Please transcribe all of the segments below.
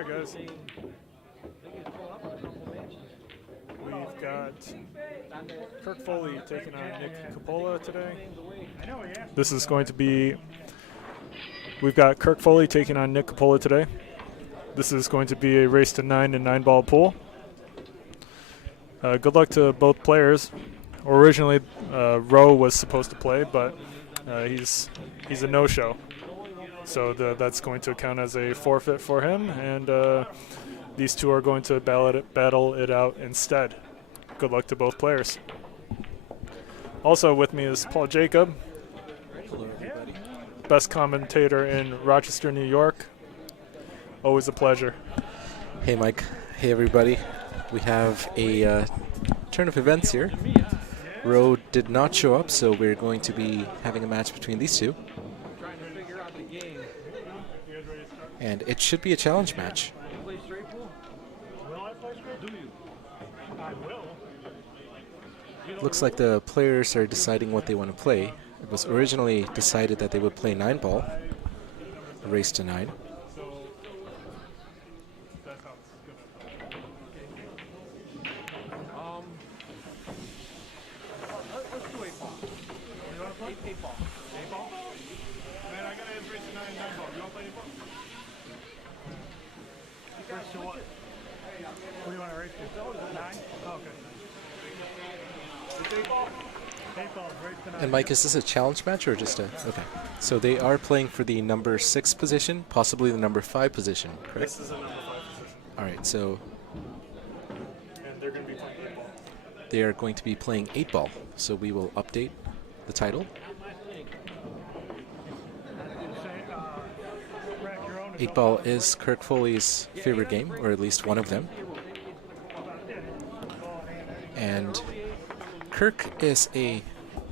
Alright, guys. We've got Kirk Foley taking on Nick Coppola today. This is going to be... We've got Kirk Foley taking on Nick Coppola today. This is going to be a race to 9 and 9-ball pool. Good luck to both players. Originally, Rowe was supposed to play, but he's a no-show. So that's going to count as a forfeit for him, and these two are going to battle it out instead. Good luck to both players. Also with me is Paul Jacob. Hello, everybody. Best commentator in Rochester, New York. Always a pleasure. Hey, Mike. Hey, everybody. We have a turn of events here. Rowe did not show up, so we're going to be having a match between these two. And it should be a challenge match. Looks like the players are deciding what they want to play. It was originally decided that they would play 9-ball, a race to 9. And Mike, is this a challenge match or just a... Okay. So they are playing for the number 6 position, possibly the number 5 position, correct? This is a number 5 position. All right, so... And they're going to be playing 8-ball. They are going to be playing 8-ball, so we will update the title. 8-ball is Kirk Foley's favorite game, or at least one of them. And Kirk is a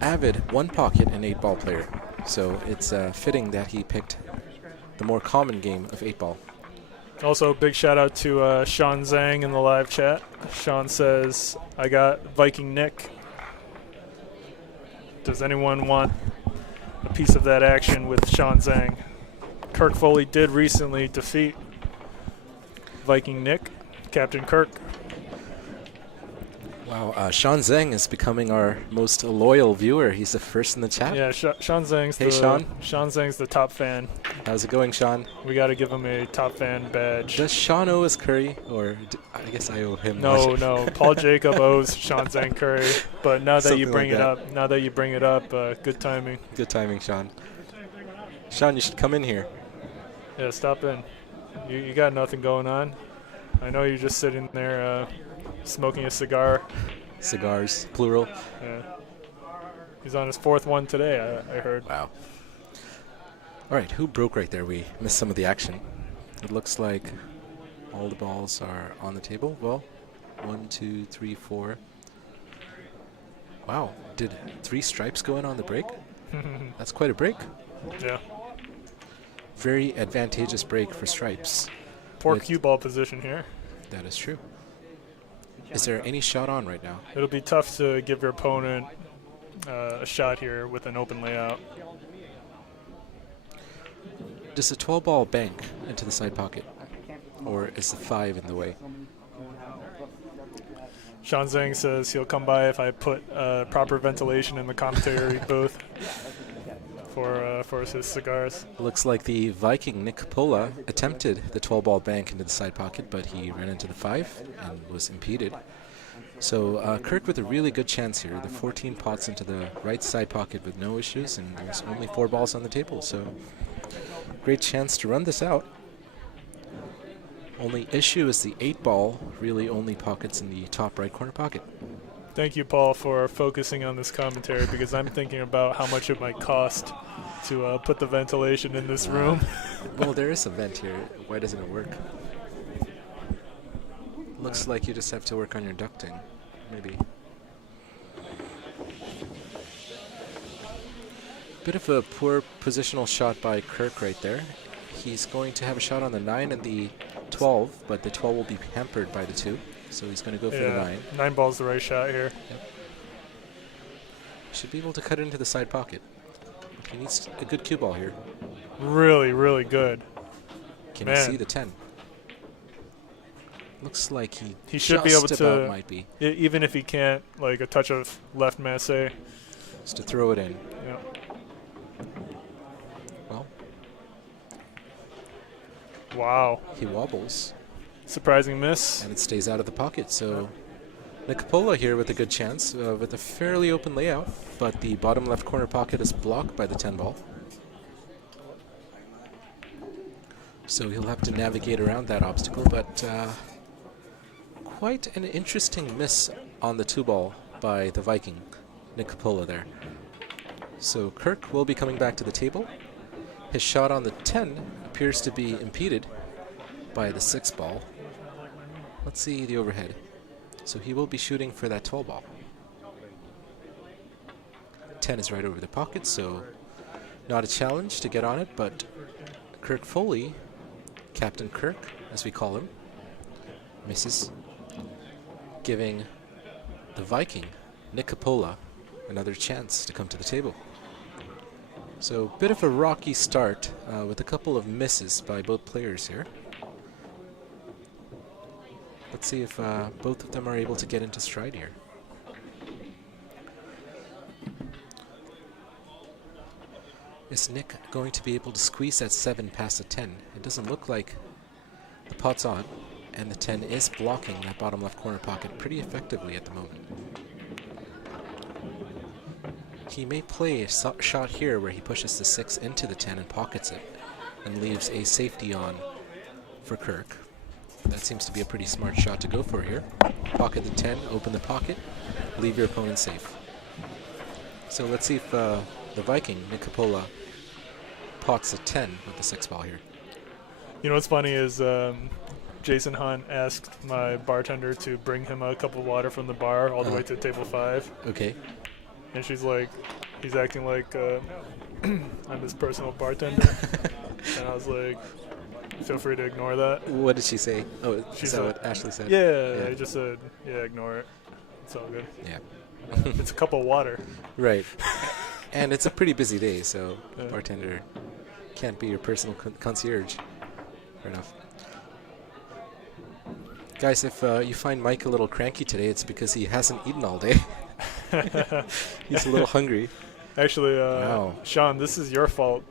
avid one-pocket and 8-ball player, so it's fitting that he picked the more common game of 8-ball. Also, big shout out to Sean Zhang in the live chat. Sean says, I got Viking Nick. Does anyone want a piece of that action with Sean Zhang? Kirk Foley did recently defeat Viking Nick, Captain Kirk. Wow, Sean Zhang is becoming our most loyal viewer. He's the first in the chat. Yeah, Sean Zhang's Sean Zhang's the top fan. How's it going, Sean? We got to give him a top fan badge. Does Sean owe us Curry, or I guess I owe him? No. Paul Jacob owes Sean Zhang Curry, but now that Something you bring like it up, good timing. Good timing, Sean. Sean, you should come in here. Yeah, stop in. You got nothing going on. I know you're just sitting there smoking a cigar. Cigars, plural. Yeah. He's on his 4th one today, I heard. Wow. All right, who broke right there? We missed some of the action. It looks like all the balls are on the table. Well, 1, 2, 3, 4. Wow, did 3 stripes go in on the break? That's quite a break. Yeah. Very advantageous break for stripes. Poor cue ball position here. That is true. Is there any shot on right now? It'll be tough to give your opponent a shot here with an open layout. Does the 12-ball bank into the side pocket? Or is the 5 in the way? Sean Zhang says he'll come by if I put proper ventilation in the commentary booth for his cigars. Looks like the Viking Nick Coppola attempted the 12-ball bank into the side pocket, but he ran into the 5 and was impeded. So Kirk with a really good chance here. The 14 pots into the right side pocket with no issues, and there's only 4 balls on the table, so great chance to run this out. Only issue is the 8-ball really only pockets in the top right corner pocket. Thank you, Paul, for focusing on this commentary, because I'm thinking about how much it might cost to put the ventilation in this room. Well, there is a vent here. Why doesn't it work? Looks like you just have to work on your ducting, maybe. Bit of a poor positional shot by Kirk right there. He's going to have a shot on the 9 and the 12, but the 12 will be hampered by the 2. So he's going to go for the 9. 9-ball's the right shot here. Yep. Should be able to cut it into the side pocket. He needs a good cue ball here. Really, really good. Can you see the 10? Looks like he should be able to, might be. Even if he can't, like a touch of left masse. Just to throw it in. Yeah. Well. Wow. He wobbles. Surprising miss. And it stays out of the pocket, so Coppola here with a good chance, with a fairly open layout, but the bottom left corner pocket is blocked by the 10 ball. So he'll have to navigate around that obstacle, but quite an interesting miss on the 2 ball by the Viking, Coppola there. So Kirk will be coming back to the table. His shot on the 10 appears to be impeded by the 6 ball. Let's see the overhead. So he will be shooting for that 12 ball. 10 is right over the pocket, so not a challenge to get on it, but Kirk Foley, Captain Kirk, as we call him, misses, giving the Viking, Coppola, another chance to come to the table. So bit of a rocky start with a couple of misses by both players here. Let's see if both of them are able to get into stride here. Is Nick going to be able to squeeze that 7 past the 10? It doesn't look like the pot's on, and the 10 is blocking that bottom left corner pocket pretty effectively at the moment. He may play a shot here where he pushes the 6 into the 10 and pockets it, and leaves a safety on for Kirk. That seems to be a pretty smart shot to go for here. Pocket the 10, open the pocket, leave your opponent safe. So let's see if the Viking, Coppola, pots a 10 with the 6 ball here. You know what's funny is Jason Hunt asked my bartender to bring him a cup of water from the bar all the way to table 5. Okay. And she's like, he's acting like I'm his personal bartender. And I was like, feel free to ignore that. What did she say? Oh, she is said, that what Ashley said? Yeah, I just said, yeah, ignore it. It's all good. Yeah. It's a cup of water. Right. And it's a pretty busy day, so bartender can't be your personal concierge. Fair enough. Guys, if you find Mike a little cranky today, it's because he hasn't eaten all day. He's a little hungry. Actually, wow. Sean, this is your fault.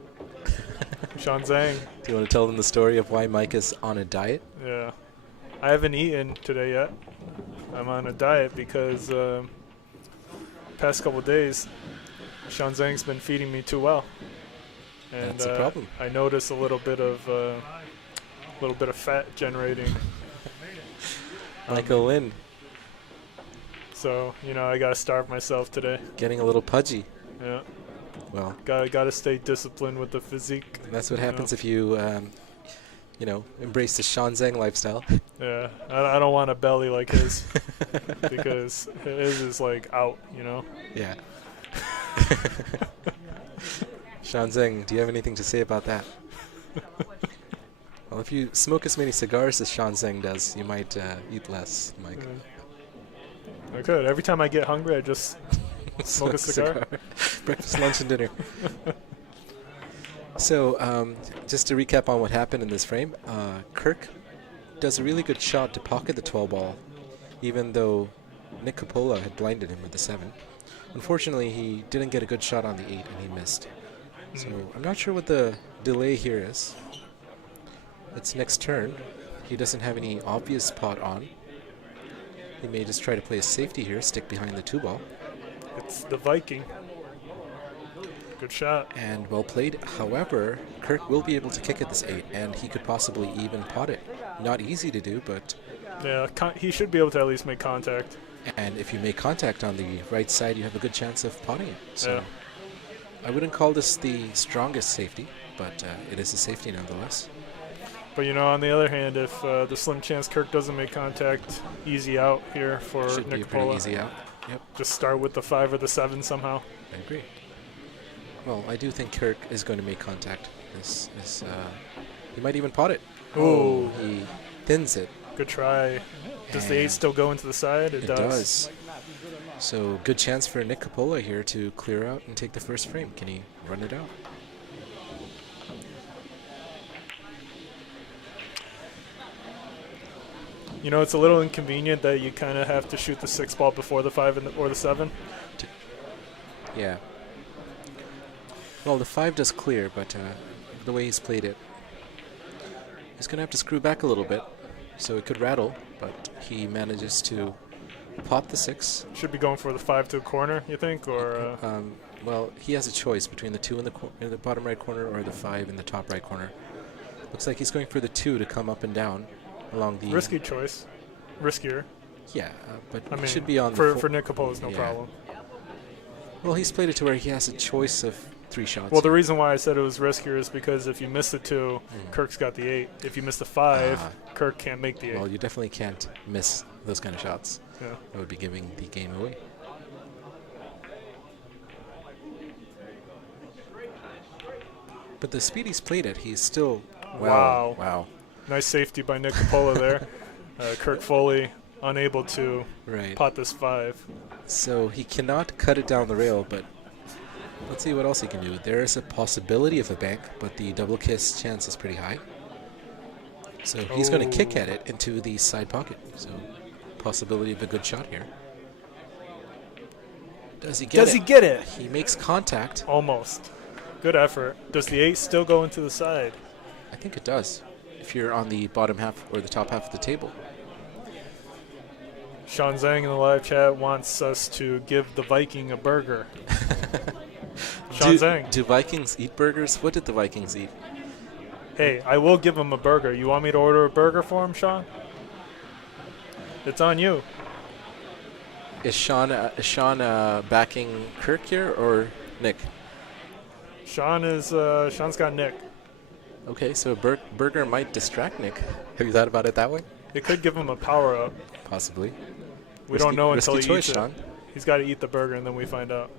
Sean Zhang. Do you want to tell them the story of why Mike is on a diet? Yeah. I haven't eaten today yet. I'm on a diet because past couple days, Sean Zhang's been feeding me too well. And that's a problem. I noticed a little bit of fat generating. Michael Lynn. So, you know, I got to starve myself today. Getting a little pudgy. Yeah. Well, got to stay disciplined with the physique. That's what happens if you, embrace the Sean Zhang lifestyle. Yeah, I don't want a belly like his because his is like out, you know. Yeah. Sean Zhang, do you have anything to say about that? Well, if you smoke as many cigars as Sean Zhang does, you might eat less, Mike. I could. Every time I get hungry, I just smoke a cigar. Breakfast, lunch, and dinner. So, just to recap on what happened in this frame, Kirk does a really good shot to pocket the 12 ball, even though Coppola had blinded him with the 7. Unfortunately, he didn't get a good shot on the 8, and he missed. So, I'm not sure what the delay here is. It's Nick's turn. He doesn't have any obvious pot on. He may just try to play a safety here, stick behind the 2 ball. It's the Viking. Good shot. And well played. However, Kirk will be able to kick at this 8, and he could possibly even pot it. Not easy to do, but... Yeah, he should be able to at least make contact. And if you make contact on the right side, you have a good chance of potting it. So yeah. I wouldn't call this the strongest safety, but it is a safety nonetheless. But, you know, on the other hand, if the slim chance Kirk doesn't make contact, easy out here for Should be a pretty easy out. Yep. Just start with the 5 or the 7 somehow. I agree. Well, I do think Kirk is going to make contact. He might even pot it. Oh, he thins it. Good try. Does the 8 still go into the side? It does. So good chance for Coppola here to clear out and take the first frame. Can he run it out? You know, it's a little inconvenient that you kind of have to shoot the 6 ball before the 5 or the 7. Yeah. Well, the 5 does clear, but the way he's played it, he's going to have to screw back a little bit. So it could rattle, but he manages to pop the 6. Should be going for the 5 to a corner, you think? Or well, he has a choice between the 2 in the bottom right corner or the 5 in the top right corner. Looks like he's going for the 2 to come up and down along the... Risky choice. Riskier. Yeah, but I mean, it should be on for Nick Coppola's no yeah. problem. Well, he's played it to where he has a choice of 3 shots. Well, the reason why I said it was riskier is because if you miss the 2, Kirk's got the 8. If you miss the 5, Kirk can't make the 8. Well, you definitely can't miss those kind of shots. Yeah. That would be giving the game away. But the speed he's played it, he's still... Wow. Nice safety by Nick Coppola there. Kirk Foley unable to pot this 5. So he cannot cut it down the rail, but let's see what else he can do. There is a possibility of a bank, but the double kiss chance is pretty high. So he's going to kick at it into the side pocket. So possibility of a good shot here. Does he get it? He makes contact. Almost. Good effort. Does the 8 still go into the side? I think it does, if you're on the bottom half or the top half of the table. Sean Zhang in the live chat wants us to give the Viking a burger. Sean Zhang. Do Vikings eat burgers? What did the Vikings eat? Hey, I will give him a burger. You want me to order a burger for him, Sean? It's on you. Is Sean backing Kirk here or Nick? Sean's got Nick. Okay, so a burger might distract Nick. Have you thought about it that way? It could give him a power up. Possibly. We don't know until he choice, eats Sean. it. He's got to eat the burger and then we find out.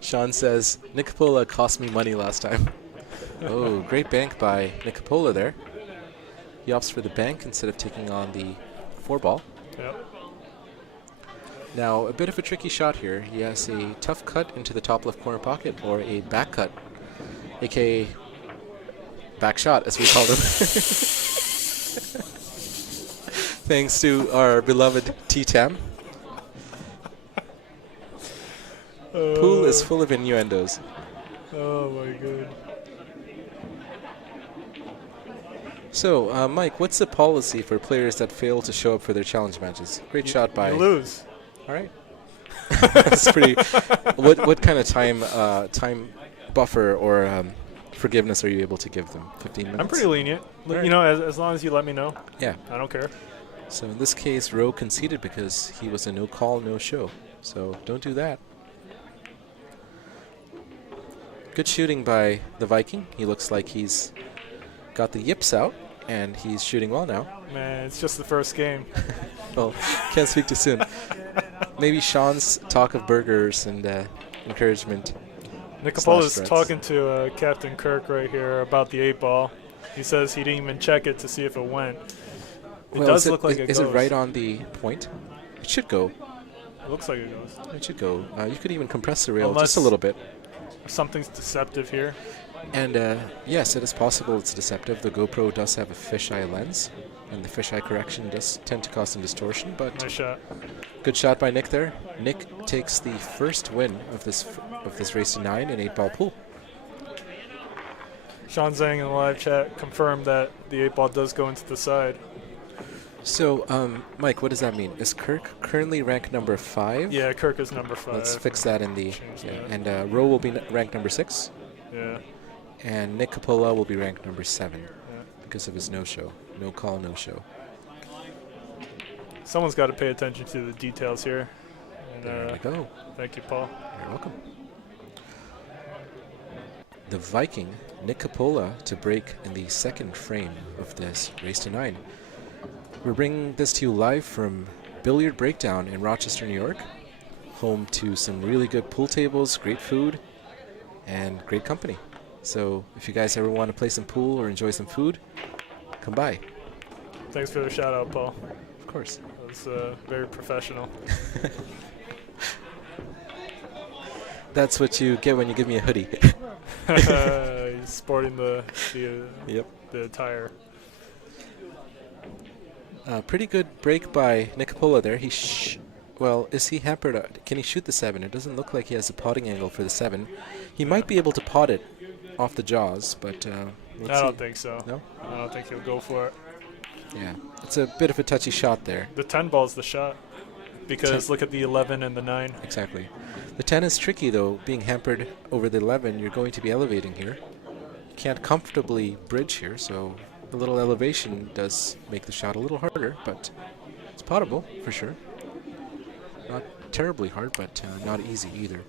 Sean says, Nick Coppola cost me money last time. Oh, great bank by Nick Coppola there. He opts for the bank instead of taking on the 4 ball. Yep. Now, a bit of a tricky shot here. He has a tough cut into the top left corner pocket, or a back cut, a.k.a. back shot, as we call them. Thanks to our beloved T-Tam. Pool is full of innuendos. Oh, my God. So, Mike, what's the policy for players that fail to show up for their challenge matches? Great shot by... You lose. All right. That's pretty... What kind of time buffer or forgiveness are you able to give them? 15 minutes? I'm pretty lenient. Right. You know, as long as you let me know. Yeah. I don't care. So in this case, Rowe conceded because he was a no call, no show. So don't do that. Good shooting by the Viking. He looks like he's got the yips out, and he's shooting well now. Man, it's just the first game. Well, can't speak too soon. Maybe Sean's talk of burgers and encouragement. Nick Coppola's talking to Captain Kirk right here about the 8 ball. He says he didn't even check it to see if it went. It does look like it goes. Is it right on the point? It should go. It looks like it goes. It should go. You could even compress the rail just a little bit. Something's deceptive here. And yes, it is possible it's deceptive. The GoPro does have a fisheye lens, and the fisheye correction does tend to cause some distortion. But nice shot. Good shot by Nick there. Nick takes the first win of this race to 9 in 8 ball pool. Sean Zhang in the live chat confirmed that the 8 ball does go into the side. So, Mike, what does that mean? Is Kirk currently ranked number 5? Yeah, Kirk is number 5. Let's fix that in the... And Rowe will be ranked number 6. Yeah. And Nick Coppola will be ranked number 7 because of his no-show. No call, no show. Someone's got to pay attention to the details here. And, there we go. Thank you, Paul. You're welcome. The Viking, Nick Coppola, to break in the second frame of this race to 9. We're bringing this to you live from Billiard Breakdown in Rochester, New York. Home to some really good pool tables, great food, and great company. So if you guys ever want to play some pool or enjoy some food, come by. Thanks for the shout out, Paul. Of course. That was very professional. That's what you get when you give me a hoodie. He's sporting the Yep. the attire. Pretty good break by Nick Coppola there. Well, is he hampered? Can he shoot the 7? It doesn't look like he has a potting angle for the 7. He might be able to pot it off the jaws, but I don't think so. No? I don't think he'll go for it. Yeah, it's a bit of a touchy shot there. The 10 ball's the shot because look at the 11 and the 9. Exactly. The 10 is tricky, though. Being hampered over the 11, you're going to be elevating here. You can't comfortably bridge here, so a little elevation does make the shot a little harder, but it's potable for sure. Not terribly hard, but not easy either.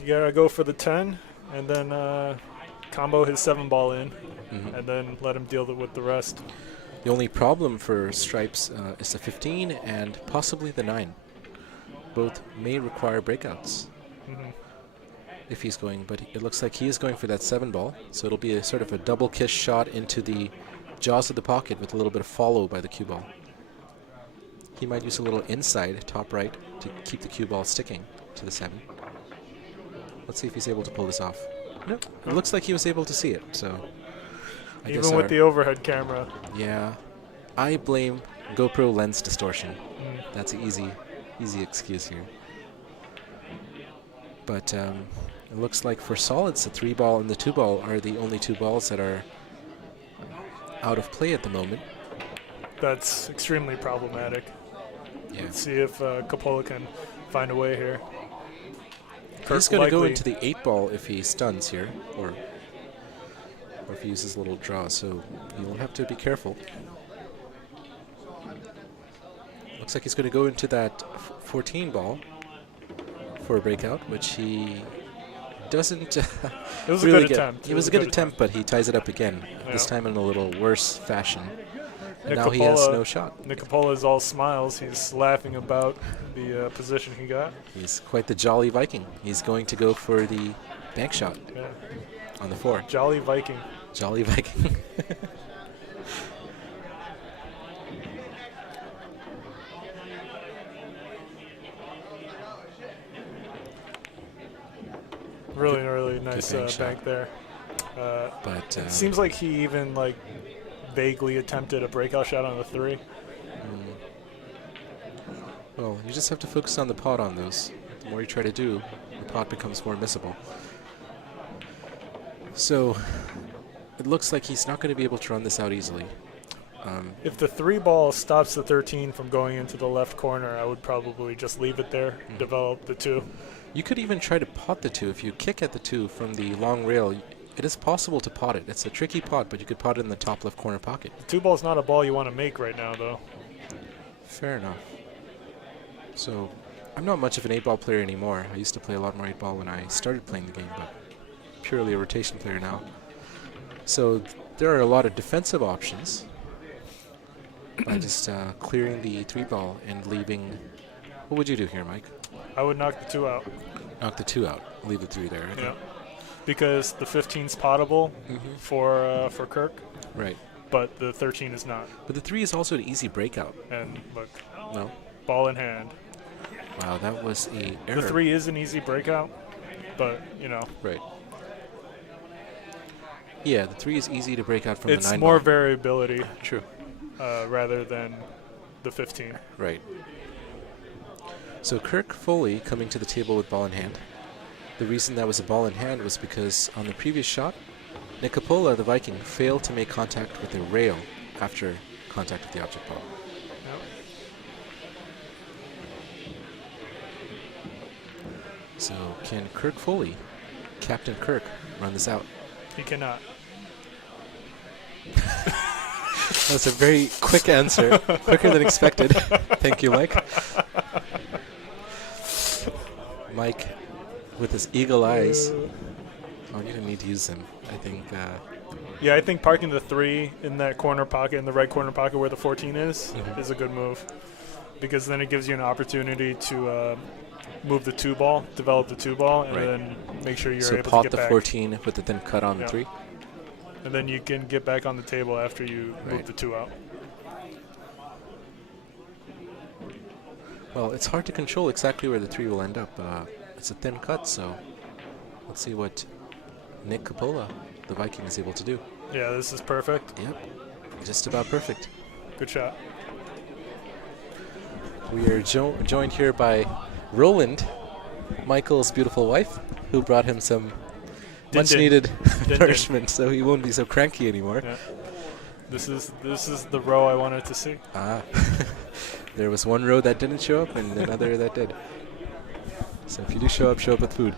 You gotta go for the 10 and then combo his 7 ball in, and then let him deal with the rest. The only problem for stripes is the 15 and possibly the 9. Both may require breakouts if he's going, but it looks like he is going for that 7 ball, so it'll be a sort of a double kiss shot into the jaws of the pocket with a little bit of follow by the cue ball. He might use a little inside, top right, to keep the cue ball sticking to the 7. Let's see if he's able to pull this off. Nope. It looks like he was able to see it, so I guess even with the overhead camera. Yeah. I blame GoPro lens distortion. That's an easy excuse here. But it looks like for solids, the 3 ball and the 2 ball are the only 2 balls that are out of play at the moment. That's extremely problematic. Yeah. Let's see if Coppola can find a way here. He's going to go into the 8 ball if he stuns here, or if he uses a little draw, so you'll have to be careful. Looks like he's going to go into that 14 ball for a breakout, which he doesn't it was really a good attempt. It was a good attempt, but he ties it up again, this time in a little worse fashion. And now Coppola, he has no shot. Nick Coppola is all smiles. He's laughing about the position he got. He's quite the jolly Viking. He's going to go for the bank shot on the 4. Jolly Viking. Jolly Viking. Really nice bank there. But it seems like he even vaguely attempted a breakout shot on the 3. Well, you just have to focus on the pot on those. The more you try to do, the pot becomes more missable. So it looks like he's not going to be able to run this out easily. If the 3 ball stops the 13 from going into the left corner, I would probably just leave it there, develop the 2. You could even try to pot the 2. If you kick at the 2 from the long rail, it is possible to pot it. It's a tricky pot, but you could pot it in the top left corner pocket. The 2 ball's not a ball you want to make right now, though. Fair enough. So I'm not much of an 8-ball player anymore. I used to play a lot more 8-ball when I started playing the game, but purely a rotation player now. So there are a lot of defensive options by just clearing the 3-ball and leaving. What would you do here, Mike? I would knock the 2 out. Knock the 2 out. Leave the 3 there. Okay. Yeah. Because the 15's potable for Kirk. Right. But the 13 is not. But the 3 is also an easy breakout. And look. No. Ball in hand. Wow, that was a error. The 3 is an easy breakout, but Right. Yeah, the 3 is easy to break out from the 9 ball. It's more variability. True. Rather than the 15. Right. So Kirk Foley coming to the table with ball in hand. The reason that was a ball in hand was because on the previous shot, Nick Coppola, the Viking, failed to make contact with the rail after contact with the object ball. Yep. So can Kirk Foley, Captain Kirk, run this out? He cannot. That's a very quick answer, quicker than expected. Thank you, Mike. Mike, with his eagle eyes. Oh, you didn't need to use them. I think. Yeah, I think parking the 3 in that corner pocket, in the right corner pocket where the 14 is a good move. Because then it gives you an opportunity to move the 2 ball, develop the 2 ball, and then make sure you're able to get back. So pot the 14 with the thin cut on the 3? And then you can get back on the table after you move the 2 out. Well, it's hard to control exactly where the 3 will end up. It's a thin cut, so let's see what Nick Coppola, the Viking, is able to do. Yeah, this is perfect. Yep, just about perfect. Good shot. We are joined here by Roland, Michael's beautiful wife, who brought him some much-needed nourishment, so he won't be so cranky anymore. Yeah. This is the row I wanted to see. Ah, there was one row that didn't show up and another that did. So if you do show up with food.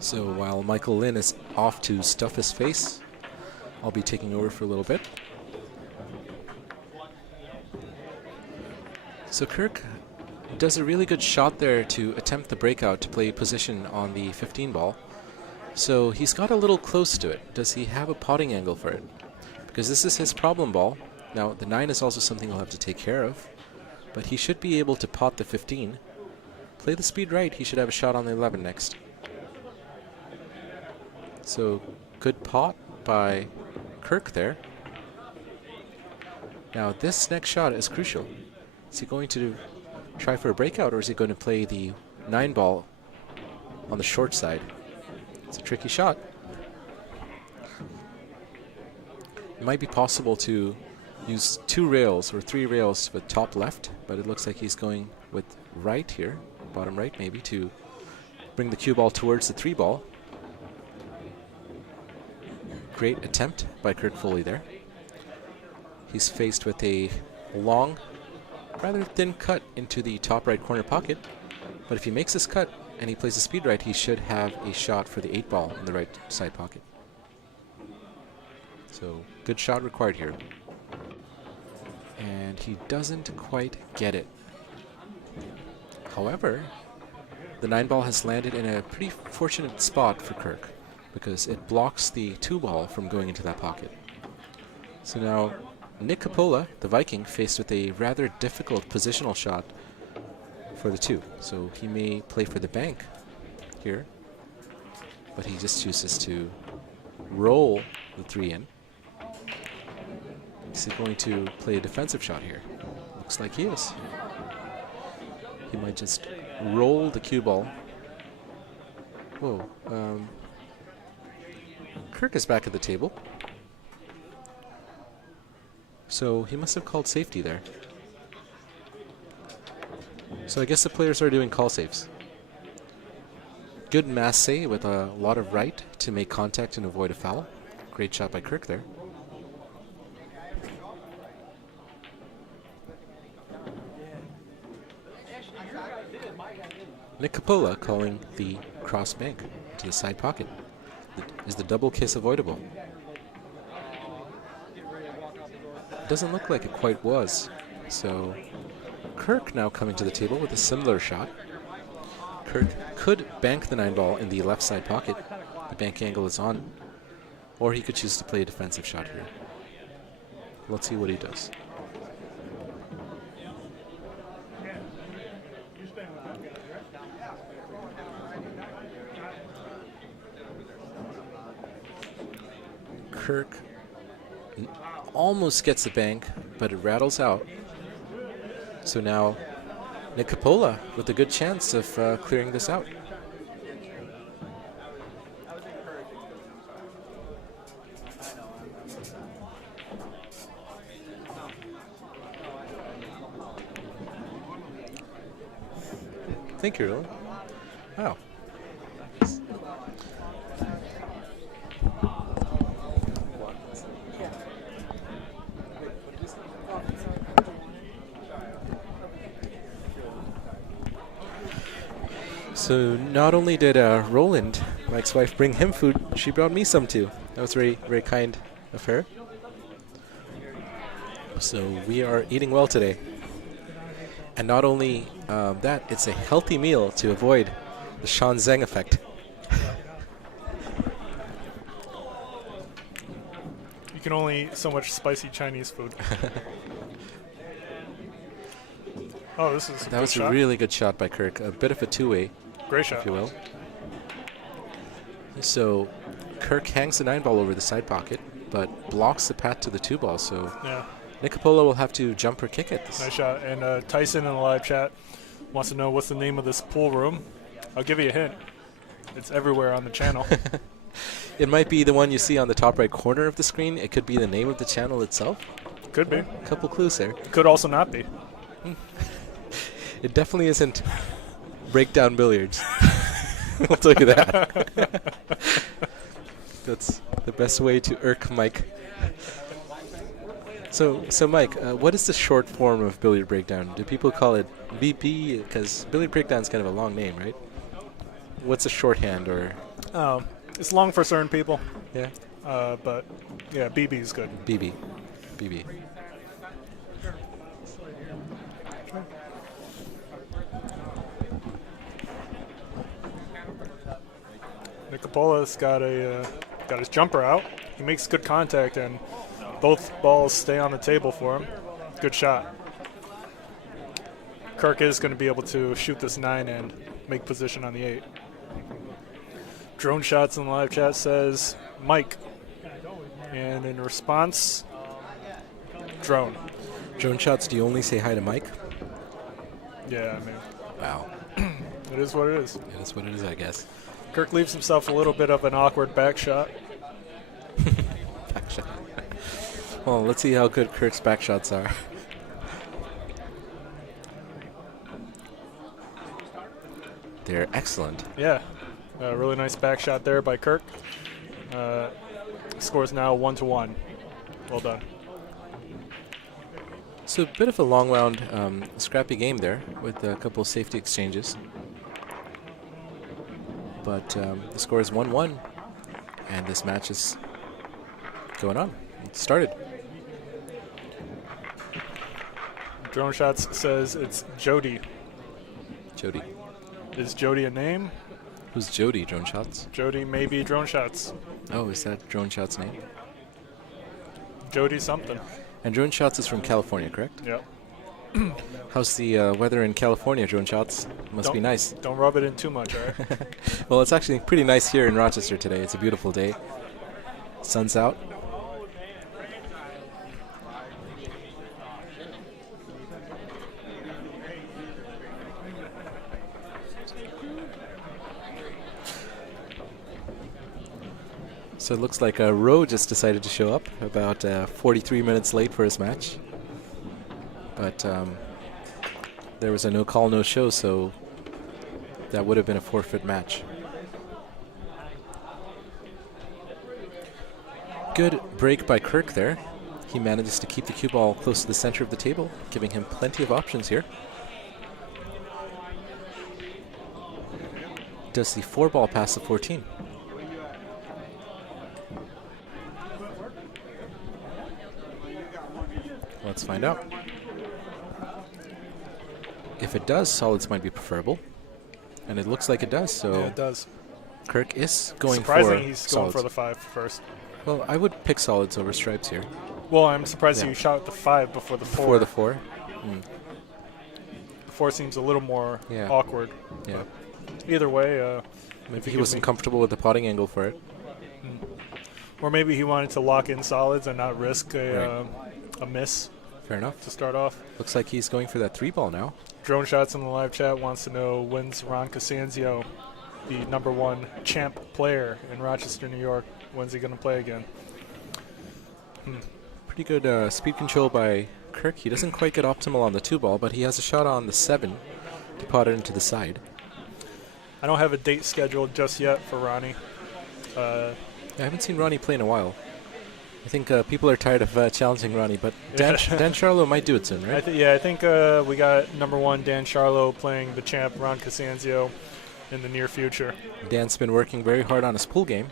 So while Michael Lynn is off to stuff his face, I'll be taking over for a little bit. So Kirk does a really good shot there to attempt the breakout to play position on the 15 ball. So he's got a little close to it. Does he have a potting angle for it? Because this is his problem ball. Now the 9 is also something he'll have to take care of, but he should be able to pot the 15. Play the speed right, he should have a shot on the 11 next. So good pot by Kirk there. Now this next shot is crucial. Is he going to try for a breakout, or is he going to play the 9 ball on the short side? It's a tricky shot. It might be possible to use 2 rails or 3 rails with top left, but it looks like he's going with right here, bottom right maybe, to bring the cue ball towards the 3 ball. Great attempt by Kirk Foley there. He's faced with a long, rather thin cut into the top right corner pocket, but if he makes this cut and he plays the speed right, he should have a shot for the 8 ball in the right side pocket. So good shot required here. And he doesn't quite get it. However, the 9 ball has landed in a pretty fortunate spot for Kirk, because it blocks the 2 ball from going into that pocket. So now Nick Coppola, the Viking, faced with a rather difficult positional shot for the 2. So he may play for the bank here, but he just chooses to roll the 3 in. Is he going to play a defensive shot here? Looks like he is. He might just roll the cue ball. Whoa. Kirk is back at the table. So he must have called safety there. So I guess the players are doing call saves. Good masse with a lot of right to make contact and avoid a foul. Great shot by Kirk there. Nick Coppola calling the cross bank to the side pocket. Is the double kiss avoidable? Doesn't look like it quite was. So Kirk now coming to the table with a similar shot. Kirk could bank the 9 ball in the left side pocket. The bank angle is on. Or he could choose to play a defensive shot here. Let's see what he does. Kirk almost gets the bank, but it rattles out. So now Nick Coppola with a good chance of clearing this out. Thank you, Roland. Wow. So not only did Roland, Mike's wife, bring him food, she brought me some too. That was very, very kind of her. So we are eating well today. And not only that, it's a healthy meal to avoid the Shan Zeng effect. You can only eat so much spicy Chinese food. Oh, this is That was a really good shot by Kirk. A bit of a two-way. Great shot. If you will. So Kirk hangs the 9 ball over the side pocket, but blocks the path to the 2 ball. So yeah. Nick Coppola will have to jump or kick it. Nice shot. And Tyson in the live chat wants to know what's the name of this pool room. I'll give you a hint. It's everywhere on the channel. It might be the one you see on the top right corner of the screen. It could be the name of the channel itself. Could be. A couple clues there. Could also not be. It definitely isn't breakdown billiards. I'll tell you that. That's the best way to irk Mike. So Mike, what is the short form of billiard breakdown? Do people call it BP? Because billiard breakdown is kind of a long name, right? What's a shorthand or? It's long for certain people. Yeah. But yeah, BB is good. BB. Nick Coppola's got his jumper out. He makes good contact, and both balls stay on the table for him. Good shot. Kirk is going to be able to shoot this 9 and make position on the 8. Drone Shots in the live chat says Mike. And in response, Drone. Drone Shots, do you only say hi to Mike? Yeah, I mean, Wow. it is what it is. Yeah, that's what it is, I guess. Kirk leaves himself a little bit of an awkward back shot. Back shot. Well, let's see how good Kirk's back shots are. They're excellent. Yeah, a really nice back shot there by Kirk. Scores now 1-1. Well done. So a bit of a long round, scrappy game there with a couple of safety exchanges. But the score is 1-1, and this match is going on. It started. Drone Shots says it's Jody. Jody. Is Jody a name? Who's Jody, Drone Shots? Jody may be Drone Shots. Oh, is that Drone Shots' name? Jody something. And Drone Shots is from California, correct? Yep. How's the weather in California, Drone Shots? Must be nice. Don't rub it in too much, all right? Well, it's actually pretty nice here in Rochester today. It's a beautiful day. Sun's out. So it looks like Rhodes just decided to show up about 43 minutes late for his match. But there was a no call, no show, so that would have been a forfeit match. Good break by Kirk there. He manages to keep the cue ball close to the center of the table, giving him plenty of options here. Does the 4-ball pass the 14? Let's find out. If it does, solids might be preferable. And it looks like it does, so Yeah, it does. Kirk is going for Surprising he's solids. going for the 5 first. Well, I would pick solids over stripes here. Well, I'm surprised Yeah. you shot the 5 before the 4. Before the 4? The 4 seems a little more Yeah. awkward. Yeah. Either way, Maybe he wasn't comfortable with the potting angle for it. or maybe he wanted to lock in solids and not risk a miss Fair enough. to start off. Looks like he's going for that 3-ball now. Drone Shots in the live chat wants to know, when's Ron Cosanzio, the #1 champ player in Rochester, New York, when's he going to play again? Pretty good speed control by Kirk. He doesn't quite get optimal on the 2-ball, but he has a shot on the 7 to pot it into the side. I don't have a date scheduled just yet for Ronnie. I haven't seen Ronnie play in a while. I think people are tired of challenging Ronnie, but Dan Charlo might do it soon, right? I think we got #1 Dan Charlo playing the champ Ron Cosanzio in the near future. Dan's been working very hard on his pool game.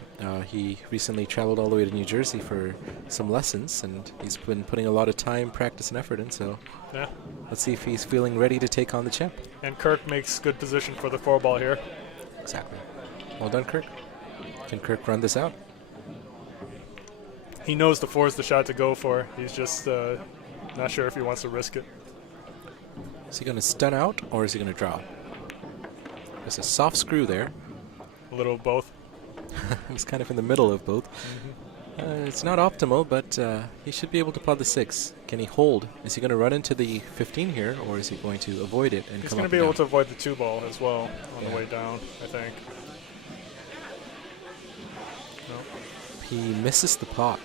He recently traveled all the way to New Jersey for some lessons, and he's been putting a lot of time, practice, and effort in, so Yeah. let's see if he's feeling ready to take on the champ. And Kirk makes good position for the 4-ball here. Exactly. Well done, Kirk. Can Kirk run this out? He knows the 4 is the shot to go for. He's just not sure if he wants to risk it. Is he going to stun out, or is he going to draw? There's a soft screw there. A little of both. He's kind of in the middle of both. It's not optimal, but he should be able to pot the 6. Can he hold? Is he going to run into the 15 here, or is he going to avoid it and He's come going up to be and able to down? avoid the 2-ball as well on Yeah. the way down, I think. He misses the pot.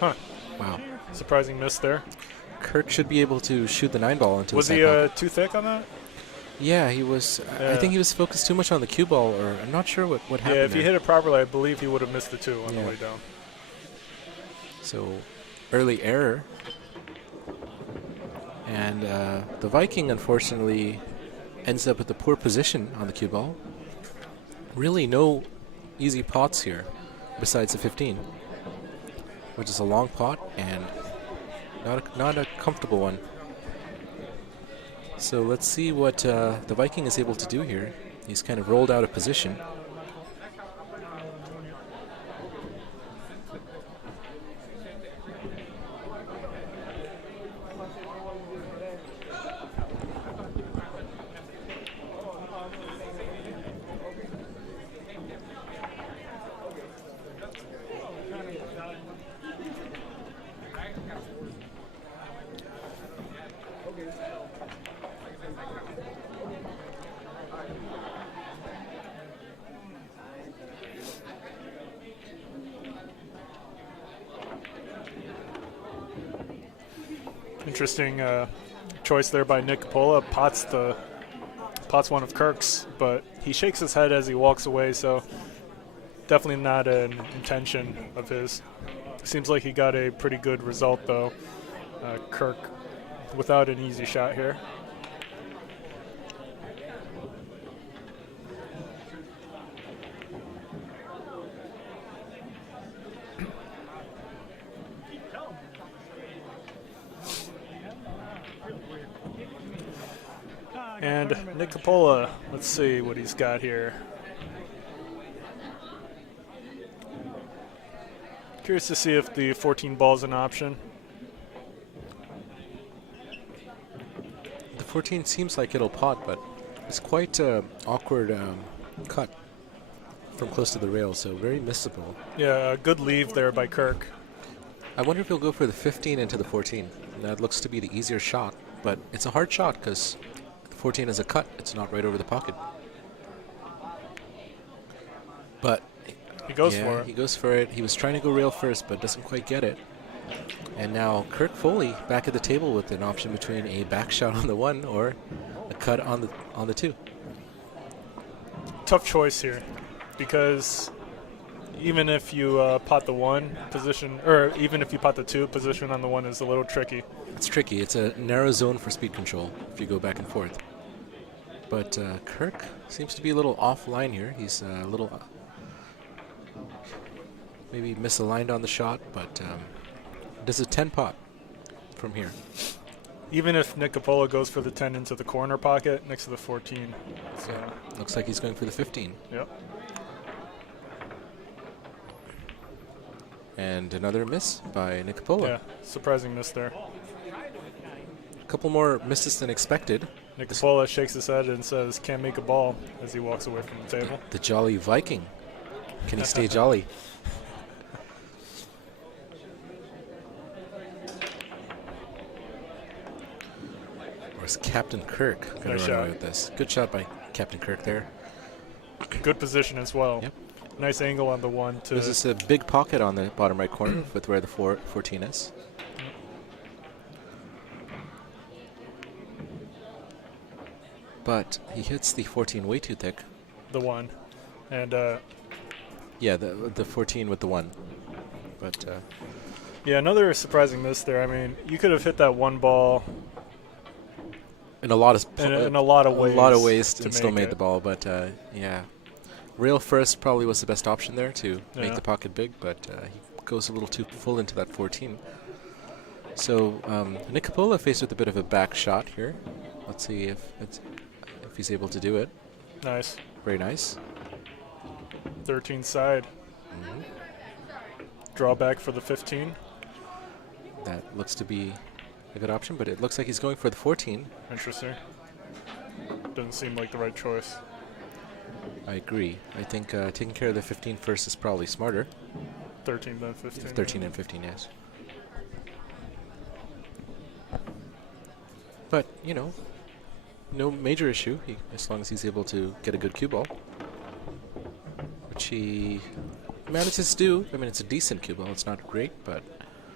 Huh. Wow. Surprising miss there. Kirk should be able to shoot the 9-ball into Was the he side pocket. too thick on that? Yeah, he was. I think he was focused too much on the cue ball, or I'm not sure what happened. Yeah, if he there. hit it properly, I believe he would have missed the 2 on the way down. So, early error. And the Viking, unfortunately, ends up with a poor position on the cue ball. Really no easy pots here, besides the 15, which is a long pot and not a comfortable one. So let's see what the Viking is able to do here. He's kind of rolled out of position. Interesting choice there by Nick Coppola. Pot's one of Kirk's, but he shakes his head as he walks away, so definitely not an intention of his. Seems like he got a pretty good result, though. Kirk without an easy shot here. And Nick Coppola, let's see what he's got here. Curious to see if the 14 ball is an option. The 14 seems like it'll pot, but it's quite awkward cut from close to the rail, so very missable. Yeah, a good leave there by Kirk. I wonder if he'll go for the 15 into the 14. That looks to be the easier shot, but it's a hard shot because 14 is a cut. It's not right over the pocket. But he goes for it. He goes for it. He was trying to go rail first, but doesn't quite get it. And now Kirk Foley back at the table with an option between a back shot on the 1 or a cut on the 2. Tough choice here, because even if you pot the 1 position, or even if you pot the 2, position on the 1 is a little tricky. It's tricky. It's a narrow zone for speed control if you go back and forth. But Kirk seems to be a little offline here. He's a little maybe misaligned on the shot, but does a 10 pot from here. Even if Nick Coppola goes for the 10 into the corner pocket next to the 14. So looks like he's going for the 15. Yep. And another miss by Nick Coppola. Yeah, surprising miss there. A couple more misses than expected. Nick Coppola shakes his head and says, "Can't make a ball," as he walks away from the table. The jolly Viking. Can he stay jolly? Or is Captain Kirk going to run away with this? Good shot by Captain Kirk there. Good position as well. Yep. Nice angle on the 1. There's this a big pocket on the bottom right corner with where the 14 is. But he hits the 14 way too thick. The 1. And yeah, the 14 with the 1. But yeah, another surprising miss there. I mean, you could have hit that 1 ball in a lot of in a lot of ways. A lot of ways and still make made it. the ball, but yeah. Rail first probably was the best option there to make the pocket big, but he goes a little too full into that 14. So Nick Coppola faced with a bit of a back shot here. Let's see if he's able to do it. Nice. Very nice. 13 side. Mm-hmm. Draw back for the 15. That looks to be a good option, but it looks like he's going for the 14. Interesting. Doesn't seem like the right choice. I agree. I think taking care of the 15 first is probably smarter. 13 then 15. 13 and 15, yes. But, you know, no major issue as long as he's able to get a good cue ball, which he manages to. I mean, it's a decent cue ball. It's not great, but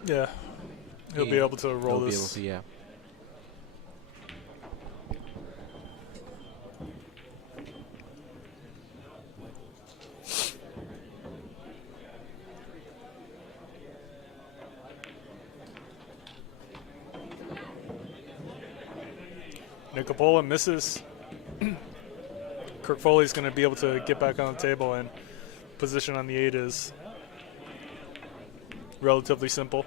Yeah. He'll be able to roll he'll be this. able to, yeah. Coppola misses. Kirk Foley's going to be able to get back on the table, and position on the 8 is relatively simple.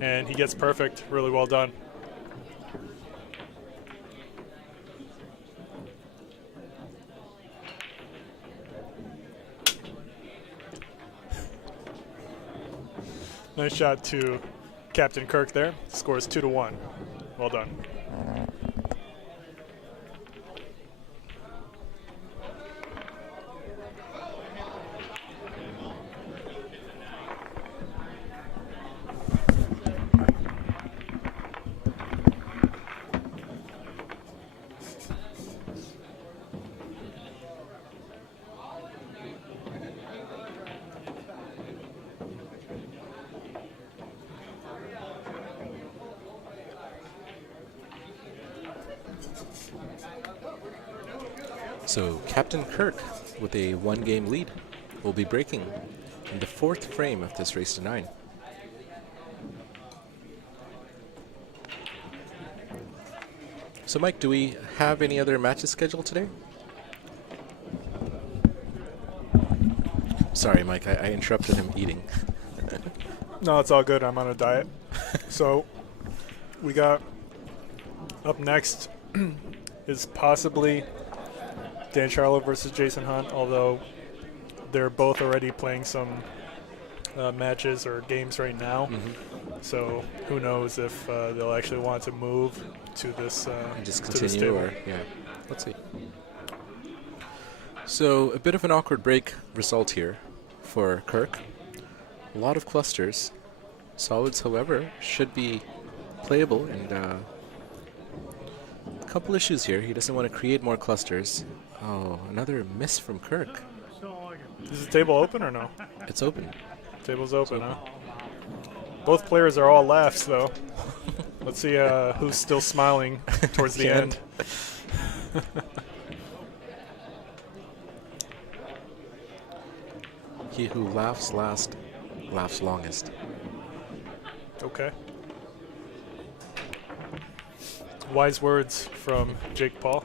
And he gets perfect. Really well done. Nice shot to Captain Kirk there. Scores 2-1. Well done. So Captain Kirk, with a 1-game lead, will be breaking in the 4th frame of this race to 9. So Mike, do we have any other matches scheduled today? Sorry, Mike, I interrupted him eating. No, it's all good. I'm on a diet. So we got up next is possibly Dan Charlo versus Jason Hunt, although they're both already playing some matches or games right now. So who knows if they'll actually want to move to this Just to this continue, table. or yeah, let's see. So a bit of an awkward break result here for Kirk. A lot of clusters. Solids, however, should be playable, and a couple issues here. He doesn't want to create more clusters. Oh, another miss from Kirk. Is the table open or no? It's open. Table's open, huh? Both players are all laughs, though. Let's see who's still smiling towards the end. He who laughs last, laughs longest. Okay. Wise words from Jake Paul.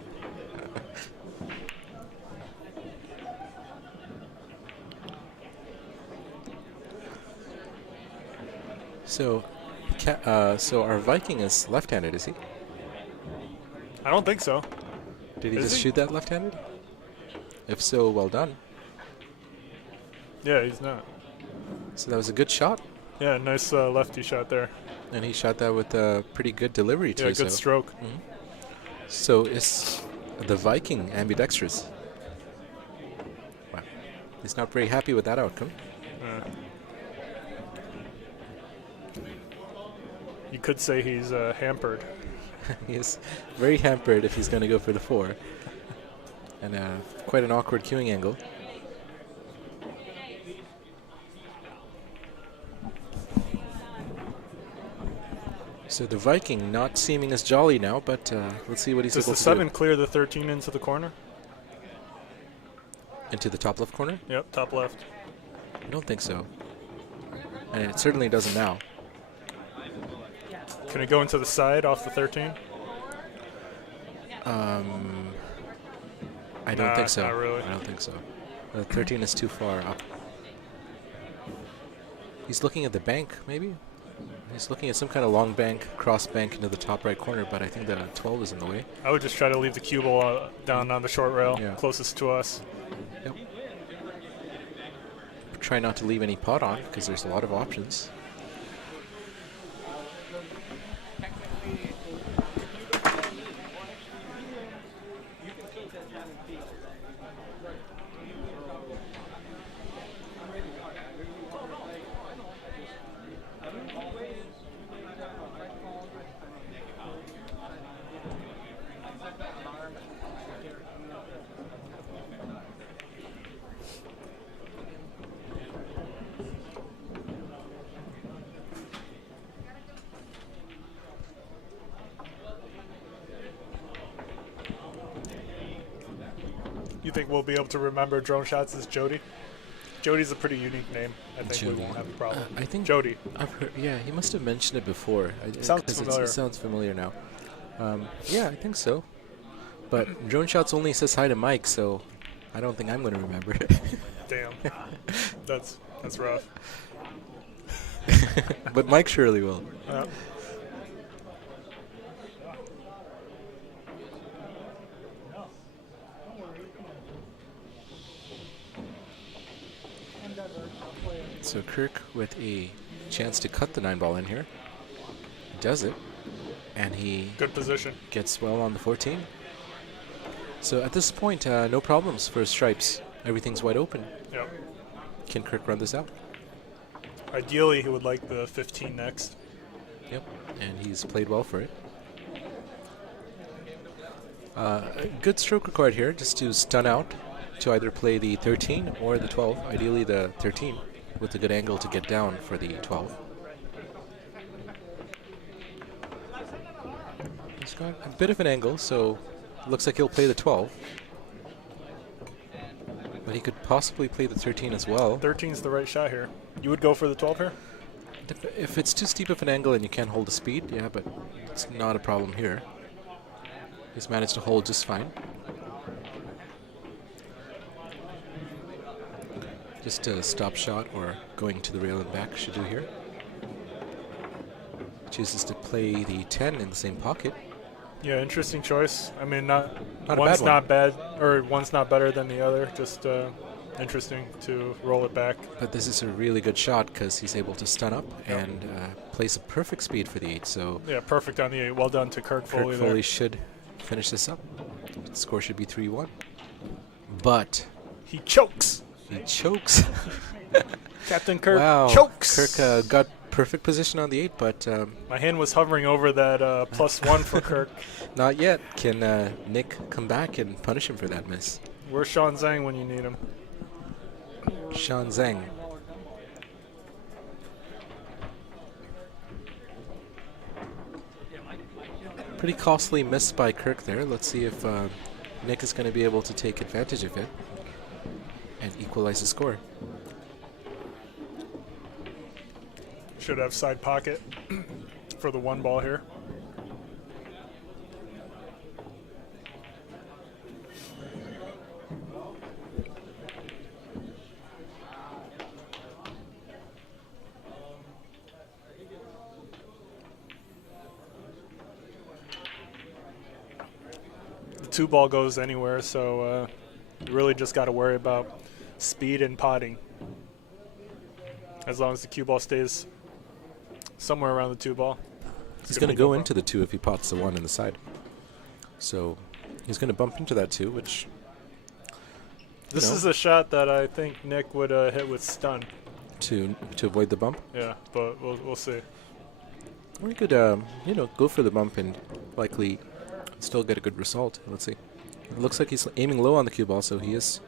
So, so our Viking is left-handed, is he? I don't think so. Did he Is just he? shoot that left-handed? If so, well done. Yeah, he's not. So that was a good shot, Yeah, nice lefty shot there. and he shot that with a pretty good delivery too. Yeah, good so. stroke. So is the Viking ambidextrous? Wow. He's not very happy with that outcome. You could say he's hampered. He is very hampered if he's going to go for the 4. And quite an awkward queuing angle. So the Viking not seeming as jolly now, but let's see what he's Does able the to 7 do. clear the 13 into the corner? Into the top left corner? Yep, top left. I don't think so. And it certainly doesn't now. Can it go into the side off the 13? I don't Nah, think so. not really. I don't think so. 13 is too far up. He's looking at the bank, maybe? He's looking at some kind of long bank, cross bank into the top right corner, but I think the 12 is in the way. I would just try to leave the cue ball down on the short rail, Yeah. closest to us. Yep. Try not to leave any pot on, because there's a lot of options. You think we'll be able to remember drone shots as Jody? Jody's a pretty unique name. I think Jody. we won't have a problem. I think Jody. I've heard. Yeah, he must have mentioned it before. Sounds familiar. It sounds familiar now. Yeah, I think so. But drone shots only says hi to Mike, so I don't think I'm going to remember it. Damn. That's rough. But Mike surely will. Yeah. So Kirk with a chance to cut the 9-ball in here. He does it, and he Good position. gets well on the 14. So at this point, no problems for stripes. Everything's wide open. Yep. Can Kirk run this out? Ideally, he would like the 15 next. Yep, and he's played well for it. A good stroke required here, just to stun out, to either play the 13 or the 12. Ideally the 13, with a good angle to get down for the 12. He's got a bit of an angle, so looks like he'll play the 12. But he could possibly play the 13 as well. 13's the right shot here. You would go for the 12 here? If it's too steep of an angle and you can't hold the speed, yeah, but it's not a problem here. He's managed to hold just fine. Just a stop shot or going to the rail and back should do here. Chooses to play the 10 in the same pocket. Yeah, interesting choice. I mean, not Not a one's bad one. not bad, or one's not better than the other. Just interesting to roll it back. But this is a really good shot because he's able to stun up and place a perfect speed for the 8. So Yeah, perfect on the 8. Well done to Kirk Foley Foley there. should finish this up. The score should be 3-1. But He chokes. he chokes. Captain Kirk Wow. chokes. Kirk got perfect position on the 8, but My hand was hovering over that +1 for Kirk. not yet. Can Nick come back and punish him for that miss? Where's Sean Zhang when you need him? Sean Zhang. Pretty costly miss by Kirk there. Let's see if Nick is going to be able to take advantage of it and equalize the score. Should have side pocket for the 1 ball here. The 2 ball goes anywhere, so you really just got to worry about speed and potting. As long as the cue ball stays somewhere around the 2 ball. He's going to go into the 2 if he pots the 1 in the side. So he's going to bump into that 2, which... This is a shot that I think Nick would hit with stun. To avoid the bump. Yeah, but we'll see. Or he could, go for the bump and likely still get a good result. Let's see. It looks like he's aiming low on the cue ball, so he is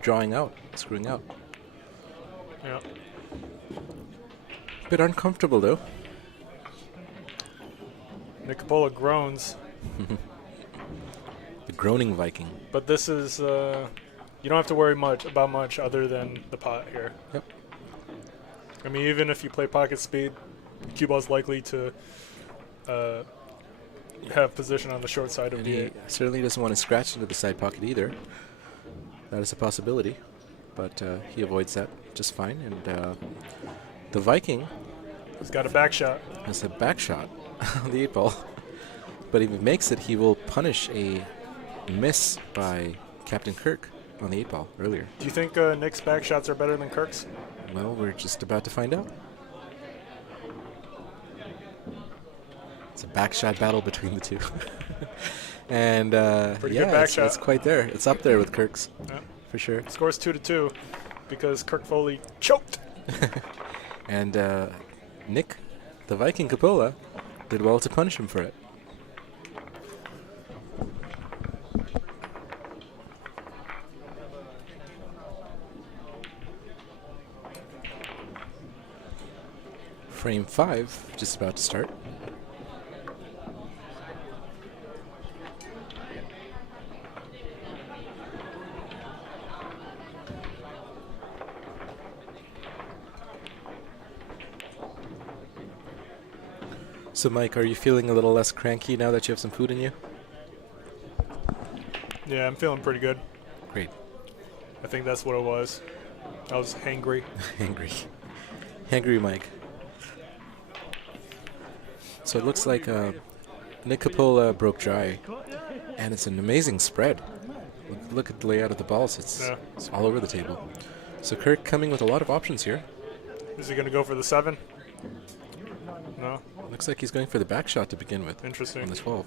drawing out, screwing out. Yeah. Bit uncomfortable, though. Nick Coppola groans, The groaning Viking. but this is you don't have to worry about much other than the pot here. Yep. I mean, even if you play pocket speed, the cue ball's likely to have position on the short side of And the he 8. certainly doesn't want to scratch into the side pocket either. That is a possibility, but he avoids that just fine. And the Viking He's got a back shot. has a back shot on the 8 ball. But if he makes it, he will punish a miss by Captain Kirk on the 8 ball earlier. Do you think Nick's back shots are better than Kirk's? Well, we're just about to find out. It's a back shot battle between the 2. And Pretty yeah, good back it's shot. quite there. It's up there with Kirk's, Yeah. for sure. Scores 2-2 because Kirk Foley choked. And Nick, the Viking Coppola, did well to punish him for it. Frame 5, just about to start. So, Mike, are you feeling a little less cranky now that you have some food in you? Yeah, I'm feeling pretty good. Great. I think that's what it was. I was hangry. Hangry Mike. So it looks like Nick Coppola broke dry, and it's an amazing spread. Look at the layout of the balls. It's all over the table. So Kirk coming with a lot of options here. Is he going to go for the 7? No. Looks like he's going for the back shot to begin with. Interesting. On the 12.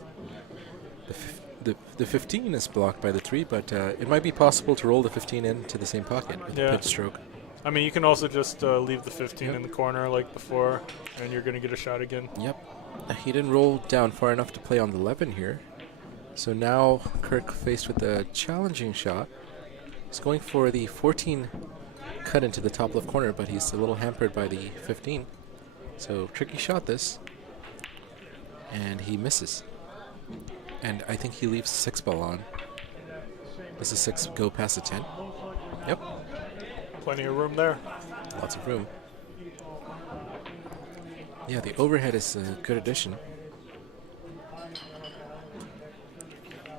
The 15 is blocked by the 3, but it might be possible to roll the 15 into the same pocket with the pitch stroke. I mean, you can also just leave the 15 in the corner like before, and you're going to get a shot again. Yep. He didn't roll down far enough to play on the 11 here. So now Kirk faced with a challenging shot. He's going for the 14 cut into the top left corner, but he's a little hampered by the 15. So tricky shot this. And he misses. And I think he leaves 6 ball on. Does the 6 go past the 10? Yep. Plenty of room there. Lots of room. Yeah, the overhead is a good addition.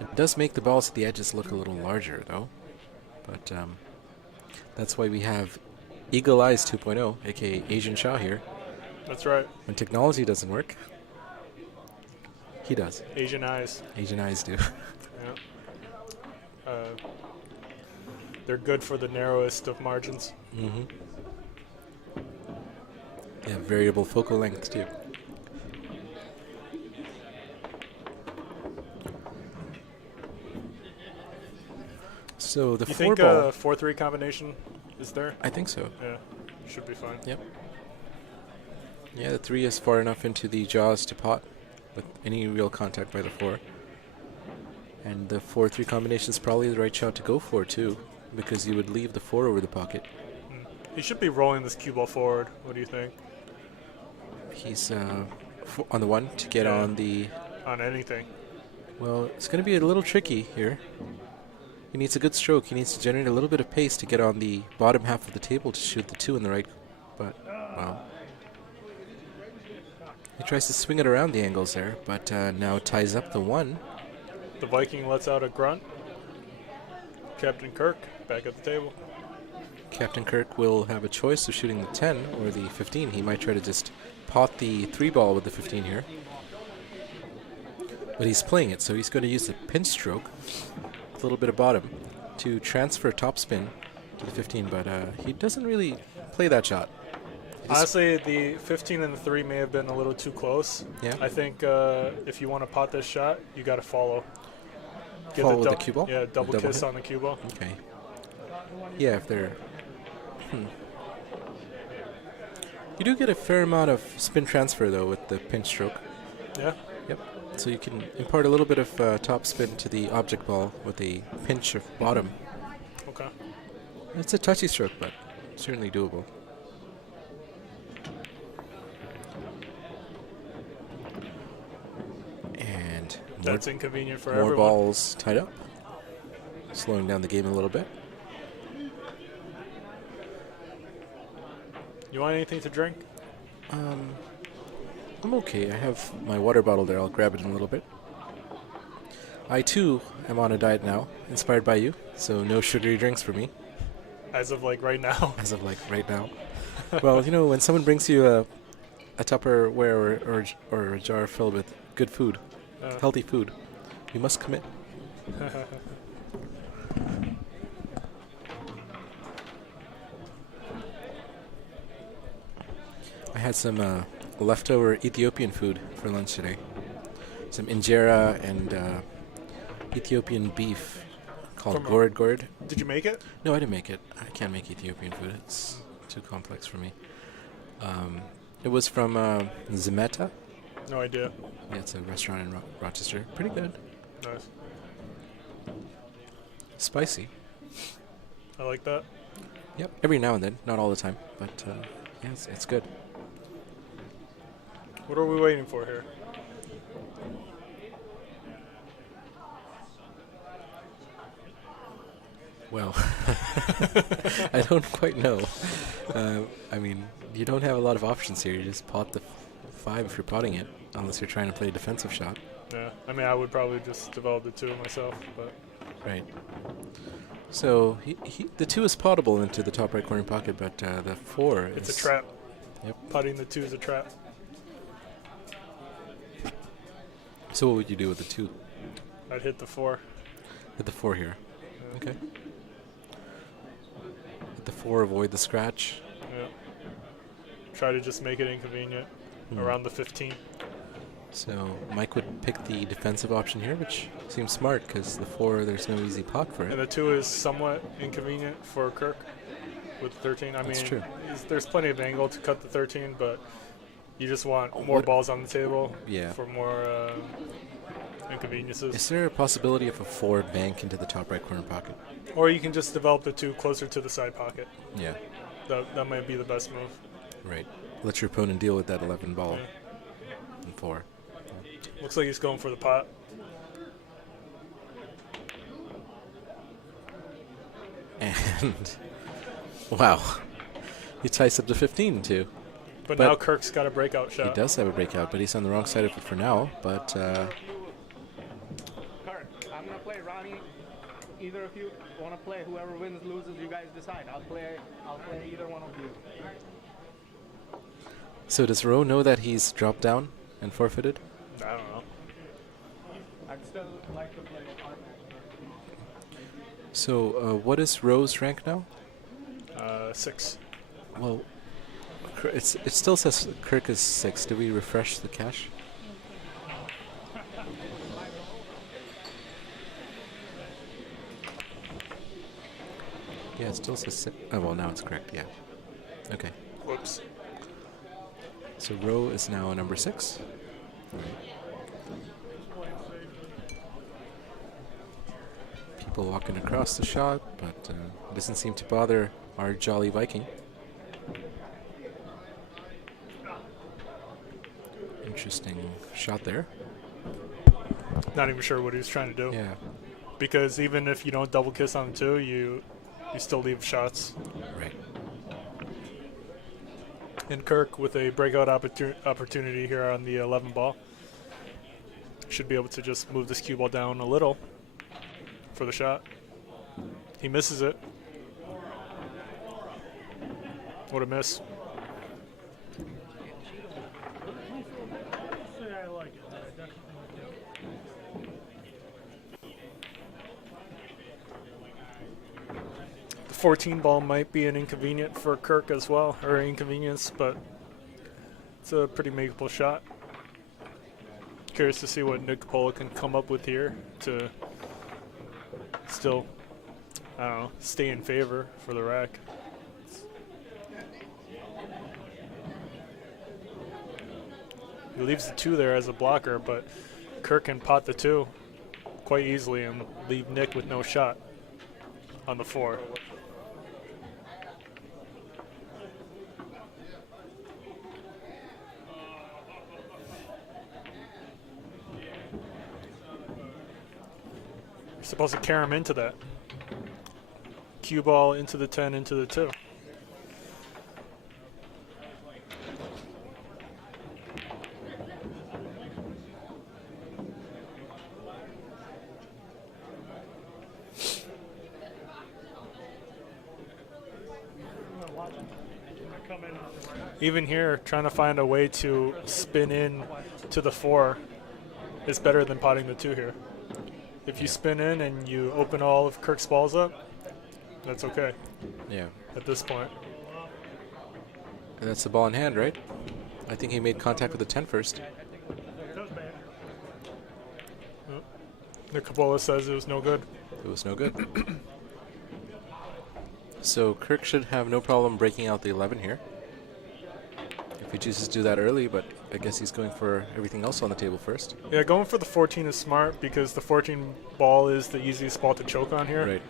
It does make the balls at the edges look a little larger, though. But that's why we have Eagle Eyes 2.0, aka Asian Shaw here. That's right. When technology doesn't work, he does. Asian eyes. Asian eyes do. Yeah. They're good for the narrowest of margins. Mm-hmm. Yeah, variable focal length too. So the you 4 think ball. 4-3 combination is there? I think so. Yeah, should be fine. Yep. Yeah, the 3 is far enough into the jaws to pot with any real contact by the 4. And the 4-3 combination is probably the right shot to go for too, because you would leave the 4 over the pocket. He should be rolling this cue ball forward. What do you think? He's on the 1 to get on the... On anything. Well, it's going to be a little tricky here. He needs a good stroke. He needs to generate a little bit of pace to get on the bottom half of the table to shoot the 2 in the right. But, wow. He tries to swing it around the angles there, but now ties up the 1. The Viking lets out a grunt. Captain Kirk back at the table. Captain Kirk will have a choice of shooting the 10 or the 15. He might try to just pot the 3 ball with the 15 here. But he's playing it, so he's going to use the pinch stroke, a little bit of bottom, to transfer topspin to the 15, but he doesn't really play that shot. Honestly, the 15 and the 3 may have been a little too close. Yeah. I think if you want to pot this shot, you got to follow. Follow the cue ball? Yeah, double kiss hit? on the cue ball. Okay. Yeah, if they're... You do get a fair amount of spin transfer, though, with the pinch stroke. Yeah? Yep. So you can impart a little bit of top spin to the object ball with a pinch of bottom. Okay. It's a touchy stroke, but certainly doable. And that's inconvenient for more everyone. balls tied up, slowing down the game a little bit. You want anything to drink? I'm okay. I have my water bottle there. I'll grab it in a little bit. I, too, am on a diet now, inspired by you, so no sugary drinks for me. As of, like, right now? As of, like, right now. Well, you know, when someone brings you a Tupperware or a jar filled with good food, healthy food, you must commit. I had some leftover Ethiopian food for lunch today. Some injera and Ethiopian beef called gourd. Did you make it? No, I didn't make it. I can't make Ethiopian food. It's too complex for me. It was from Zemeta. No idea. Yeah, it's a restaurant in Rochester. Pretty good. Nice. Spicy. I like that. Yep, every now and then. Not all the time, but yeah, it's good. What are we waiting for here? Well, I don't quite know. I mean, you don't have a lot of options here. You just pot the 5 if you're potting it, unless you're trying to play a defensive shot. Yeah, I mean, I would probably just develop the 2 myself, but Right. So the 2 is potable into the top right corner pocket, but the 4 is... it's a trap. Yep. Putting the 2 is a trap. So what would you do with the 2? I'd hit the 4. Hit the 4 here. Yeah. Okay. Hit the 4, avoid the scratch. Yeah. Try to just make it inconvenient around the 15. So Mike would pick the defensive option here, which seems smart because the 4, there's no easy pot for it. And the 2 is somewhat inconvenient for Kirk with the 13. I That's mean, true. There's plenty of angle to cut the 13, but you just want more balls on the table for more inconveniences. Is there a possibility of a 4 bank into the top right corner pocket? Or you can just develop the 2 closer to the side pocket. Yeah. That might be the best move. Right. Let your opponent deal with that 11 ball and 4. Looks like he's going for the pot. And wow, he ties up to 15 too. But now Kirk's got a breakout shot. He does have a breakout, but he's on the wrong side of it for now. But Kirk, I'm gonna play Ronnie. Either of you want to play, whoever wins, loses, you guys decide. I'll play either one of you. so does Rowe know that he's dropped down and forfeited? I don't know. I'd still like to play Arman. So what is Rowe's rank now? 6. Well, it still says Kirk is 6. Do we refresh the cache? Yeah, it still says 6. Oh, well, now it's correct, yeah. Okay. Whoops. So Rowe is now number 6. People walking across the shot, but it doesn't seem to bother our jolly Viking. Interesting shot there. Not even sure what he was trying to do. Yeah, Because even if you don't double kiss on the 2, you still leave shots. right. And Kirk with a breakout opportunity here on the 11 ball should be able to just move this cue ball down a little for the shot. He misses it. What a miss. The 14 ball might be an inconvenient for Kirk as well, or inconvenience, but it's a pretty makeable shot. Curious to see what Nick Coppola can come up with here to still, I don't know, stay in favor for the rack. He leaves the 2 there as a blocker, but Kirk can pot the 2 quite easily and leave Nick with no shot on the 4. You're supposed to carry him into that. Cue ball into the 10, into the 2. Even here, trying to find a way to spin in to the 4 is better than potting the 2 here. If you spin in and you open all of Kirk's balls up, that's okay Yeah. at this point. And that's the ball in hand, right? I think he made contact with the 10 first. Nick Coppola says it was no good. It was no good. So Kirk should have no problem breaking out the 11 here. If he chooses to do that early, but I guess he's going for everything else on the table first. Yeah, going for the 14 is smart because the 14 ball is the easiest ball to choke on here.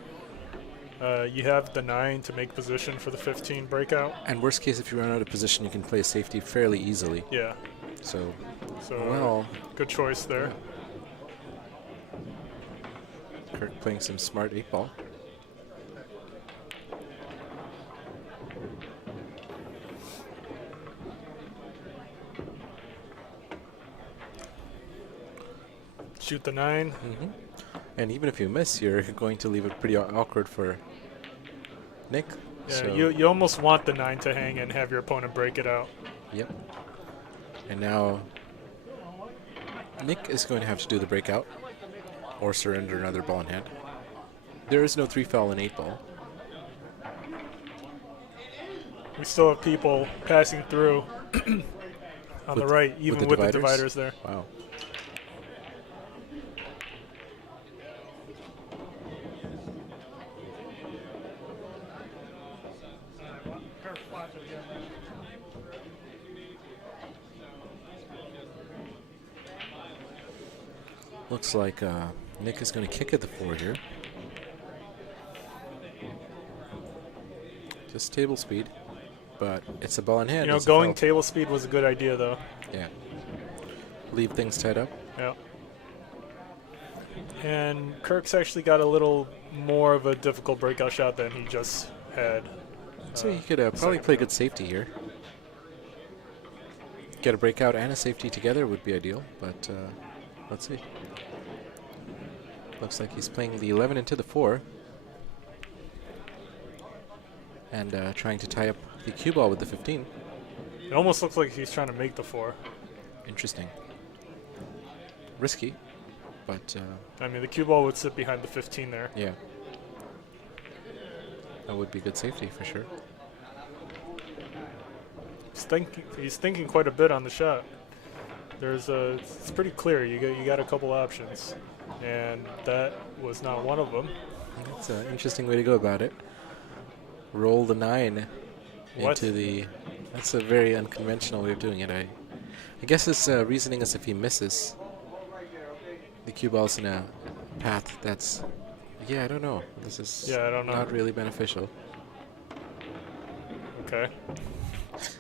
Right. You have the 9 to make position for the 15 breakout. And worst case, if you run out of position, you can play safety fairly easily. Yeah. So, So well, good choice there. Kirk playing some smart 8-ball. Shoot the 9. Mm-hmm. And even if you miss, you're going to leave it pretty awkward for Nick. Yeah, So you almost want the 9 to hang and have your opponent break it out. Yep. And now Nick is going to have to do the breakout or surrender another ball in hand. There is no 3 foul and 8 ball. We still have people passing through on the right, even with the dividers there. Wow. Looks like Nick is going to kick at the 4 here. Just table speed, but it's a ball in hand. You know, going table speed was a good idea, though. Yeah. Leave things tied up. Yeah. And Kirk's actually got a little more of a difficult breakout shot than he just had. So he could probably play good safety here. Get a breakout and a safety together would be ideal, but let's see. Looks like he's playing the 11 into the 4. And trying to tie up the cue ball with the 15. It almost looks like he's trying to make the 4. Interesting. Risky, but... I mean, the cue ball would sit behind the 15 there. Yeah. That would be good safety for sure. He's thinking quite a bit on the shot. It's pretty clear. You got a couple options, and that was not one of them. That's an interesting way to go about it. Roll the 9 What? into the... That's a very unconventional way of doing it. I guess his reasoning is if he misses, the cue ball's in a path that's... Yeah, I don't know. This is I don't know. not really beneficial. Okay.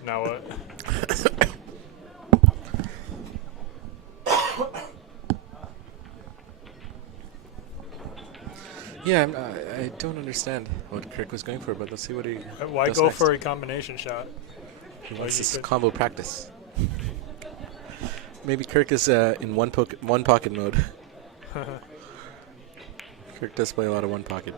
Now what? Yeah, I don't understand what Kirk was going for, but let's see what he Why does go next. for a combination shot? He wants you this could- combo practice. Maybe Kirk is in one pocket mode. Kirk does play a lot of one pocket.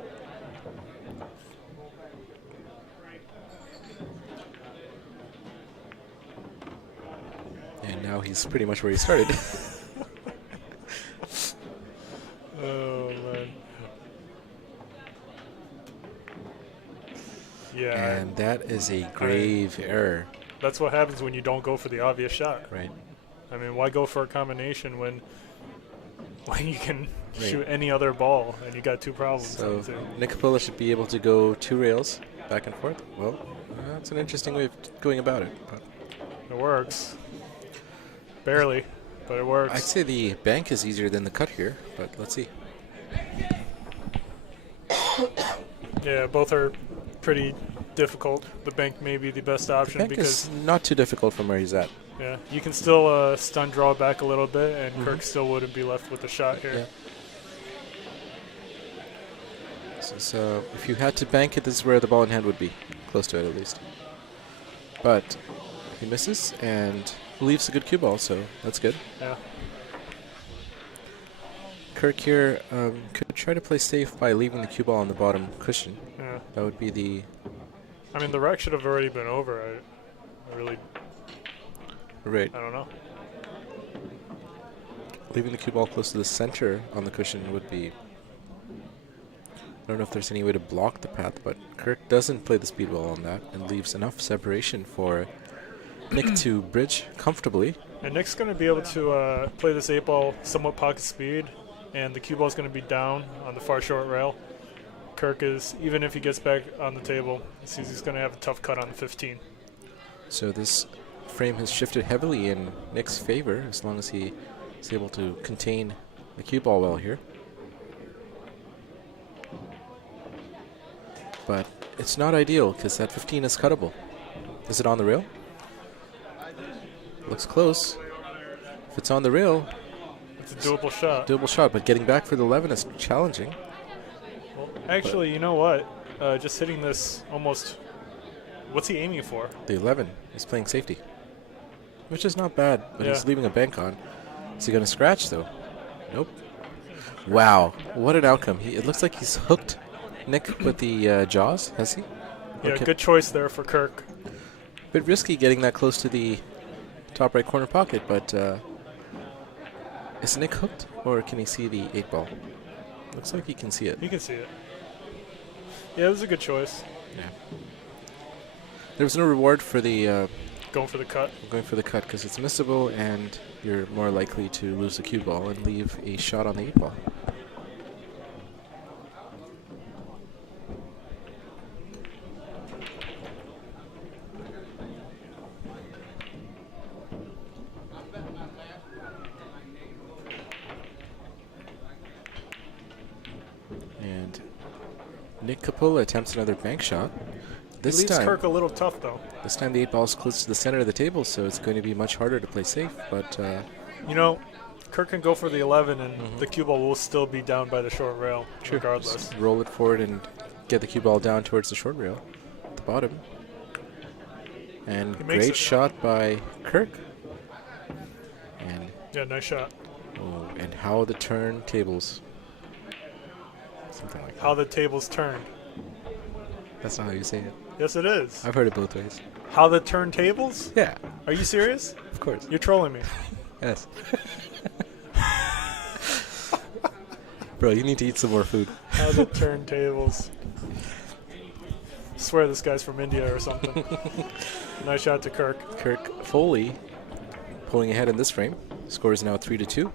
And now he's pretty much where he started. Oh man. Yeah. And that is a grave error. That's what happens when you don't go for the obvious shot. Right. I mean, why go for a combination when you can Right. shoot any other ball and you got 2 problems? So on the two. Nick Coppola should be able to go 2 rails back and forth. Well, that's an interesting way of going about it. But It works. Barely, but it works. I'd say the bank is easier than the cut here, but let's see. Yeah, both are pretty difficult. The bank may be the best option Bank because is not too difficult from where he's at. yeah, you can still stun draw back a little bit, and Mhm. Kirk still wouldn't be left with a shot here. Yeah. So if you had to bank it, this is where the ball in hand would be. Close to it, at least. But he misses and leaves a good cue ball, so that's good. Yeah. Kirk here could try to play safe by leaving the cue ball on the bottom cushion. Yeah. That would be the... I mean, the wreck should have already been over. I really, Right. I don't know. Leaving the cue ball close to the center on the cushion would be... I don't know if there's any way to block the path, but Kirk doesn't play the speed ball on that and leaves enough separation for Nick to bridge comfortably. And Nick's going to be able to play this 8-ball somewhat pocket speed, and the cue ball's going to be down on the far short rail. Kirk is, even if he gets back on the table, he sees he's going to have a tough cut on the 15. So this frame has shifted heavily in Nick's favor as long as he is able to contain the cue ball well here. But it's not ideal because that 15 is cuttable. Is it on the rail? Looks close. If it's on the rail, It's a doable shot. doable shot, but getting back for the 11 is challenging. Well, actually, you know what? Just hitting this almost... What's he aiming for? The 11 is playing safety, which is not bad, but Yeah. he's leaving a bank on. Is he going to scratch, though? Nope. Wow, what an outcome. It looks like he's hooked Nick with the jaws, has he? Yeah, Okay. good choice there for Kirk. Bit risky getting that close to the top right corner pocket, but is Nick hooked, or can he see the 8-ball? Looks like he can see it. You can see it. Yeah, it was a good choice. Yeah. There was no reward for the Going for the cut. going for the cut because it's missable, and you're more likely to lose the cue ball and leave a shot on the 8-ball. And Nick Coppola attempts another bank shot. This Leaves time, Kirk a little tough, though. this time the 8-ball is close to the center of the table, so it's going to be much harder to play safe. But You know, Kirk can go for the 11, and the cue ball will still be down by the short rail, regardless. just roll it forward and get the cue ball down towards the short rail at the bottom. And He makes great it. shot by Kirk. And Yeah, nice shot. oh, and how the turn tables. Something like that. How the tables turn. That's not how you say it. Yes, it is. I've heard it both ways. How the turntables? Yeah, Are you serious? of course. You're trolling me. Yes. Bro, you need to eat some more food. How the turntables. Swear this guy's from India or something. Nice shot to Kirk. Kirk Foley pulling ahead in this frame. Score is now 3-2.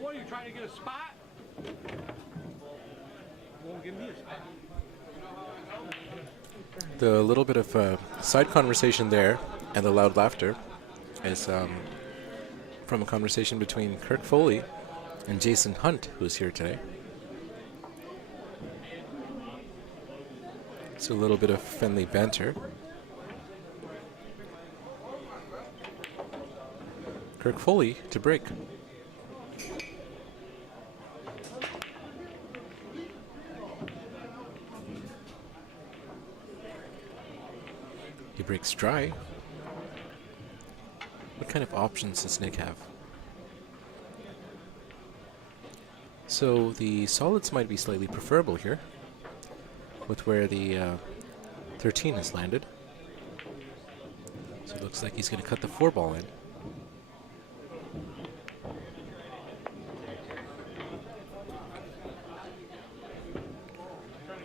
What are you trying to get a spot? Won't give me a spot. The little bit of side conversation there and the loud laughter is from a conversation between Kirk Foley and Jason Hunt, who's here today. So a little bit of friendly banter. Kirk Foley to break. He breaks dry. What kind of options does Nick have? So the solids might be slightly preferable here with where the 13 has landed. So it looks like he's going to cut the 4-ball in.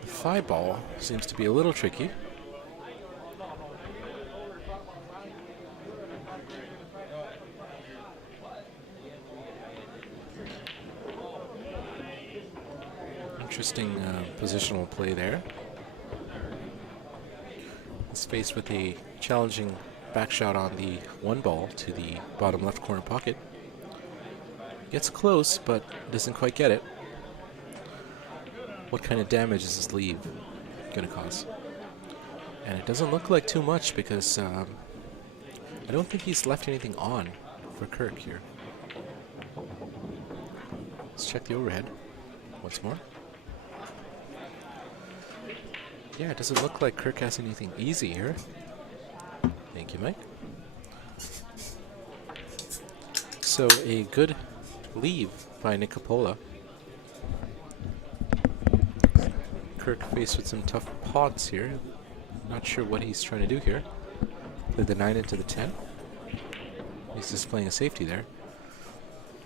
The 5-ball seems to be a little tricky. Interesting positional play there. He's faced with a challenging back shot on the 1-ball to the bottom left corner pocket. Gets close, but doesn't quite get it. What kind of damage is this leave going to cause? And it doesn't look like too much because I don't think he's left anything on for Kirk here. Let's check the overhead once more. Yeah, it doesn't look like Kirk has anything easy here. Thank you, Mike. So a good leave by Nick Coppola. Kirk faced with some tough pods here. Not sure what he's trying to do here. Play the 9 into the 10. He's just playing a safety there.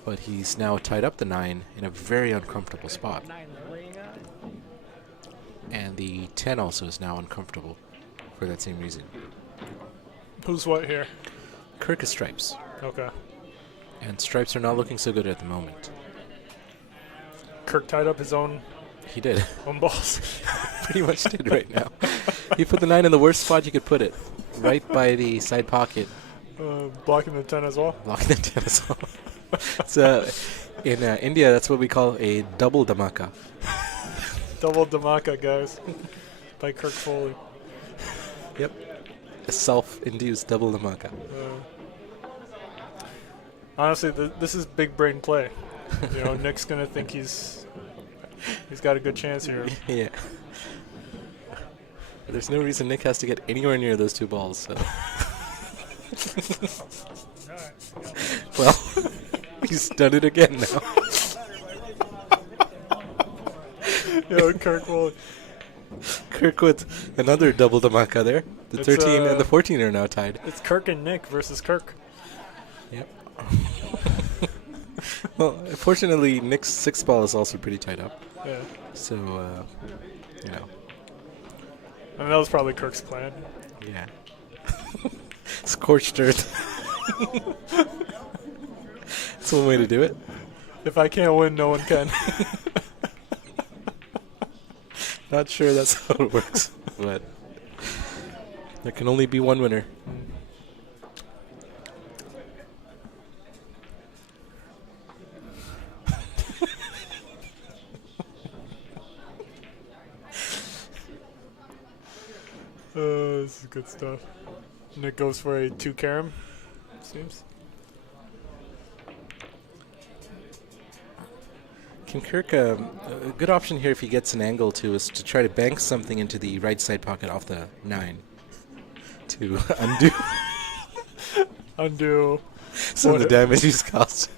But he's now tied up the 9 in a very uncomfortable spot. And the 10 also is now uncomfortable for that same reason. Who's what here? Kirk is stripes. Okay. And stripes are not looking so good at the moment. Kirk tied up his own He did. balls. Pretty much did right now. He put the 9 in the worst spot you could put it. Right by the side pocket. Blocking the 10 as well. Blocking the 10 as well. So in India, that's what we call a double dhamaka. Double Dhamaka, guys, by Kirk Foley. Yep. A self-induced double dhamaka. Honestly, this is big brain play. You know, Nick's gonna think he's got a good chance here. Yeah. There's no reason Nick has to get anywhere near those two balls. So. Well, he's done it again now. Yo, Kirk Foley. Kirk with another double dhamaka there. The It's, 13 and the 14 are now tied. It's Kirk and Nick versus Kirk. Yep. Well, fortunately, Nick's 6th ball is also pretty tied up. Yeah. So, you know. I mean, that was probably Kirk's plan. Yeah. Scorched earth. That's one way to do it. If I can't win, no one can. Not sure that's how it works, but there can only be one winner. This is good stuff. Nick goes for a 2 carom, seems. Can Kirk, a good option here if he gets an angle to is to try to bank something into the right side pocket off the 9 to undo Undo. some of the damage he's caused.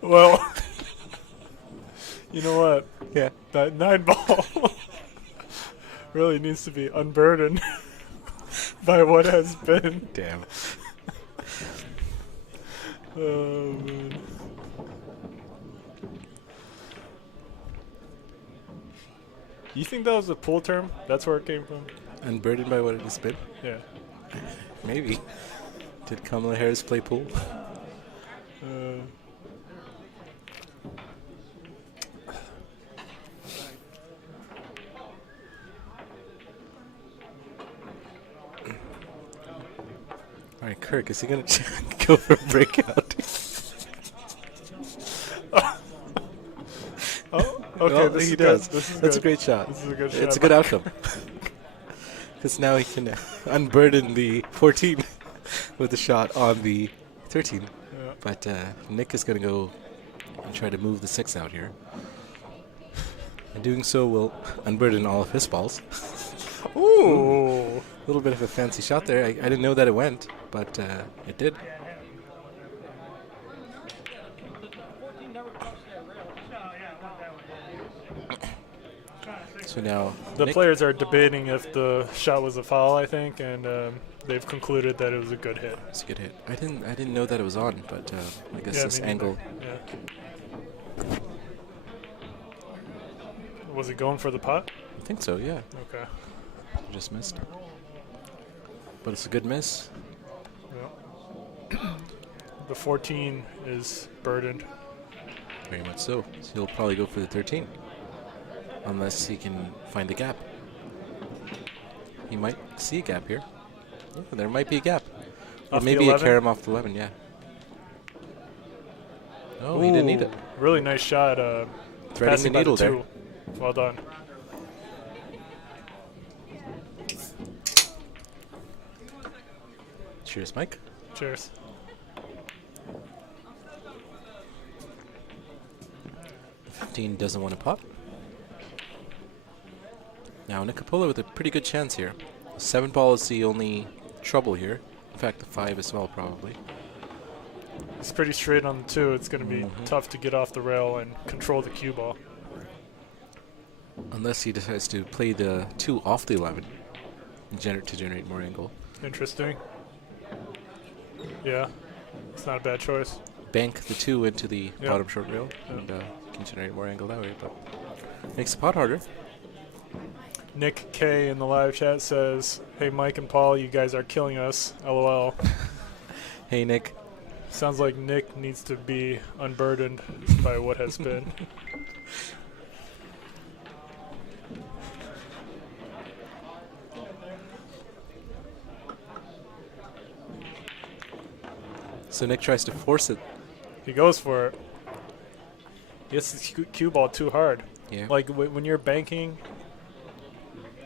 Well, you know what? Yeah. That 9 ball really needs to be unburdened by what has been. Damn. Oh, man. You think that was a pool term? That's where it came from? Unburdened by what it has been? Yeah. Maybe. Did Kamala Harris play pool? All right, Kirk, is he going to go for a breakout? Oh, okay. Well, This he is does. Good. This is That's good. a great shot. This is a good shot. It's a good outcome. Because now he can unburden the 14 with the shot on the 13. Yeah. But Nick is going to go and try to move the 6 out here. And doing so will unburden all of his balls. Ooh. A little bit of a fancy shot there. I didn't know that it went, but it did. So now The Nick, players are debating if the shot was a foul, I think, and they've concluded that it was a good hit. it's a good hit. I didn't know that it was on, but I guess Yeah, this me neither. angle. Yeah. Was he going for the pot? I think so. Yeah, Okay. just missed. But it's a good miss. Yeah. The 14 is burdened. Very much so. So he'll probably go for the 13. Unless he can find a gap. He might see a gap here. Yeah, there might be a gap. Or Off the maybe a 11? carom off the 11, yeah. Oh, he didn't need it. Really nice shot. Threading the Passing by needle there. 2. Well done. Cheers, Mike. Cheers. The 15 doesn't want to pot. Now, Nick Coppola with a pretty good chance here. 7 ball is the only trouble here. In fact, the 5 as well, probably. It's pretty straight on the 2. It's going to be Mhm. tough to get off the rail and control the cue ball. Unless he decides to play the 2 off the 11 and to generate more angle. Interesting. Yeah, it's not a bad choice. Bank the 2 into the Yeah. bottom short rail Yeah. and can generate more angle that way, but makes the pot harder. Nick K in the live chat says, "Hey Mike and Paul, you guys are killing us. LOL." Hey, Nick. Sounds like Nick needs to be unburdened by what has been. So Nick tries to force it. He goes for it. He hits the cue ball too hard. Yeah. Like when you're banking,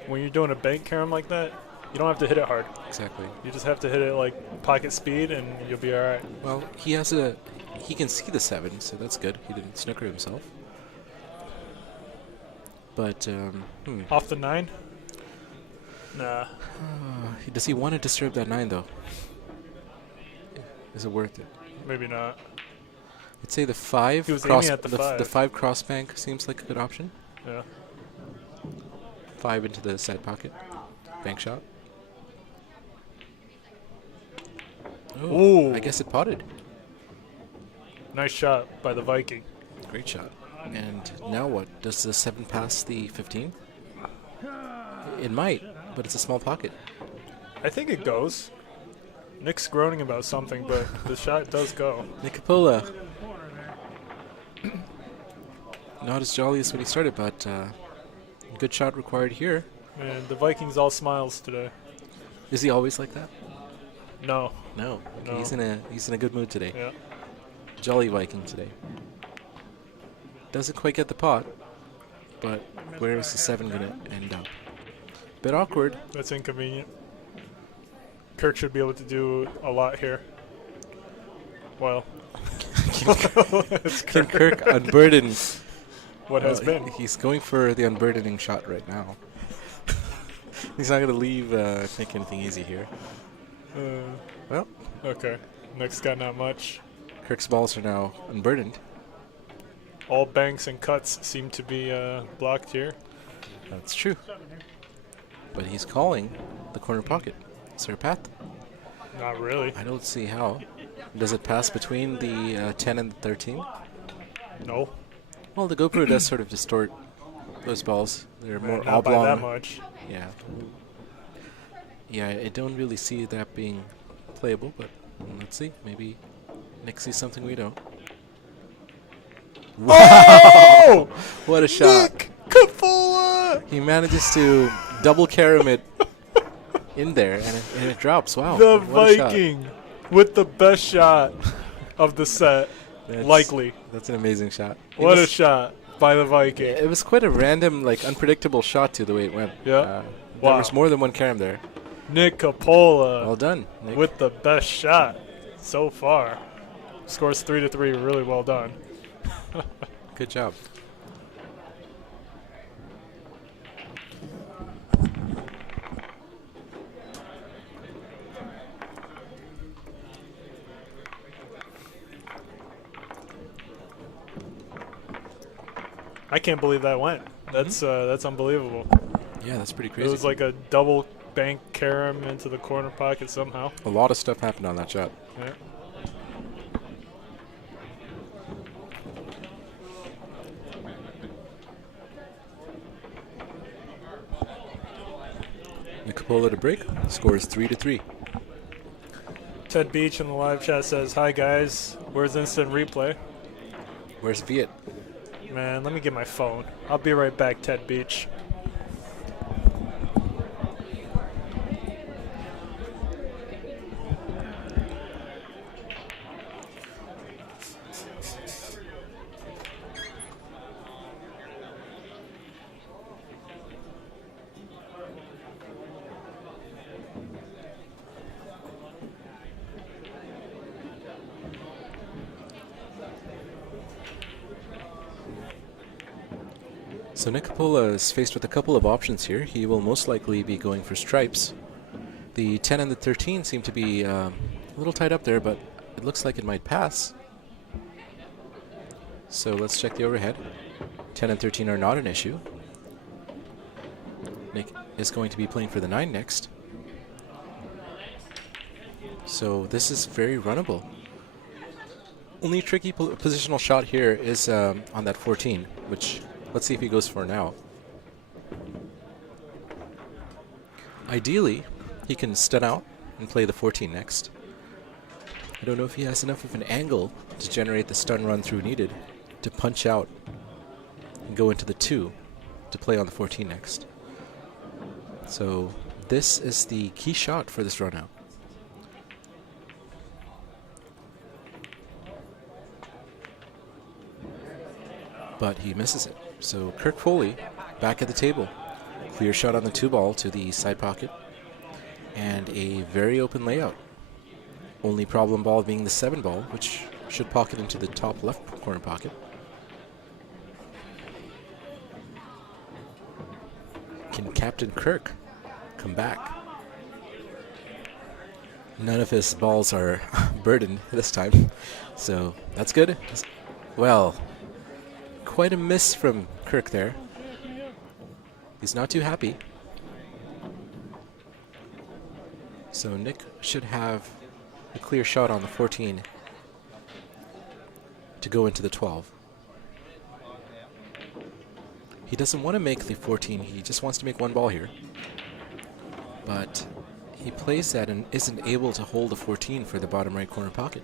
when you're doing a bank carom like that, you don't have to hit it hard. Exactly. You just have to hit it like pocket speed, and you'll be all right. Well, he can see the 7, so that's good. He didn't snooker himself. But Off the 9? Nah. Does he want to disturb that 9 though? Is it worth it? Maybe not. I'd say the 5 He was cross aiming at the 5. the 5 cross bank seems like a good option. Yeah. 5 into the side pocket. Bank shot. Ooh. I guess it potted. Nice shot by the Viking. Great shot. And now what? Does the 7 pass the 15? It might, but it's a small pocket. I think it goes. Nick's groaning about something, but the shot does go. Nick Coppola. Not as jolly as when he started, but good shot required here. And the Vikings all smiles today. Is he always like that? No. No. Okay, No. He's in a good mood today. Yeah. Jolly Viking today. Doesn't quite get the pot, but where is the 7 going to end up? Bit awkward. That's inconvenient. Kirk should be able to do a lot here. Well, it's Can Kirk. Kirk unburden? What has been? He's going for the unburdening shot right now. He's not going to leave Nick anything easy here. Well, Okay. Nick's got not much. Kirk's balls are now unburdened. All banks and cuts seem to be blocked here. That's true. But he's calling the corner pocket. Is there a path? Not really. I don't see how. Does it pass between the 10 and the 13? No. Well, the GoPro does sort of distort those balls. They're more Not by oblong. that much. Yeah. Yeah, I don't really see that being playable, but let's see. Maybe Nick sees something we don't. Oh! What a shot. Nick Coppola! He manages to double carom it in there, and it drops. Wow. The what a shot. Viking with the best shot of the set. Likely. That's an amazing shot. What a shot by the Viking. It was quite a random, unpredictable shot too, the way it went. Yeah. There Wow. was more than one carom there. Nick Coppola Well done, Nick. with the best shot so far. Scores 3-3. Really well done. Good job. I can't believe that went. That's unbelievable. Yeah, that's pretty crazy. It was like a double bank carom into the corner pocket somehow. A lot of stuff happened on that shot. Yeah. Nick Coppola to break. Scores 3-3. Ted Beach in the live chat says, "Hi guys, where's instant replay?" Where's Viet? Man, let me get my phone. I'll be right back, Ted Beach. So Nick Coppola is faced with a couple of options here. He will most likely be going for stripes. The 10 and the 13 seem to be a little tied up there, but it looks like it might pass. So let's check the overhead. 10 and 13 are not an issue. Nick is going to be playing for the 9 next. So this is very runnable. Only tricky positional shot here is on that 14, which let's see if he goes for now. Ideally, he can stun out and play the 14 next. I don't know if he has enough of an angle to generate the stun run through needed to punch out and go into the 2 to play on the 14 next. So this is the key shot for this run out. but he misses it. So Kirk Foley back at the table. Clear shot on the 2-ball to the side pocket, and a very open layout. Only problem ball being the 7-ball, which should pocket into the top left corner pocket. Can Captain Kirk come back? None of his balls are burdened this time, so that's good. Well, quite a miss from Kirk there. He's not too happy. So Nick should have a clear shot on the 14 to go into the 12. He doesn't want to make the 14, he just wants to make one ball here. But he plays that and isn't able to hold the 14 for the bottom right corner pocket.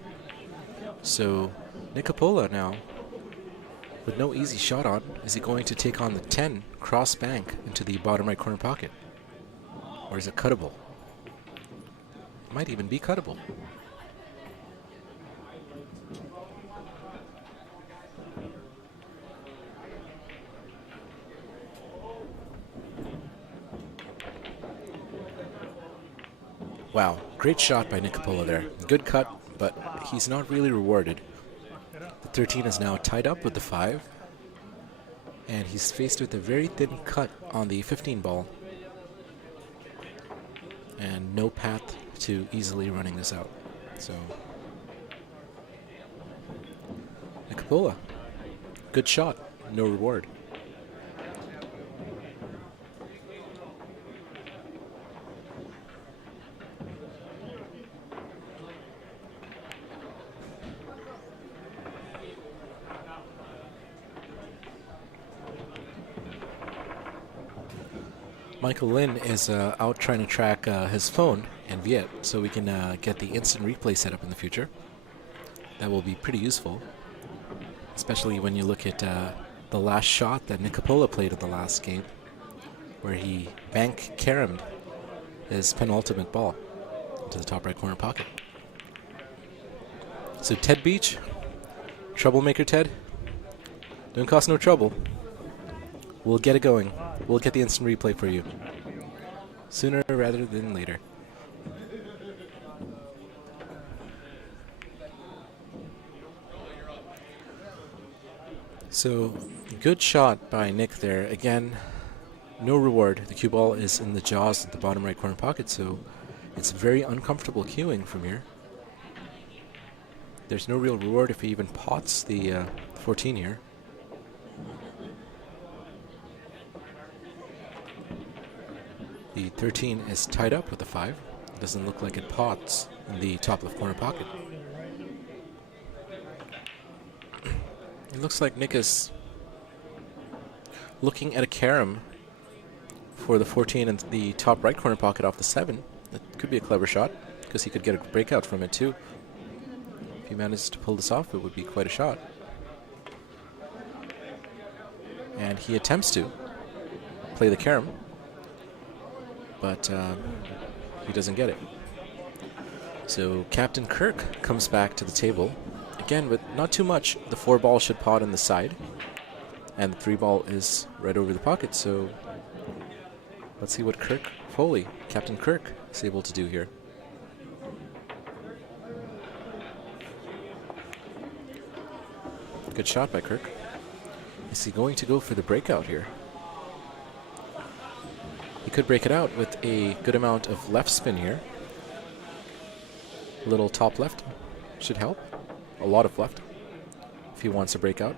So Nick Coppola now, with no easy shot on, is he going to take on the 10 cross bank into the bottom right corner pocket? Or is it cuttable? It might even be cuttable. Wow, great shot by Nick Coppola there. Good cut, but he's not really rewarded. The 13 is now tied up with the 5, and he's faced with a very thin cut on the 15 ball, and no path to easily running this out. So, Nick Coppola, good shot, no reward. Michael Lin is out trying to track his phone and Viet, so we can get the instant replay set up in the future. That will be pretty useful, especially when you look at the last shot that Nick Coppola played in the last game, where he bank caromed his penultimate ball into the top right corner pocket. So Ted Beach, troublemaker Ted, don't cause no trouble. We'll get it going. We'll get the instant replay for you sooner rather than later. So, good shot by Nick there. Again, no reward. The cue ball is in the jaws at the bottom right corner pocket, so it's very uncomfortable cueing from here. There's no real reward if he even pots the 14 here. The 13 is tied up with the 5. It doesn't look like it pots in the top left corner pocket. It looks like Nick is looking at a carom for the 14 in the top right corner pocket off the 7. That could be a clever shot, because he could get a breakout from it too. If he manages to pull this off, it would be quite a shot. And he attempts to play the carom, but he doesn't get it. So Captain Kirk comes back to the table. Again, with not too much. The 4 ball should pot on the side, and the 3 ball is right over the pocket. So let's see what Kirk Foley, Captain Kirk, is able to do here. Good shot by Kirk. Is he going to go for the breakout here? He could break it out with a good amount of left spin here. A little top left should help. A lot of left if he wants a breakout,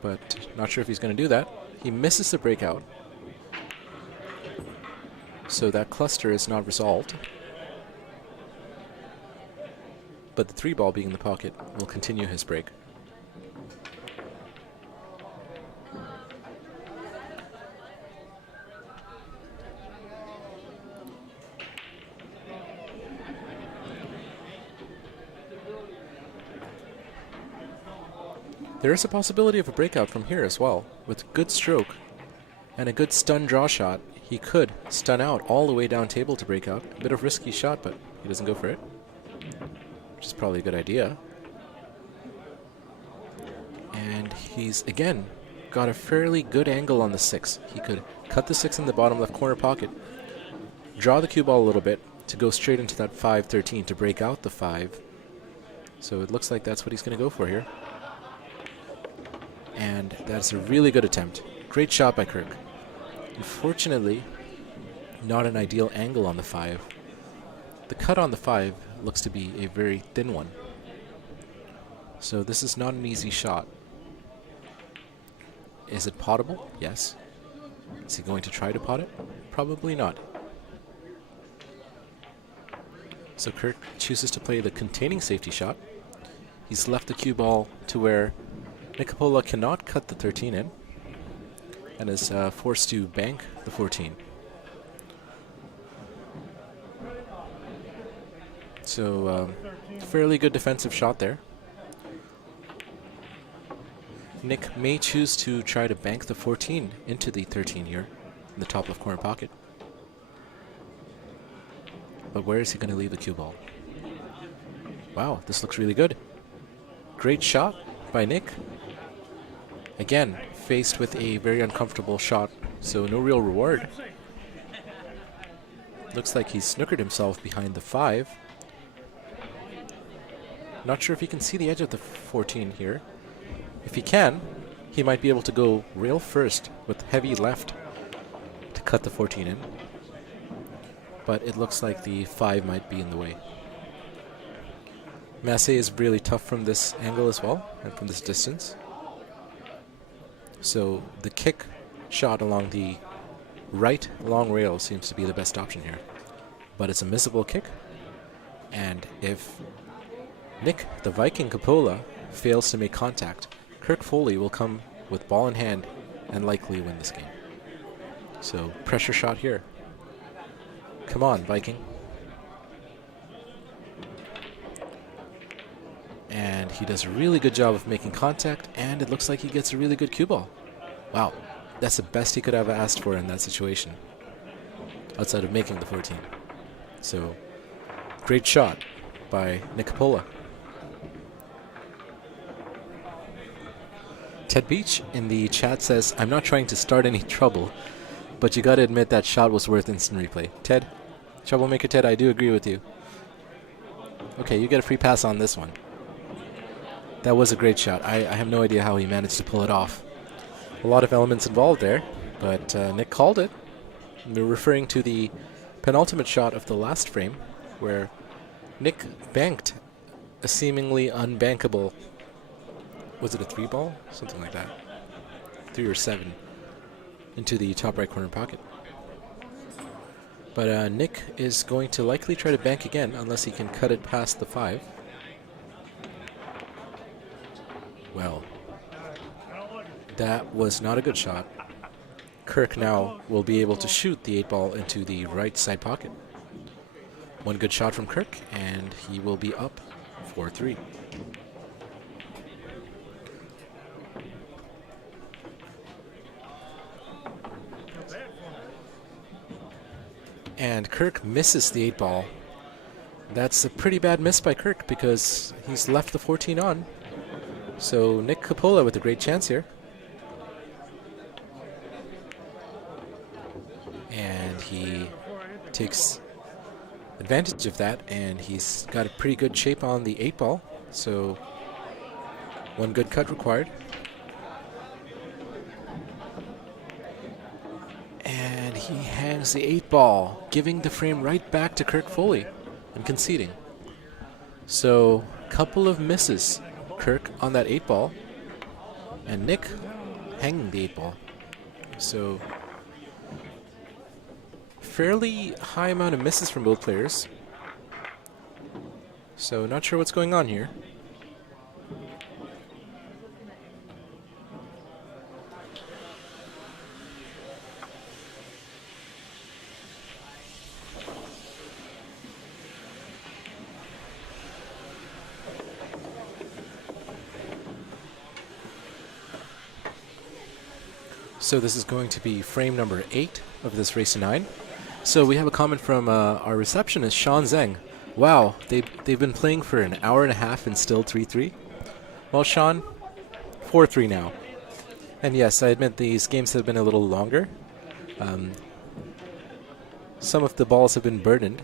but not sure if he's going to do that. He misses the breakout, so that cluster is not resolved, but the 3 ball being in the pocket will continue his break. There is a possibility of a breakout from here as well. With good stroke and a good stun draw shot, he could stun out all the way down table to break out. A bit of risky shot, but he doesn't go for it, which is probably a good idea. And he's, again, got a fairly good angle on the 6. He could cut the 6 in the bottom left corner pocket, draw the cue ball a little bit to go straight into that 5-13 to break out the 5. So it looks like that's what he's going to go for here. And that's a really good attempt. Great shot by Kirk. Unfortunately, not an ideal angle on the 5. The cut on the 5 looks to be a very thin one. So this is not an easy shot. Is it potable? Yes. Is he going to try to pot it? Probably not. So Kirk chooses to play the containing safety shot. He's left the cue ball to where Coppola cannot cut the 13 in and is forced to bank the 14. So fairly good defensive shot there. Nick may choose to try to bank the 14 into the 13 here in the top left corner pocket. But where is he going to leave the cue ball? Wow, this looks really good. Great shot by Nick. Again, faced with a very uncomfortable shot, so no real reward. Looks like he's snookered himself behind the 5. Not sure if he can see the edge of the 14 here. If he can, he might be able to go rail first with heavy left to cut the 14 in. But it looks like the 5 might be in the way. Massey is really tough from this angle as well, and from this distance. So the kick shot along the right long rail seems to be the best option here. But it's a missable kick. And if Nick, the Viking Coppola, fails to make contact, Kirk Foley will come with ball in hand and likely win this game. So pressure shot here. Come on, Viking. And he does a really good job of making contact, and it looks like he gets a really good cue ball. Wow, that's the best he could have asked for in that situation, outside of making the 14. So, great shot by Nick Coppola. Ted Beach in the chat says, I'm not trying to start any trouble, but you gotta admit that shot was worth instant replay. Ted, Troublemaker Ted, I do agree with you. Okay, you get a free pass on this one. That was a great shot. I have no idea how he managed to pull it off. A lot of elements involved there, but Nick called it. We're referring to the penultimate shot of the last frame, where Nick banked a seemingly unbankable, was it a 3 ball? Something like that. 3 or 7 into the top right corner pocket. But Nick is going to likely try to bank again unless he can cut it past the 5. Well, that was not a good shot. Kirk now will be able to shoot the 8 ball into the right side pocket. One good shot from Kirk, and he will be up 4-3. And Kirk misses the 8 ball. That's a pretty bad miss by Kirk because he's left the 14 on. So Nick Coppola with a great chance here. And he takes advantage of that, and he's got a pretty good shape on the 8 ball. So one good cut required. And he hangs the 8 ball, giving the frame right back to Kirk Foley and conceding. So couple of misses. Kirk on that 8 ball, and Nick hanging the 8 ball. So fairly high amount of misses from both players. So not sure what's going on here. So this is going to be frame number 8 of this race to 9. So we have a comment from our receptionist, Sean Zeng. Wow, they've been playing for an hour and a half and still 3-3. Well, Sean, 4-3 now. And yes, I admit these games have been a little longer. Some of the balls have been burdened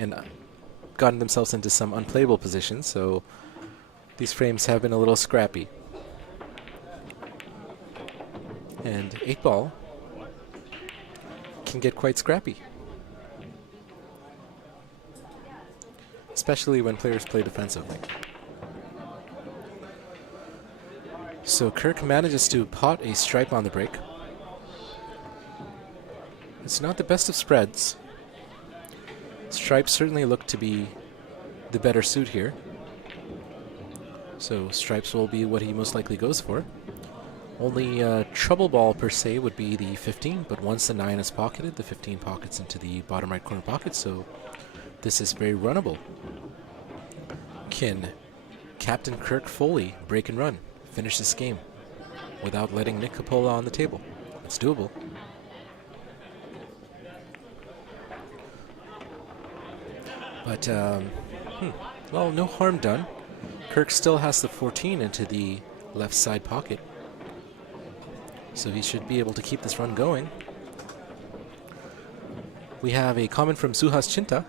and gotten themselves into some unplayable positions, so these frames have been a little scrappy. And 8-ball can get quite scrappy, especially when players play defensively. So Kirk manages to pot a stripe on the break. It's not the best of spreads. Stripes certainly look to be the better suit here. So stripes will be what he most likely goes for. Only trouble ball per se would be the 15, but once the 9 is pocketed, the 15 pockets into the bottom right corner pocket, so this is very runnable. Can Captain Kirk Foley break and run, finish this game without letting Nick Coppola on the table? It's doable. But, well, no harm done. Kirk still has the 14 into the left side pocket, so he should be able to keep this run going. We have a comment from Suhas Chinta.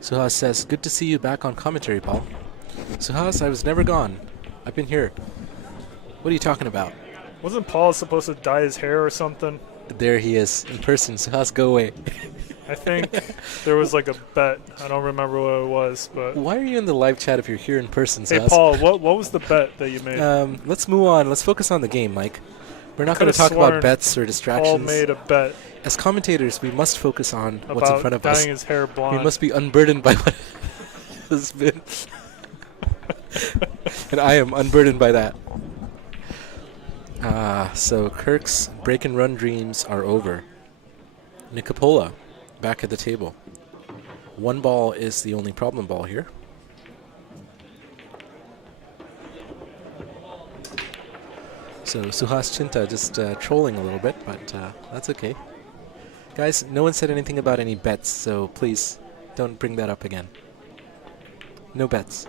Suhas says, "Good to see you back on commentary, Paul." Suhas, I was never gone. I've been here. What are you talking about? Wasn't Paul supposed to dye his hair or something? There he is, in person. Suhas, go away. I think there was like a bet. I don't remember what it was, but... Why are you in the live chat if you're here in person, Suhas? Hey, Paul, what was the bet that you made? Let's move on. Let's focus on the game, Mike. We're not going to talk about bets or distractions. Paul made a bet. As commentators, we must focus on what's in front of about us. dyeing his hair blonde. We must be unburdened by what has been. And I am unburdened by that. So Kirk's break and run dreams are over. Nick Coppola back at the table. 1 ball is the only problem ball here. So Suhas Chinta just trolling a little bit, but that's okay. Guys, no one said anything about any bets, so please don't bring that up again. No bets.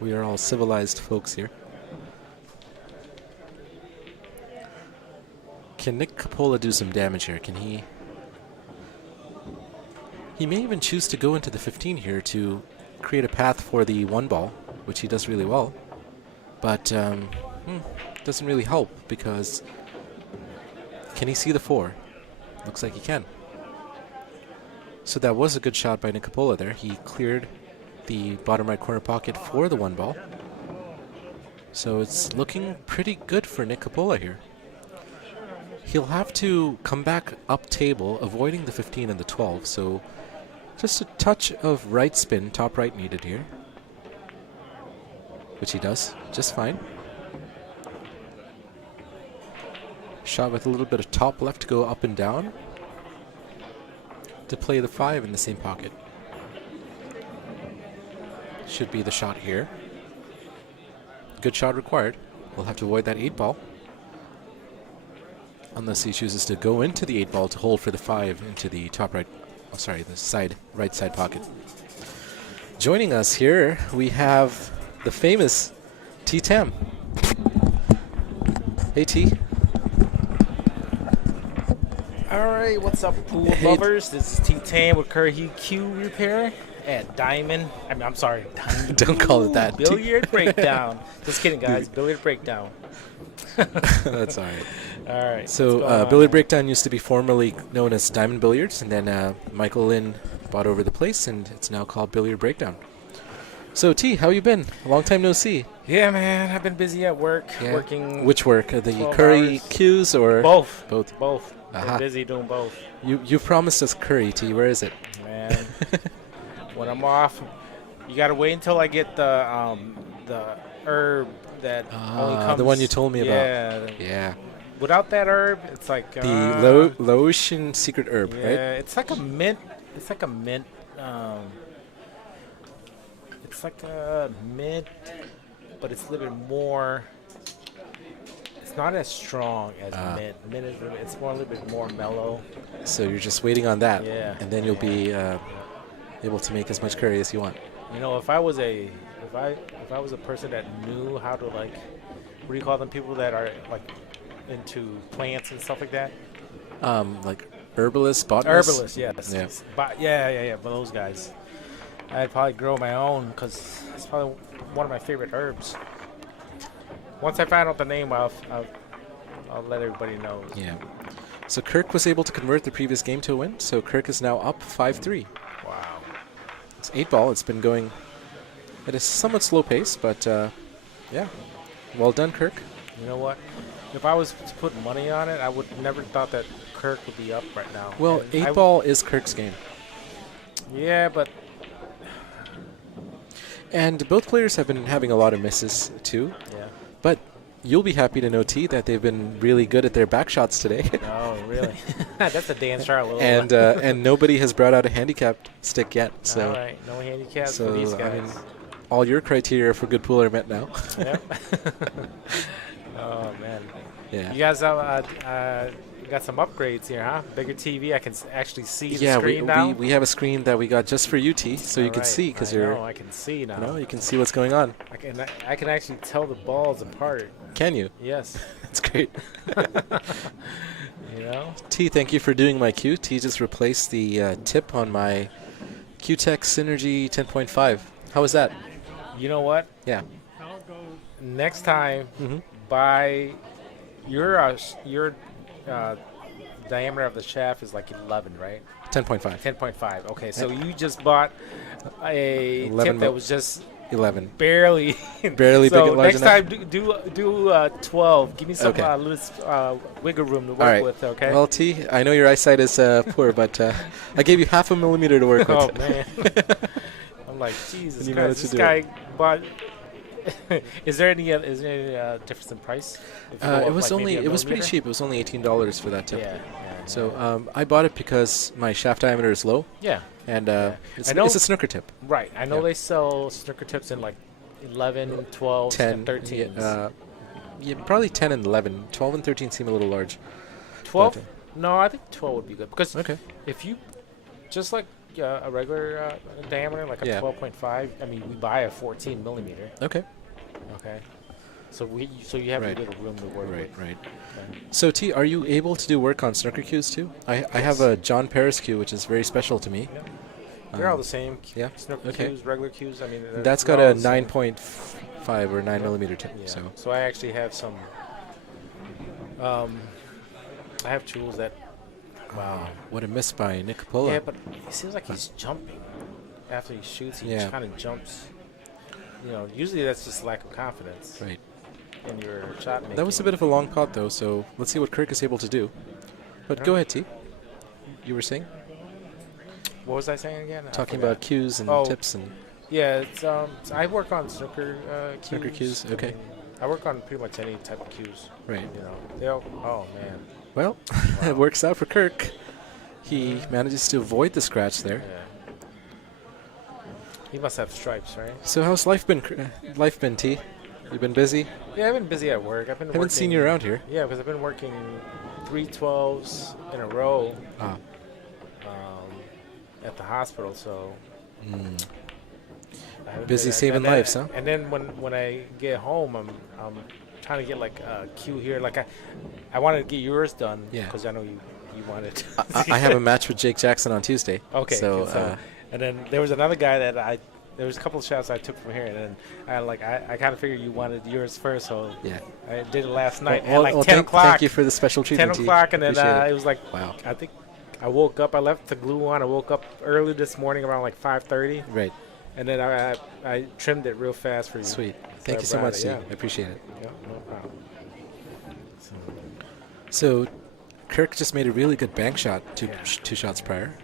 We are all civilized folks here. Can Nick Coppola do some damage here? Can he... He may even choose to go into the 15 here to create a path for the 1 ball, which he does really well. But doesn't really help because... Can he see the 4? Looks like he can. So that was a good shot by Nick Coppola there. He cleared the bottom right corner pocket for the 1 ball. So it's looking pretty good for Nick Coppola here. He'll have to come back up table, avoiding the 15 and the 12, so just a touch of right spin, top right needed here, which he does just fine. Shot with a little bit of top left to go up and down to play the 5 in the same pocket. Should be the shot here. Good shot required. We'll have to avoid that 8 ball. Unless he chooses to go into the 8 ball to hold for the 5 into the top right, oh sorry, the side, right side pocket. Joining us here, we have the famous T Tam. Hey T. Alright, what's up, pool lovers? This is T Tam with Curry Q Repair at Diamond. I'm sorry. Diamond Don't call it that. Billiard Breakdown. Just kidding, guys. Billiard Breakdown. That's all right. All right. So Billiard Breakdown used to be formerly known as Diamond Billiards, and then Michael Lynn bought over the place, and it's now called Billiard Breakdown. So T, how you been? A long time no see. Yeah, man. I've been busy at work, Yeah. working. Which work? The curry hours. cues or Both. Both. Both. Aha. Been busy doing both. You promised us curry, T. Where is it? Man, when I'm off, you gotta wait until I get the herb that only comes. The one you told me yeah, about. Yeah. Without that herb, it's like The Laotian secret herb, yeah, right? it's like a mint. It's like a mint. It's like a mint, but it's a little bit more. It's not as strong as mint. Mint is it's more a little bit more mellow. So you're just waiting on that, Yeah. and then you'll be able to make as much curry as you want. You know, if I was a person that knew how to, like, what do you call them? People that are like into plants and stuff like that. Like herbalists, botanists. Herbalists, yes. Yeah. But yeah. But those guys, I'd probably grow my own because it's probably one of my favorite herbs. Once I find out the name, I'll let everybody know. Yeah. So Kirk was able to convert the previous game to a win. So Kirk is now up 5-3. Wow. It's 8-ball. It's been going at a somewhat slow pace, but yeah. Well done, Kirk. You know what? If I was to put money on it, I would never thought that Kirk would be up right now. Well, And 8-ball is Kirk's game. Yeah, but And both players have been having a lot of misses, too. yeah. But you'll be happy to know, T, that they've been really good at their back shots today. Oh, really? That's a Dan Charlotte. and nobody has brought out a handicapped stick yet. So, all right, no handicaps so for these guys. I mean, all your criteria for good pool are met now. Yep. Oh man. Yeah. You guys got some upgrades here, huh? Bigger TV. I can actually see the Yeah, screen now. we have a screen that we got just for you, T, so you can Alright, see because I you're. know, I can see now. You know, you can see what's going on. I can actually tell the balls apart. Can you? Yes. That's great. You know. T, thank you for doing my cue. T just replaced the tip on my Q-Tech Synergy 10.5. How was that? You know what? Yeah. Next time, Mm-hmm. buy your diameter of the shaft is like 11, right? 10.5. 10.5 Okay, so you just bought a 11 tip that was just 11. barely Barely so big and large next enough? time do 12. Give me some Okay. little wiggle room to work All right. with, okay? Well, T, I know your eyesight is poor, but I gave you 0.5 millimeter to work Oh with. man. I'm like, Jesus And you Christ, managed to this do guy bought is there any difference in price? If you go up, It was like, maybe a it was pretty millimeter? cheap. It was only $18 for that tip. Yeah. So I bought it because my shaft diameter is low, yeah. and it's I know- a snooker tip. Right. I know Yeah. they sell snooker tips in like 11, 12, 10, and 13. Yeah, probably 10 and 11. 12 and 13 seem a little large. 12? but, No, I think 12 would be good because Okay. if you just like a regular diameter, like a Yeah. 12.5, I mean, we buy a 14 millimeter. Okay. Okay. So you have Right. a little room to work Right. with. Right. Okay. So T, are you able to do work on snooker cues too? I have a John Paris cue, which is very special to me. They're all the same. Yeah. Snooker Okay. cues, regular cues. I mean, That's got they're all a the same. 9.5 or 9 millimeter tip. Yeah. So So I actually have some. I have tools that. Wow. what a miss by Nick Coppola. Yeah, but it seems like he's jumping after he shoots. He Yeah. kind of jumps. You know, usually that's just lack of confidence Right. in your shot making. That was a bit of a long pot though, so let's see what Kirk is able to do. But go ahead, T. You were saying? What was I saying again? I Talking forgot. about cues and Oh. tips and Yeah, it's I work on snooker cues. Snooker cues, I okay. mean, I work on pretty much any type of cues. right. You know, they'll. Oh man. Well, it works out for Kirk. He manages to avoid the scratch there. Yeah. He must have stripes, right? So how's life been? Life been, T? You been busy? Yeah, I've been busy at work. I've been. Haven't seen you working- around here. Yeah, because I've been working 3 12s in a row Ah. at the hospital, so. I haven't Busy been- saving and then- lives, huh? And then when I get home, I'm trying to get like a queue here. Like I wanted to get yours done. Yeah. Because I know you wanted. I have a match with Jake Jackson on Tuesday. Okay. So, And then there was another guy that there was a couple of shots I took from here, and then I kind of figured you wanted yours first, so yeah. I did it last night Well, at like 10 o'clock. Thank you for the special 10 treatment, T. o'clock, and then Appreciate it was like, Wow. I think I woke up. I left the glue on. I woke up early this morning around like 5:30, Right. and then I trimmed it real fast for you. Sweet. So Thank I you so brought much, it, T. yeah. I appreciate it. Yeah, no problem. So Kirk just made a really good bank shot Yeah. two shots prior.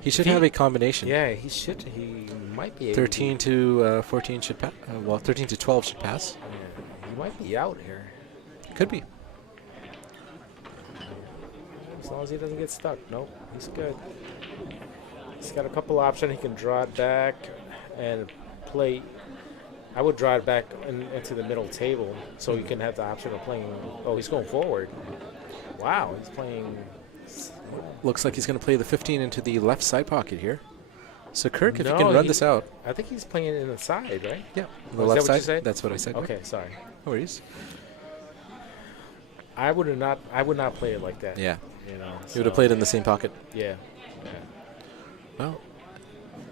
He should have a combination. Yeah, he should. He might be able 13 to 14 should pass. Well, 13 to 12 should pass. Yeah, he might be out here Could be. as long as he doesn't get stuck. Nope, he's good. He's got a couple options. He can draw it back and play. I would draw it back into the middle table so you can have the option of playing. Oh, he's going forward. Wow, he's playing. Looks like he's going to play the 15 into the left side pocket here. So Kirk, if No, you can run he- this out. I think he's playing in the side, right? Yeah. Oh, is The that left what you side. said? That's what I said. Okay, sorry. No worries. I would not play it like that. Yeah. You know. You would have played in the same pocket. Yeah. Well,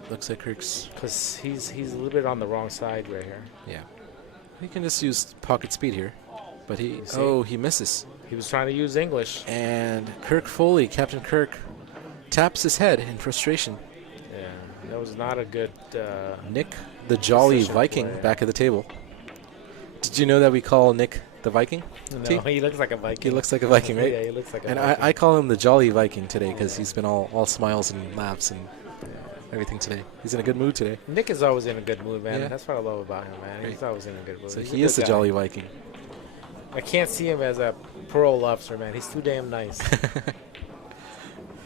looks like Kirk's. Because he's a little bit on the wrong side right here. Yeah. He can just use pocket speed here. But he. see? Oh, he misses. He was trying to use English. And Kirk Foley, Captain Kirk, taps his head in frustration. Yeah. That was not a good. Nick, the Jolly Position Viking, play. back at the table. Did you know that we call Nick the Viking? T? No, he looks like a Viking. He looks like a Viking, right? Yeah, he looks like a And Viking. I call him the Jolly Viking today because he's been all smiles and laughs and everything today. He's in a good mood today. Nick is always in a good mood, man. Yeah. That's what I love about him, man. He's Right. always in a good mood. So He's a he is good the guy. Jolly Viking. I can't see him as a parole officer, man. He's too damn nice.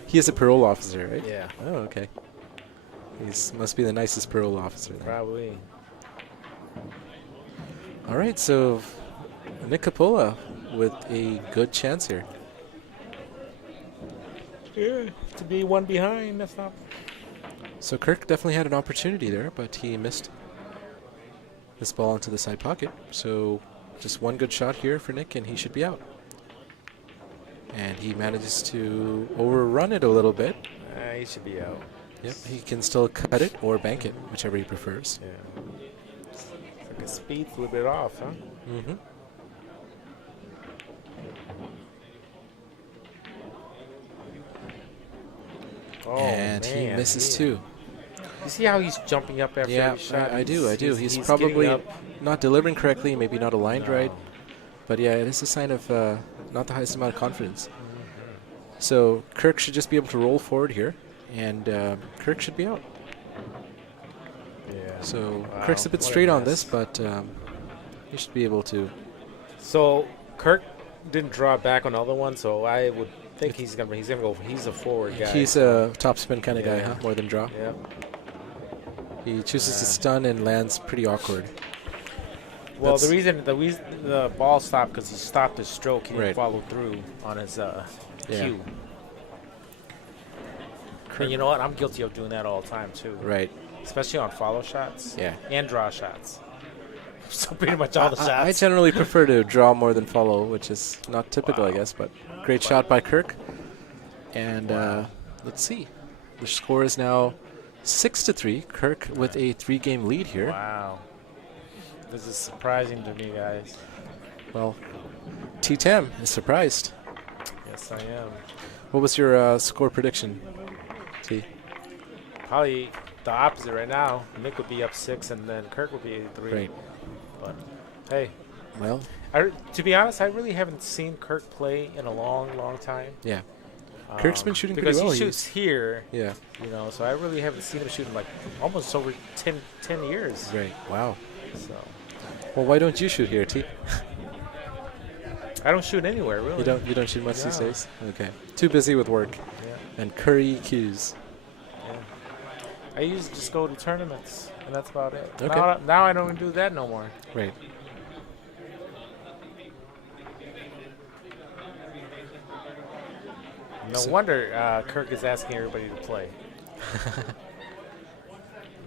He is a parole officer, right? Yeah, Oh, okay. He's must be the nicest parole officer then. probably. All right, so Nick Coppola with a good chance here. Yeah, to be one behind, that's not. So Kirk definitely had an opportunity there, but he missed this ball into the side pocket. So just one good shot here for Nick, and he should be out. And he manages to overrun it a little bit. He should be out. Yep, he can still cut it or bank it, whichever he prefers. Yeah. Like his speed's a little bit off, huh? Mm-hmm. Oh, And he man, misses too. You see how he's jumping up after Yeah, every shot? I do. He's getting probably up. not delivering correctly, maybe not aligned No. right. But yeah, it is a sign of not the highest amount of confidence. So Kirk should just be able to roll forward here, and Kirk should be out. Yeah. So Wow, Kirk's a bit what a straight on mess. this, but he should be able to. So Kirk didn't draw back on the other one, so I would think he's gonna go. He's a forward guy. He's a top spin kind of guy, Yeah. huh? More than draw. Yeah. He chooses to Yeah. stun and lands pretty awkward. Well, That's- the reason the ball stopped because he stopped his stroke. He didn't Right. follow through on his Yeah. cue. And you know what? I'm guilty of doing that all the time too. Right. Especially on follow shots. Yeah. And draw shots. So pretty much all the shots. I generally prefer to draw more than follow, which is not typical, I guess. But great shot by Kirk. And let's see. The score is now 6-3. Kirk with a 3-game lead here. Wow. This is surprising to me, guys. Well, T-Tam is surprised. Yes, I am. What was your score prediction, T? Probably the opposite right now. Nick would be up 6, and then Kirk would be 3. Right. But hey, Well, to be honest, I really haven't seen Kirk play in a long, long time. yeah. Kirk's been shooting pretty because well. he shoots here, Yeah. you know. So I really haven't seen him shoot in like almost over 10 years. Right. Wow. So Well, why don't you shoot here, T? I don't shoot anywhere really. You don't shoot much these No. days? Okay. Too busy with work Yeah, and curry cues. yeah. I used to just go to tournaments, and that's about it. Okay. Now I don't do that no more. Right. No wonder Kirk is asking everybody to play.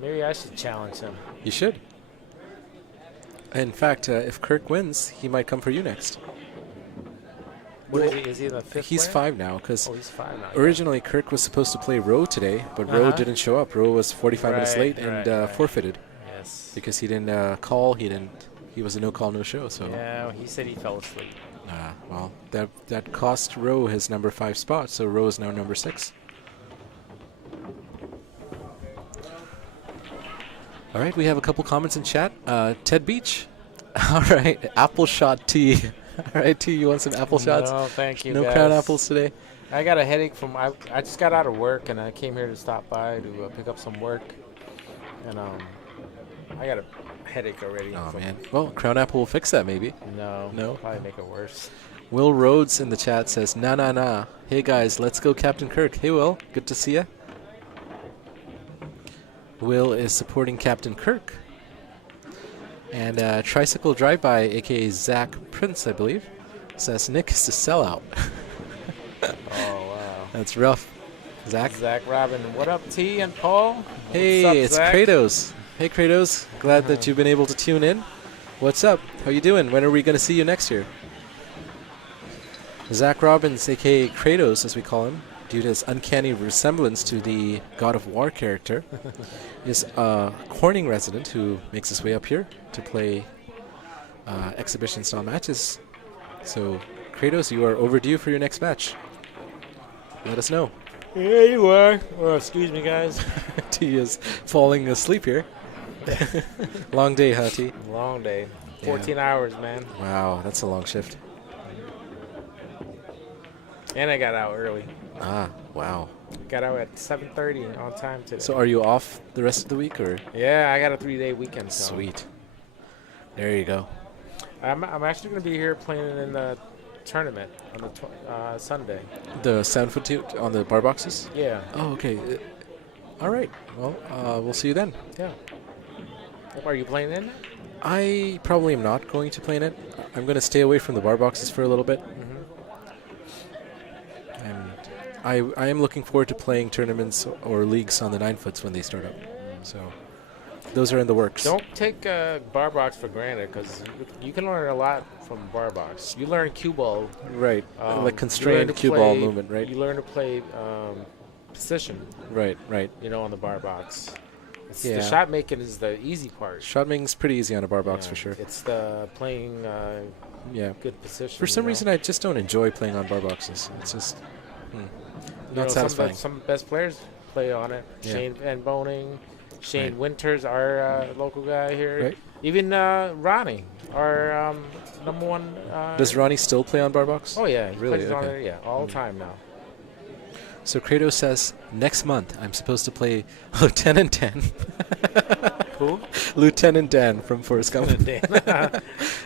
Maybe I should challenge him. You should. In fact, if Kirk wins, he might come for you next. What is he? Is he in the 5th? He's player? 5 now because Oh, he's 5 now. originally Kirk was supposed to play Rowe today, but Rowe Uh-huh. didn't show up. Rowe was 45 minutes Right, late and right. forfeited Yes. because he didn't call. He was a no call, no show. So Yeah, he said he fell asleep. well, that cost Rowe his number 5 spot. So Rowe is now number 6. All right, we have a couple comments in chat. Ted Beach. All right, apple shot tea. All right, T, you want some apple shots? No, thank you. No guys. crown apples today. I got a headache from. I just got out of work and I came here to stop by to pick up some work, and I got a headache already. Oh from- man. Well, crown apple will fix that maybe. No. No? Probably make it worse. Will Rhodes in the chat says, nah. Hey guys, let's go Captain Kirk. Hey Will, good to see ya. Will is supporting Captain Kirk. And Tricycle Drive-By, aka Zach Prince, I believe, says Nick is a sellout. Oh wow. That's rough. Zach. Zach Robin. What up, T and Paul? Hey, What's up, it's Zach? Kratos. Hey, Kratos. Glad that you've been able to tune in. What's up? How you doing? When are we going to see you next year? Zach Robbins, a.k.a. Kratos, as we call him, due to his uncanny resemblance to the God of War character, is a Corning resident who makes his way up here to play exhibition-style matches. So, Kratos, you are overdue for your next match. Let us know. Yeah, you are. Oh, excuse me, guys. T is falling asleep here. Long day, huh, T? Long day. 14 hours, man. Wow, that's a long shift. And I got out early. Ah, wow. Got out at 7:30 on time today. So are you off the rest of the week, or? Yeah, I got a 3-day weekend. So. Sweet. There you go. I'm actually going to be here playing in the tournament on the Sunday. The 7-foot on the bar boxes? Yeah. Oh, okay. All right. Well, we'll see you then. Yeah. Are you playing in it? I probably am not going to play in it. I'm going to stay away from the bar boxes for a little bit. And I am looking forward to playing tournaments or leagues on the 9-foots when they start up. So those are in the works. Don't take bar box for granted, because you can learn a lot from bar box. You learn cue ball. Right. Like you learn constrained to cue ball play- movement, right? You learn to play position, Right, right. on the bar box. Yeah. The shot making is the easy part. Shot making's pretty easy on a bar box Yeah, for sure. It's the playing Yeah. good position. For some reason, I just don't enjoy playing on bar boxes. It's just not satisfying. Some best players play on it. Yeah. Shane Van Boning, Shane Right. Winters, our local guy here. Right. Even Ronnie, our number one. Does Ronnie still play on bar box? Oh yeah, he Really? plays on Okay. there, all the time now. So Kratos says, next month I'm supposed to play Lieutenant Dan. Who? Lieutenant Dan from Forrest Gump. Dan.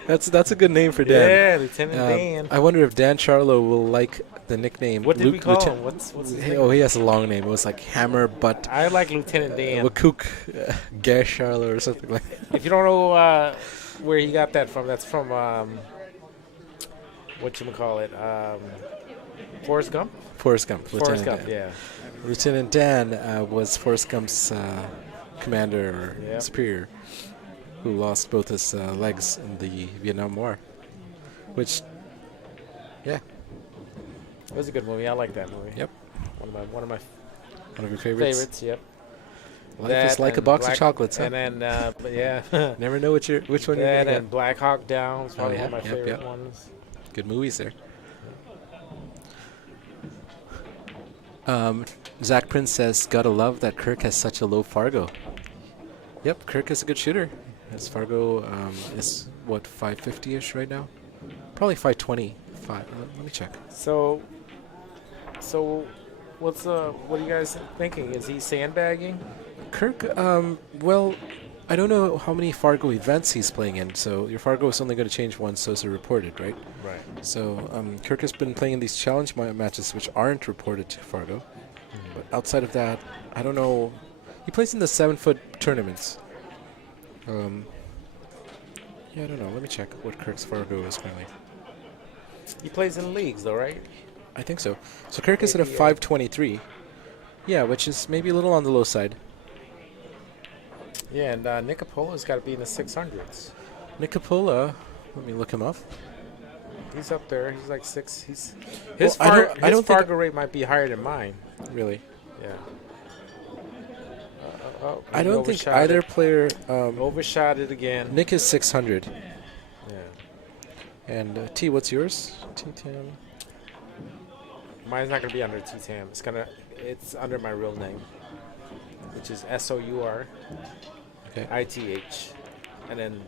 That's a good name for Dan. Yeah, Lieutenant Dan. I wonder if Dan Charlo will like the nickname. What did we call him? What's his name? Oh, he has a long name. It was like Hammer Butt I like Lieutenant Dan. Wakook Gash Charlo or something like that. If you don't know where he got that from, that's from whatchamacallit, Forrest Gump? Forrest Gump. Forrest Lieutenant Gump, Dan. yeah. Lieutenant Dan was Forrest Gump's commander or Yep. superior, who lost both his legs in the Vietnam War. Which, yeah, It was a good movie. I like that movie. Yep. One of my one of your favorites. favorites. Yep. Life That is like a and box of Black- chocolates. Huh? And then, but yeah. Never know which one you're That gonna and Black Hawk Down is probably yeah, one of my yep, favorite yep. ones. get. Good movies there. Zach Prince says, "Gotta love that Kirk has such a low Fargo." Yep, Kirk is a good shooter. His Fargo is what 550-ish right now, probably 520. Let me check. So what are you guys thinking? Is he sandbagging? Kirk, well, I don't know how many Fargo events he's playing in, so your Fargo is only going to change once those are reported, right? Right. So Kirk has been playing in these challenge matches which aren't reported to Fargo. But outside of that, I don't know. He plays in the 7-foot tournaments. Yeah, I don't know. Let me check what Kirk's Fargo is currently. He plays in leagues though, right? I think so. So Kirk is at a Maybe, 523. Yeah, which is maybe a little on the low side. Yeah, and Nick Coppola's got to be in the 600s. Nick Coppola, let me look him up. He's up there. He's like 6. His Well, I don't think- Fargo rate might be higher than mine. Really. Yeah. I he don't think overshot either it. player. Overshot it again. Nick is 600. Yeah. And T, what's yours? T10. Mine's not gonna be under T-Tam. It's under my real name, which is SOUR Okay. ITH, and then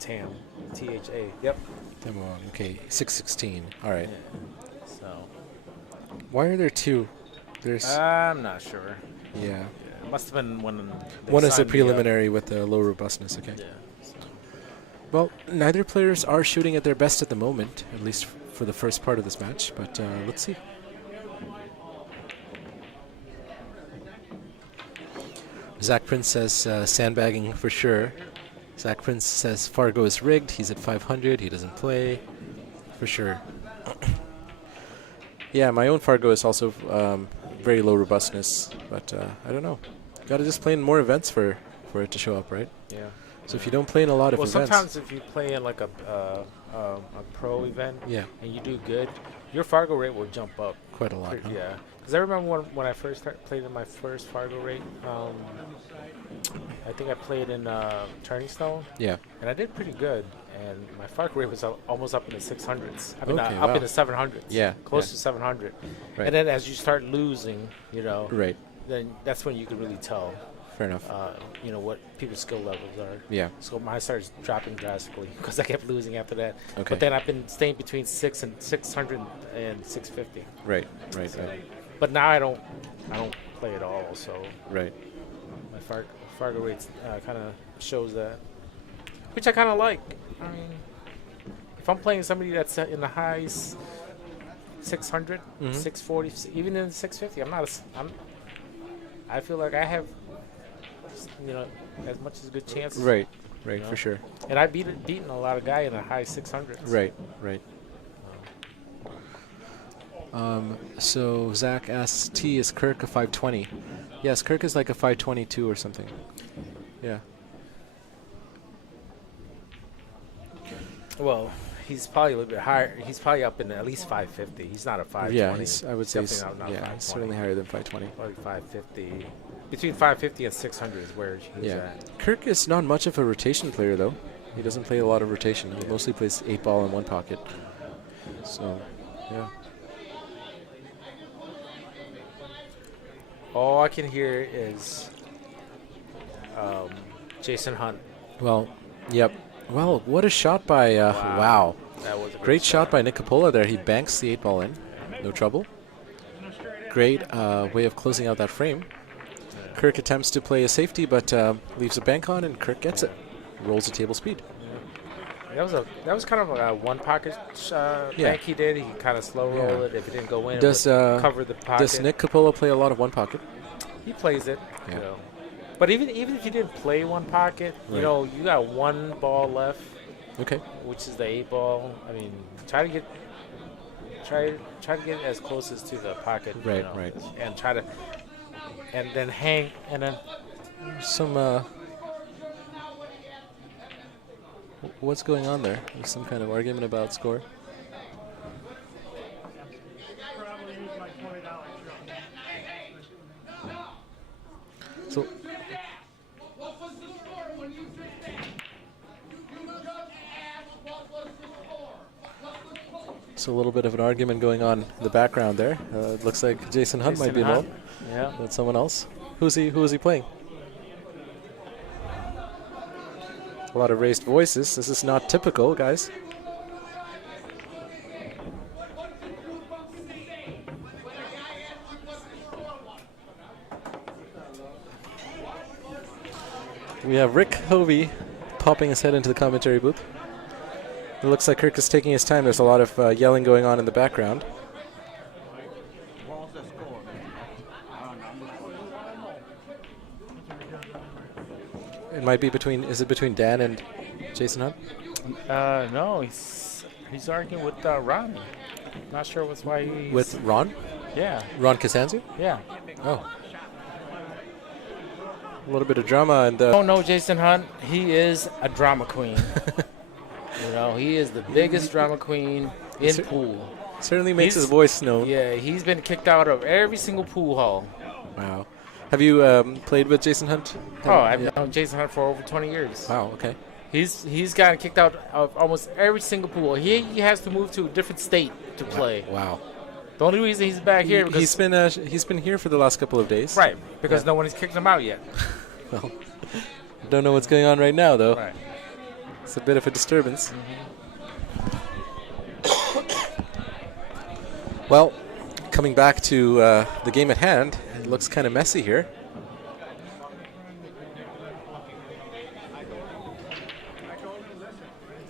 Tam, THA. Yep. Come on. Okay, 616. All right. So Why are there two? There's I'm not sure. yeah. It must have been when they One is a signed me up. preliminary with the low robustness. Okay. Yeah. Well, neither players are shooting at their best at the moment, at least for the first part of this match. But let's see. Zach Prince says sandbagging for sure. Zach Prince says Fargo is rigged. He's at 500. He doesn't play. For sure. Yeah, my own Fargo is also very low robustness. But I don't know. Got to just play in more events for it to show up, right? Yeah. So if you don't play in a lot of Well, events, sometimes if you play in like a pro event, yeah, and you do good, your Fargo rate will jump up. quite a lot. Huh? Yeah. Because I remember when I first played in my first Fargo rate, I think I played in Turning Stone, Yeah. and I did pretty good. And my Fargo rate was almost up in the 600s. I mean, Okay, up wow. in the 700s. Yeah, Close yeah. to 700. Right. And then as you start losing, Right. then that's when you can really tell, Fair enough. what people's skill levels are. Yeah. So mine started dropping drastically because I kept losing after that. Okay. But then I've been staying between 600 and 650. Right. Right. So, Right. but now I don't play at all. So Right. my Fargo rates kind of shows that, which I kind of like. I mean, if I'm playing somebody that's in the highs, 600, 640, even in the 650, I feel like I have, as much as good chances. Right. Right. You know? For sure. And I beaten a lot of guys in the high 600s. Right. Right. So Zach asks, T, is Kirk a 520? Yes, Kirk is like a 522 or something. Yeah. Well, he's probably a little bit higher. He's probably up in at least 550. He's not a 520. Yeah, I would say Definitely not yeah, 520. he's certainly higher than 520. Probably 550. Between 550 and 600 is where he's Yeah. at. Kirk is not much of a rotation player, though. He doesn't play a lot of rotation. He mostly plays 8-ball in one pocket. So, yeah. All I can hear is Jason Hunt. Well, yep. Well, what a shot by, wow. That was a good Great shot by Nick Coppola there. He banks the 8-ball in. No trouble. Great way of closing out that frame. Kirk attempts to play a safety, but leaves a bank on, and Kirk gets it. Rolls the table speed. That was kind of a one pocket bank he did. He kind of slow roll it. If it didn't go in, Does it would cover the pocket. Does Nick Coppola play a lot of one pocket? He plays it. Yeah. But even if you didn't play one pocket, Right. you got one ball left, Okay. which is the 8-ball. I mean, try to get as close as to the pocket. Right, right. And and then hang, and then Some what's going on there? There's some kind of argument about score. So a little bit of an argument going on in the background there. It looks like Jason Hunt might be involved. Yeah. That's someone else. Who is he playing? A lot of raised voices. This is not typical, guys. We have Rick Hovey popping his head into the commentary booth. It looks like Kirk is taking his time. There's a lot of yelling going on in the background. It might be is it between Dan and Jason Hunt? No, he's arguing with Ron. Not sure why he's With Ron? Yeah. Ron Costanzo? Yeah. Oh. A little bit of drama and Don't know Jason Hunt. He is a drama queen. He is the biggest drama queen in pool. certainly makes He's- his voice known. Yeah, he's been kicked out of every single pool hall. Wow. Have you played with Jason Hunt? I've known Jason Hunt for over 20 years. Wow, okay. He's gotten kicked out of almost every single pool. He has to move to a different state to play. Wow. The only reason he's back here because He's been here for the last couple of days. right because Yeah. no one has kicked him out yet. Well, don't know what's going on right now, though. Right. It's a bit of a disturbance. Well, coming back to the game at hand, it looks kind of messy here.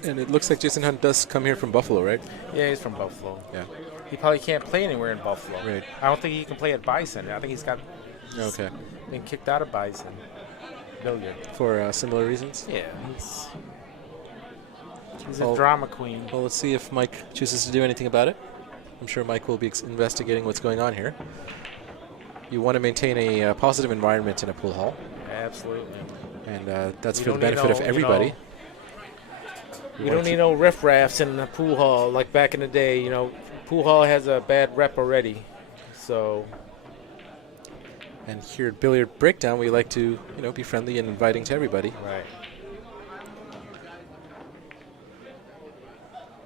And it looks like Jason Hunt does come here from Buffalo, right? Yeah, he's from Buffalo. Yeah. He probably can't play anywhere in Buffalo. Right. I don't think he can play at Bison. I think he's got Okay. been kicked out of Bison. Billiard. For similar reasons? Yeah, he's Well- a drama queen. Well, let's see if Mike chooses to do anything about it. I'm sure Mike will be investigating what's going on here. you want to maintain a positive environment in a pool hall, Absolutely. and that's We for the don't need benefit of no, everybody. We don't need no riffraffs in the pool hall like back in the day. You know, pool hall has a bad rep already. So And here at Billiard Breakdown, we like to, be friendly and inviting to everybody. right.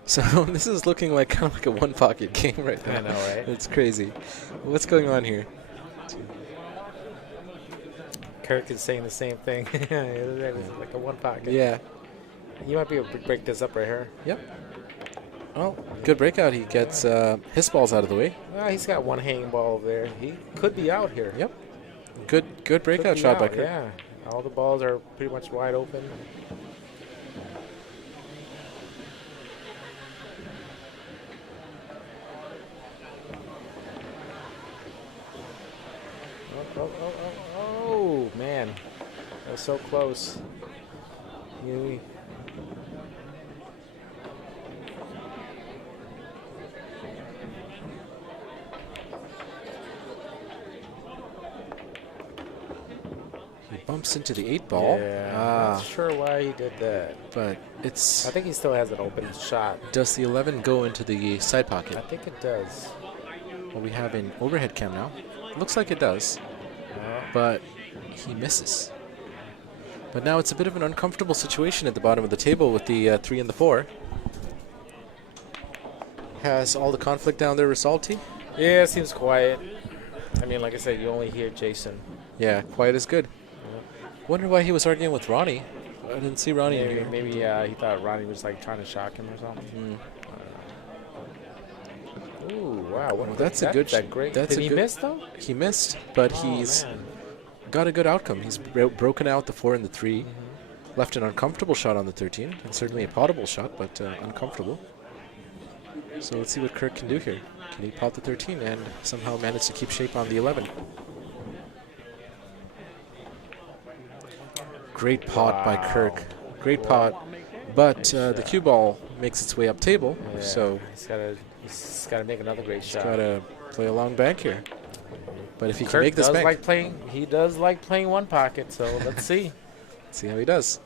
So this is looking like kind of like a one-pocket game right now. I know, right? It's crazy. What's going on here? Kirk is saying the same thing. It's like a one pocket. Yeah. You might be able to break this up right here. Yep. Well, good breakout. He gets his balls out of the way. Well, he's got one hanging ball over there. He could be out here. Yep. Good Could breakout be shot by out, Kirk. Yeah. All the balls are pretty much wide open. Oh, man. That was so close. You. He bumps into the 8-ball. Yeah, not sure why he did that. But it's... I think he still has an open shot. Does the 11 go into the side I pocket? think it does. Well, we have an overhead cam now. Looks like it does, but he misses. But now it's a bit of an uncomfortable situation at the bottom of the table with the 3 and the 4. Has all the conflict down there resolved, T? Yeah, it seems quiet. I mean, like I said, you only hear Jason. Yeah, quiet is good. Wonder why he was arguing with Ronnie. I didn't see Ronnie in here. Maybe he thought Ronnie was like trying to shock him or something. Ooh, wow! Well, that's a good. That great. That's Did a he good, miss though? He missed, but Oh, he's man. got a good outcome. He's broken out the 4 and the 3, left an uncomfortable shot on the 13, and certainly a potable shot, but uncomfortable. So let's see what Kirk can do here. Can he pot the 13 and somehow manage to keep shape on the 11? Great pot by Kirk. Great pot, but the cue ball makes its way up table, Yeah, so he's got to make another great he's shot. got to play a long bank here. But if he can Kirk make this does bank, like playing. He does like playing one pocket. So let's see. see how he does.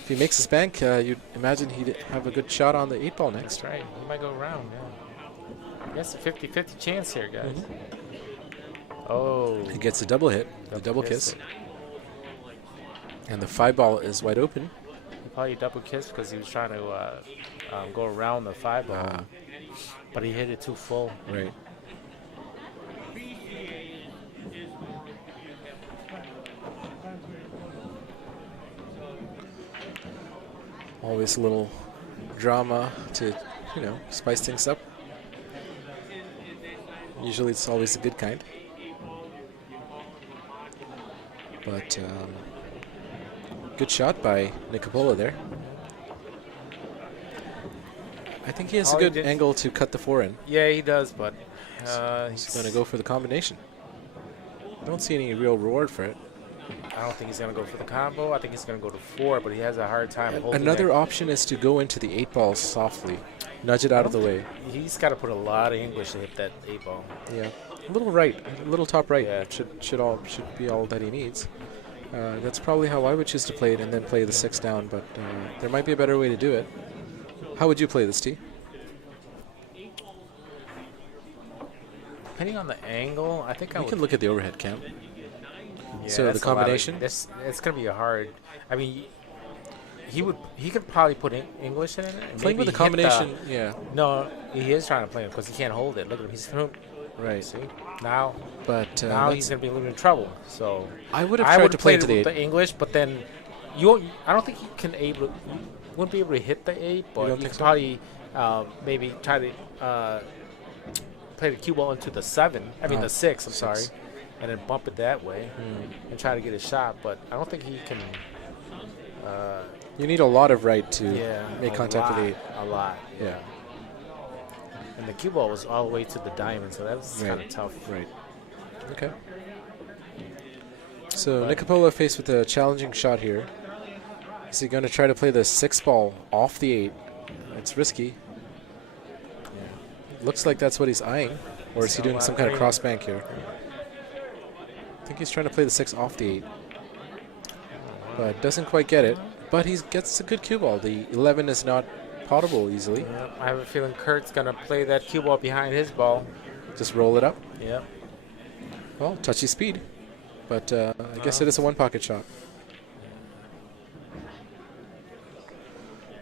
If he makes his bank, you'd imagine he'd have a good shot on the 8-ball next. That's right. He might go around. Yeah. I guess a 50-50 chance here, guys. Oh. He gets a double hit, the double kiss. And the 5-ball is wide open. He probably double kissed because he was trying to go around the 5-ball. But he hit it too full. Right. Always a little drama to, spice things up. Usually it's always the good kind. But good shot by Coppola there. I think he has a good angle to cut the 4 in. Yeah, he does, but He's going to go for the combination. Don't see any real reward for it. I don't think he's going to go for the combo. I think he's going to go to 4, but he has a hard time holding Another that. option is to go into the 8-ball softly. Nudge it out of the way. He's got to put a lot of English to hit that 8-ball. Yeah. A little right. A little top right. Yeah. Should be all that he needs. That's probably how I would choose to play it and then play the 6 down, but there might be a better way to do it. How would you play this, T? Depending on the angle, I think I We would. can look at the overhead cam. Yeah, So that's the a lot of- combination? It's going to be a hard. I mean, he could probably put English in it. and Playing with maybe the hit combination, yeah. No, he is trying to play it because he can't hold it. Look at him. He's Right. see now. But Now he's going to be a little in trouble. So I would have I tried would to play play it into the with 8. the English, but then I don't think you can wouldn't be able to hit the 8, but don't you think could so? probably maybe try to play the cue ball into the 7. I mean the 6. I'm sorry, and then bump it that way and try to get a shot. But I don't think he can. You need a lot of right to make a contact lot, with the 8. A lot. Yeah. And the cue ball was all the way to the diamond, so that was Right. kind of tough. Right. Okay. So Coppola faced with a challenging shot here. Is he going to try to play the 6-ball off the 8? It's risky. Looks like that's what he's eyeing. Or is he doing some kind of cross bank here? I think he's trying to play the 6 off the 8. But doesn't quite get it. But he gets a good cue ball. The 11 is not potable easily. Yep, I have a feeling Kirk's going to play that cue ball behind his ball. Just roll it up. Yep. Well, touchy speed. But I guess it is a 1-pocket shot.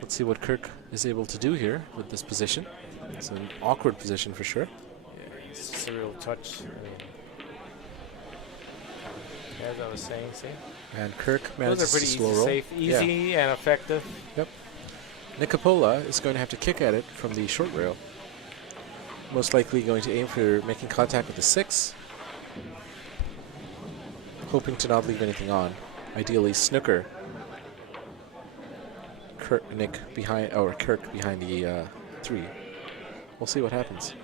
Let's see what Kirk is able to do here with this position. It's an awkward position for sure. Yeah, it's just a real touch. As I was saying, see? And Kirk Those manages are pretty to slow easy, roll. safe, easy and effective. Yep. Nick Coppola is going to have to kick at it from the short rail. Most likely going to aim for making contact with the 6. Hoping to not leave anything on. Ideally, snooker. Kirk behind the 3. We'll see what happens.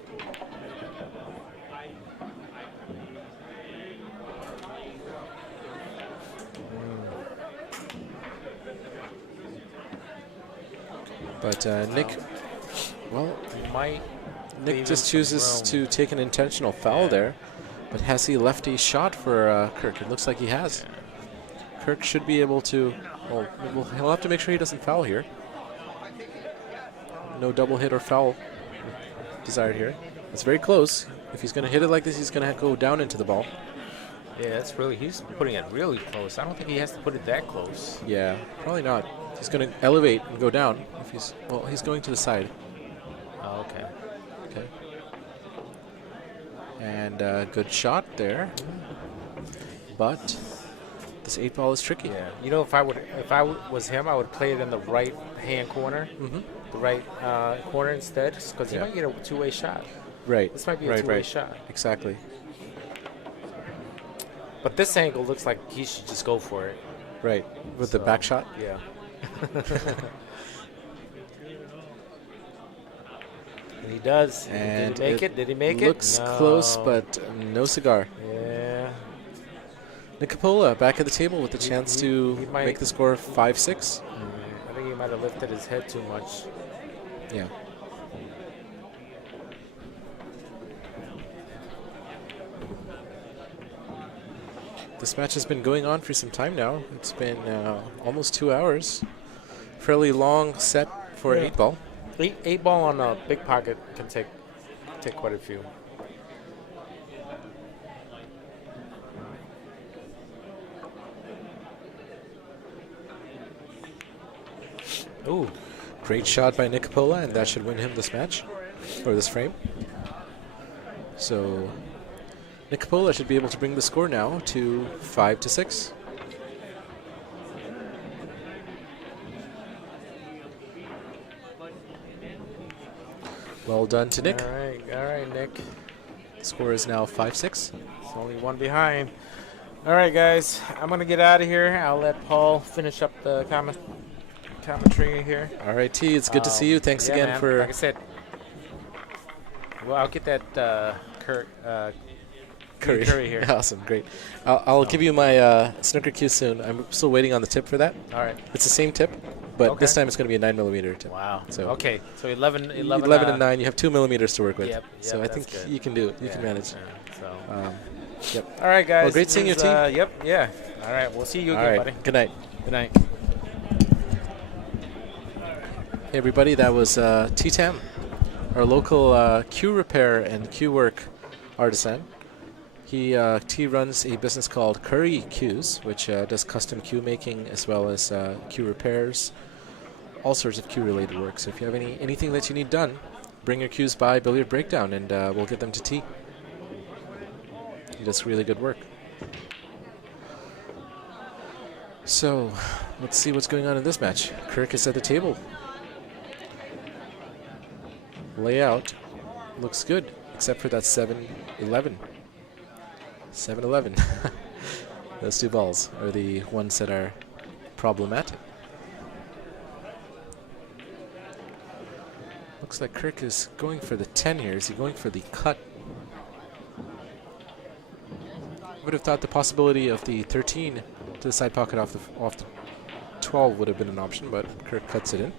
But Nick, well, Nick just chooses to take an intentional foul there. But has he left a shot for Kirk? It looks like he has. Kirk should be able to. Well, he'll have to make sure he doesn't foul here. No double hit or foul desired here. It's very close. If he's going to hit it like this, he's going to go down into the ball. Yeah, that's really, he's putting it really close. I don't think he has to put it that close. Yeah, probably not. He's going to elevate and go down. If he's going to the side. Oh, okay. Okay. And good shot there. But this 8 ball is tricky. Yeah. You know, if I was him, I would play it in the right hand corner, the right corner instead, because he might get a 2-way shot. Right. This might be a 2-way shot. Exactly. But this angle looks like he should just go for it. Right. With the back shot. Yeah. And he does. And did he make it? Did he make it? Looks close, but no cigar. Yeah. Nick Coppola back at the table with the chance to make the score 5-6. I think he might have lifted his head too much. Yeah. This match has been going on for some time now. It's been almost 2 hours. Fairly long set for 8 ball. 8 ball on a big pocket can take quite a few. Ooh, great shot by Nick Coppola, and that should win him this match, or this frame. So Nick Coppola should be able to bring the score now to 5-6. Well done to Nick. All right, Nick. The score is now 5-6. It's only one behind. All right, guys. I'm going to get out of here. I'll let Paul finish up the commentary here. All right, T. It's good to see you. Thanks again man. for. Like I said, well, I'll get that Curry here. Awesome, great. I'll give you my snooker cue soon. I'm still waiting on the tip for that. All right. It's the same tip, but this time it's going to be a 9mm tip. Wow. So okay. So 11 and 9. You have 2 millimeters to work with. Yep, so I think good. you can do it. You can manage. So. Yep. All right, guys. Well, great seeing you, T. Yep. Yeah. All right. We'll see you again, buddy. Good night. Good night. Hey, everybody. That was T-Tam, our local cue repair and cue work artisan. T runs a business called Curry Cues, which does custom cue making as well as cue repairs, all sorts of cue related work. So if you have anything that you need done, bring your cues by Billiard Breakdown and we'll get them to T. He does really good work. So let's see what's going on in this match. Kirk is at the table. Layout looks good, except for that 7-11. 7-11. Those 2 balls are the ones that are problematic. Looks like Kirk is going for the 10 here. Is he going for the cut? Would have thought the possibility of the 13 to the side pocket off the 12 would have been an option, but Kirk cuts it in.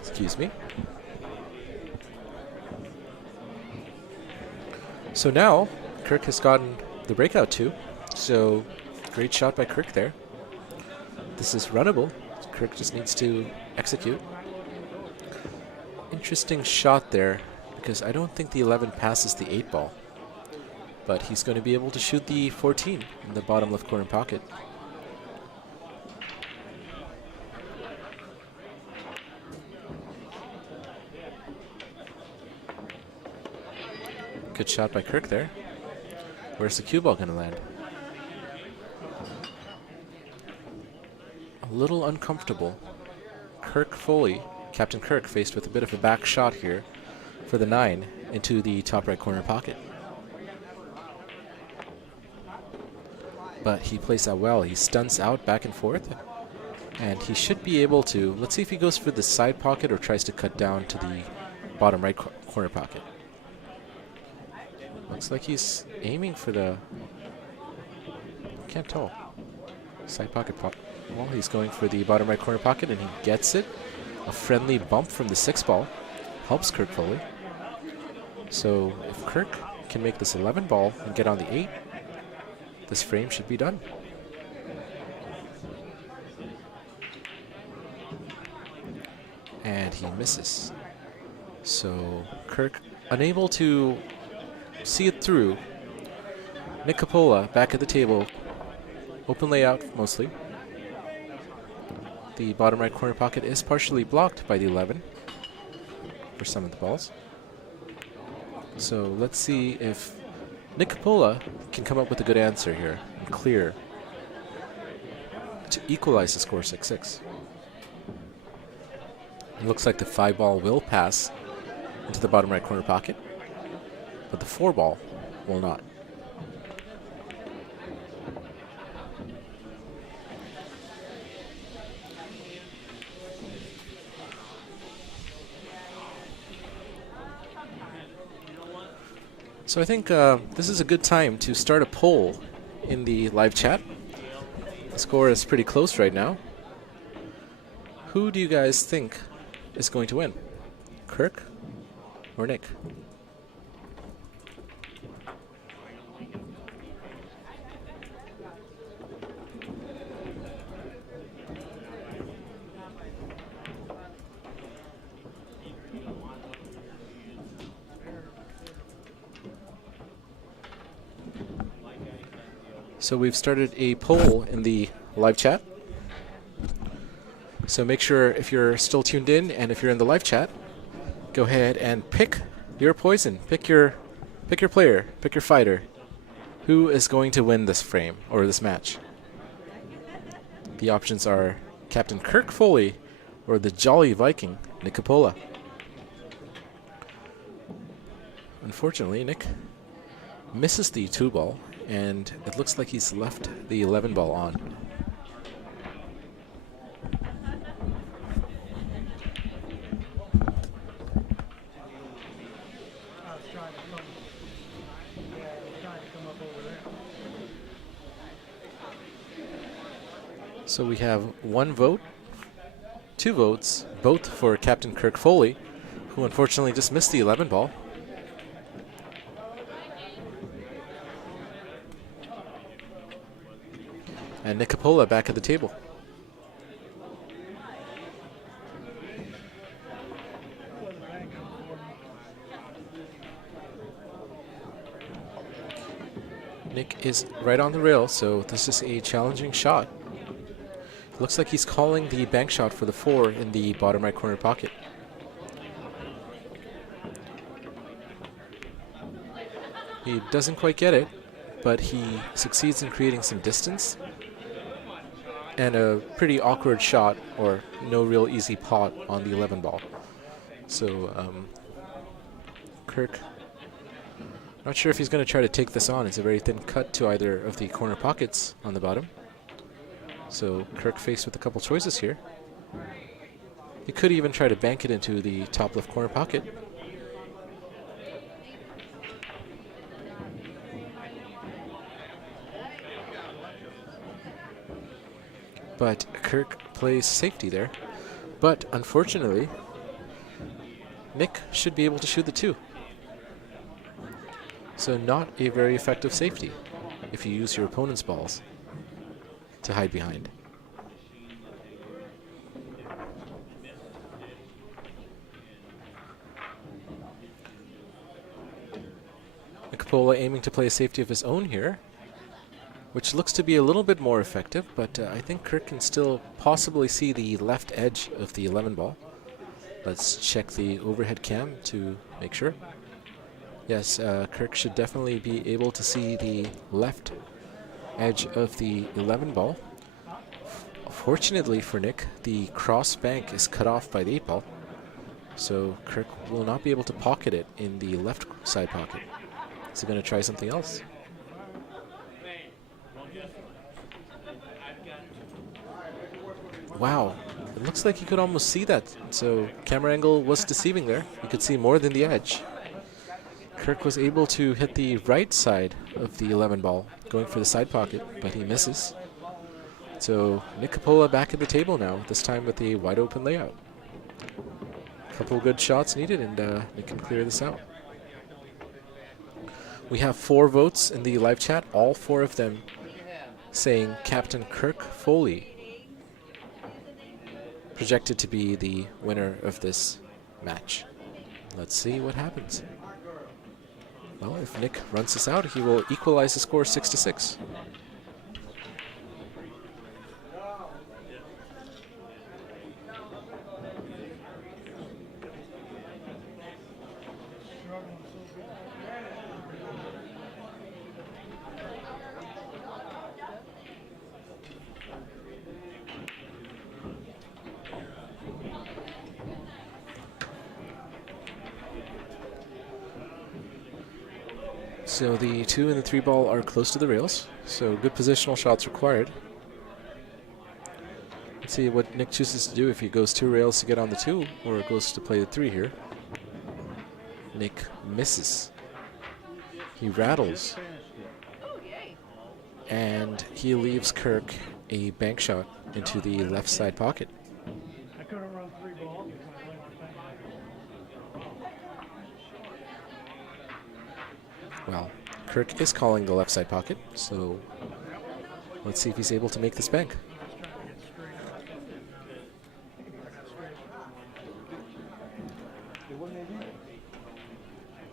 Excuse me. So now Kirk has gotten the breakout too, so great shot by Kirk there. This is runnable. Kirk just needs to execute. Interesting shot there, because I don't think the 11 passes the 8 ball, but he's going to be able to shoot the 14 in the bottom left corner pocket. Good shot by Kirk there. Where's the cue ball going to land? A little uncomfortable. Kirk Foley, Captain Kirk, faced with a bit of a back shot here for the 9 into the top right corner pocket. But he plays that well. He stunts out back and forth, and he should be able to. Let's see if he goes for the side pocket or tries to cut down to the bottom right corner pocket. Looks like he's aiming for the, can't tell, side pocket pop. Well, he's going for the bottom right corner pocket, and he gets it. A friendly bump from the 6 ball helps Kirk Foley. So if Kirk can make this 11 ball and get on the 8, this frame should be done. And he misses. So Kirk unable to see it through. Nick Coppola back at the table. Open layout mostly. The bottom right corner pocket is partially blocked by the 11 for some of the balls. So let's see if Nick Coppola can come up with a good answer here and clear to equalize the score 6-6. It looks like the 5 ball will pass into the bottom right corner pocket, but the 4 ball will not. So I think this is a good time to start a poll in the live chat. The score is pretty close right now. Who do you guys think is going to win? Kirk or Nick? So we've started a poll in the live chat. So make sure if you're still tuned in and if you're in the live chat, go ahead and pick your poison. Pick your player, pick your fighter. Who is going to win this frame or this match? The options are Captain Kirk Foley or the Jolly Viking, Nick Coppola. Unfortunately, Nick misses the 2 ball, and it looks like he's left the 11 ball on. So we have 1 vote, 2 votes, both for Captain Kirk Foley, who unfortunately just missed the 11 ball. And Nick Coppola back at the table. Nick is right on the rail, so this is a challenging shot. Looks like he's calling the bank shot for the 4 in the bottom right corner pocket. He doesn't quite get it, but he succeeds in creating some distance and a pretty awkward shot, or no real easy pot on the 11 ball. So Kirk, not sure if he's going to try to take this on. It's a very thin cut to either of the corner pockets on the bottom. So Kirk faced with a couple choices here. He could even try to bank it into the top left corner pocket. But Kirk plays safety there. But unfortunately, Nick should be able to shoot the 2. So not a very effective safety if you use your opponent's balls to hide behind. Coppola aiming to play a safety of his own here, which looks to be a little bit more effective, but I think Kirk can still possibly see the left edge of the 11 ball. Let's check the overhead cam to make sure. Yes, Kirk should definitely be able to see the left edge of the 11 ball. Fortunately for Nick, the cross bank is cut off by the 8 ball, so Kirk will not be able to pocket it in the left side pocket. Is he going to try something else? Wow, it looks like you could almost see that. So camera angle was deceiving there. You could see more than the edge. Kirk was able to hit the right side of the 11 ball, going for the side pocket, but he misses. So Nick Coppola back at the table now, this time with a wide open layout. A couple good shots needed, and Nick can clear this out. We have 4 votes in the live chat, all 4 of them saying Captain Kirk Foley projected to be the winner of this match. Let's see what happens. Well, if Nick runs this out, he will equalize the score 6-6. So the 2 and the 3 ball are close to the rails, so good positional shots required. Let's see what Nick chooses to do, if he goes 2 rails to get on the 2 or goes to play the 3 here. Nick misses. He rattles. And he leaves Kirk a bank shot into the left side pocket. I could have run 3 balls. Well, Kirk is calling the left side pocket, so let's see if he's able to make this bank.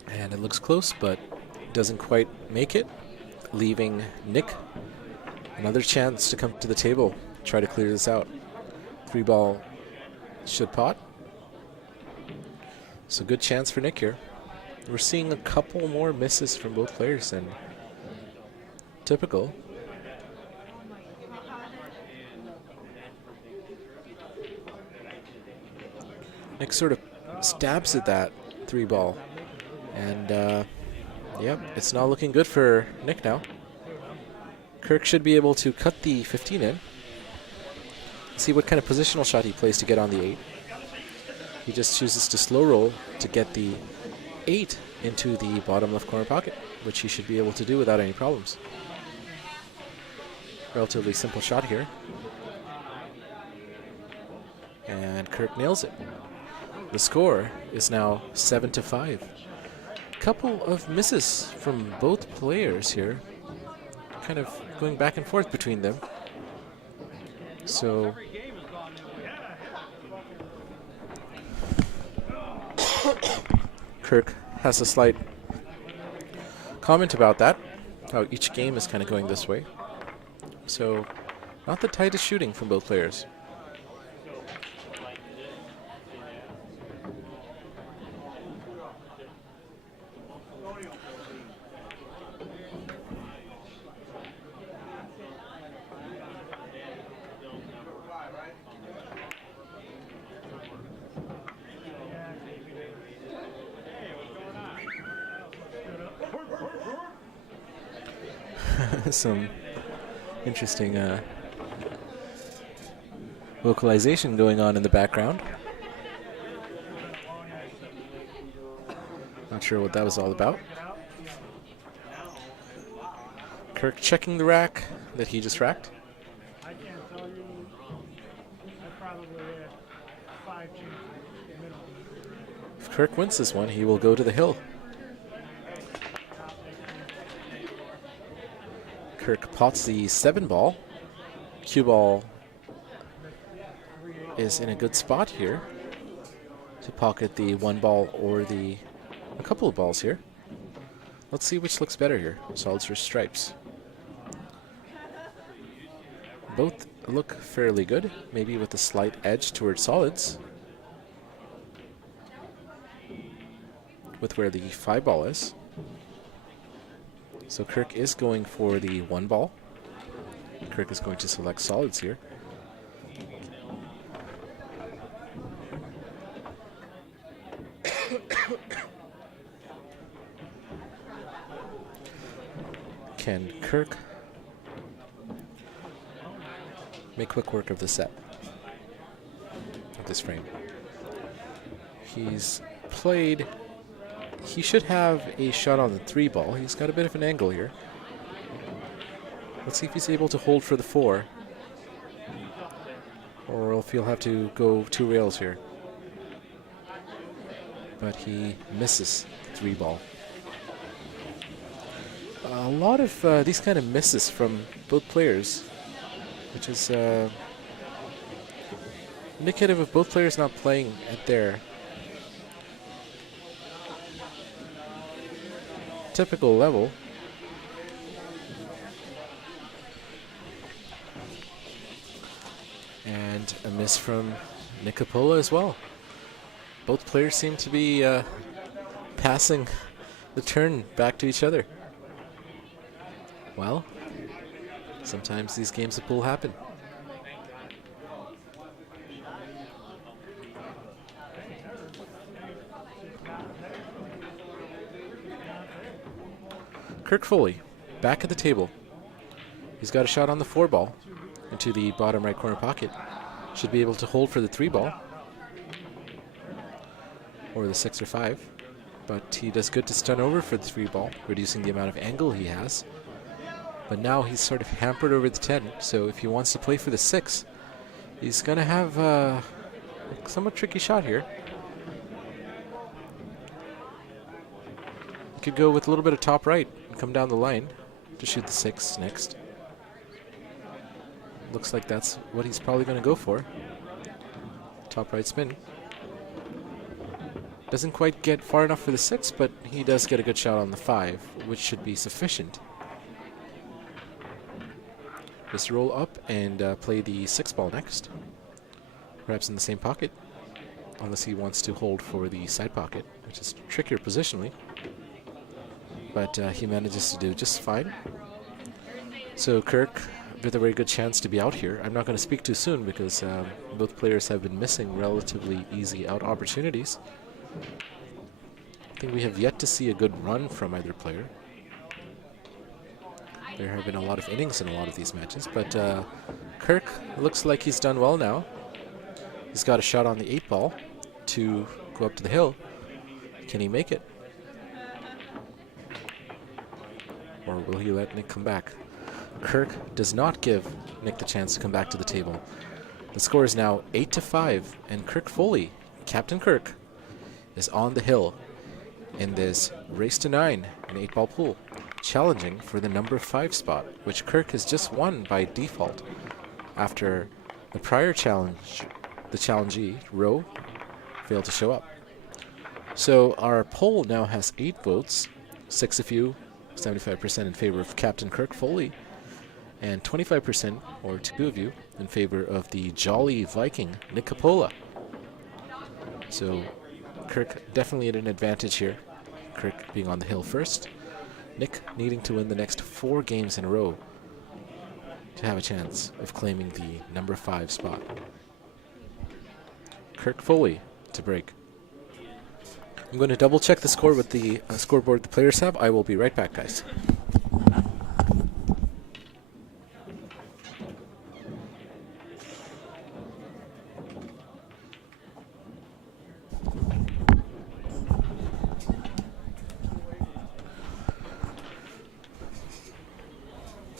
And it looks close, but doesn't quite make it, leaving Nick another chance to come to the table, try to clear this out. 3 ball should pot. So good chance for Nick here. We're seeing a couple more misses from both players, and typical. Nick sort of stabs at that 3 ball, and yep, it's not looking good for Nick now. Kirk should be able to cut the 15 in. See what kind of positional shot he plays to get on the 8. He just chooses to slow roll to get the 8 into the bottom left corner pocket, which he should be able to do without any problems. Relatively simple shot here. And Kirk nails it. The score is now 7-5. Couple of misses from both players here, kind of going back and forth between them. So Kirk has a slight comment about that, how each game is kind of going this way. So not the tightest shooting from both players. Some interesting vocalization going on in the background. Not sure what that was all about. Kirk checking the rack that he just racked. I can't tell you. I probably had 5 chances minimum. If Kirk wins this one, he will go to the hill. Kirk pots the 7 ball. Cue ball is in a good spot here to pocket the 1 ball or a couple of balls here. Let's see which looks better here, solids or stripes. Both look fairly good, maybe with a slight edge towards solids with where the 5 ball is. So Kirk is going for the 1 ball. Kirk is going to select solids here. Can Kirk make quick work of the set, of this frame? He's played. He should have a shot on the 3 ball. He's got a bit of an angle here. Let's see if he's able to hold for the 4, or if he'll have to go 2 rails here. But he misses the 3 ball. A lot of these kind of misses from both players, which is indicative of both players not playing at their typical level. And a miss from Coppola as well. Both players seem to be passing the turn back to each other. Well, sometimes these games of pool happen. Kirk Foley, back at the table. He's got a shot on the 4 ball into the bottom right corner pocket. Should be able to hold for the 3 ball. Or the 6 or 5. But he does good to stun over for the 3 ball, reducing the amount of angle he has. But now he's sort of hampered over the 10, so if he wants to play for the 6, he's going to have a somewhat tricky shot here. He could go with a little bit of top right and come down the line to shoot the 6 next. Looks like that's what he's probably going to go for. Top right spin. Doesn't quite get far enough for the 6, but he does get a good shot on the 5, which should be sufficient. Just roll up and play the 6 ball next. Perhaps in the same pocket, unless he wants to hold for the side pocket, which is trickier positionally. But he manages to do just fine. So Kirk with a very good chance to be out here. I'm not going to speak too soon because both players have been missing relatively easy out opportunities. I think we have yet to see a good run from either player. There have been a lot of innings in a lot of these matches, but Kirk looks like he's done well now. He's got a shot on the 8 ball to go up to the hill. Can he make it? Or will he let Nick come back? Kirk does not give Nick the chance to come back to the table. The score is now 8-5, and Kirk Foley, Captain Kirk, is on the hill in this race to 9 in 8-ball pool, challenging for the number 5 spot, which Kirk has just won by default after the prior challenge, the challengee, Rowe, failed to show up. So our poll now has 8 votes, 6 of you, 75% in favor of Captain Kirk Foley, and 25%, or 2 of you, in favor of the Jolly Viking, Nick Coppola. So Kirk definitely at an advantage here. Kirk being on the hill first. Nick needing to win the next 4 games in a row to have a chance of claiming the number 5 spot. Kirk Foley to break. I'm going to double check the score with the scoreboard the players have. I will be right back, guys.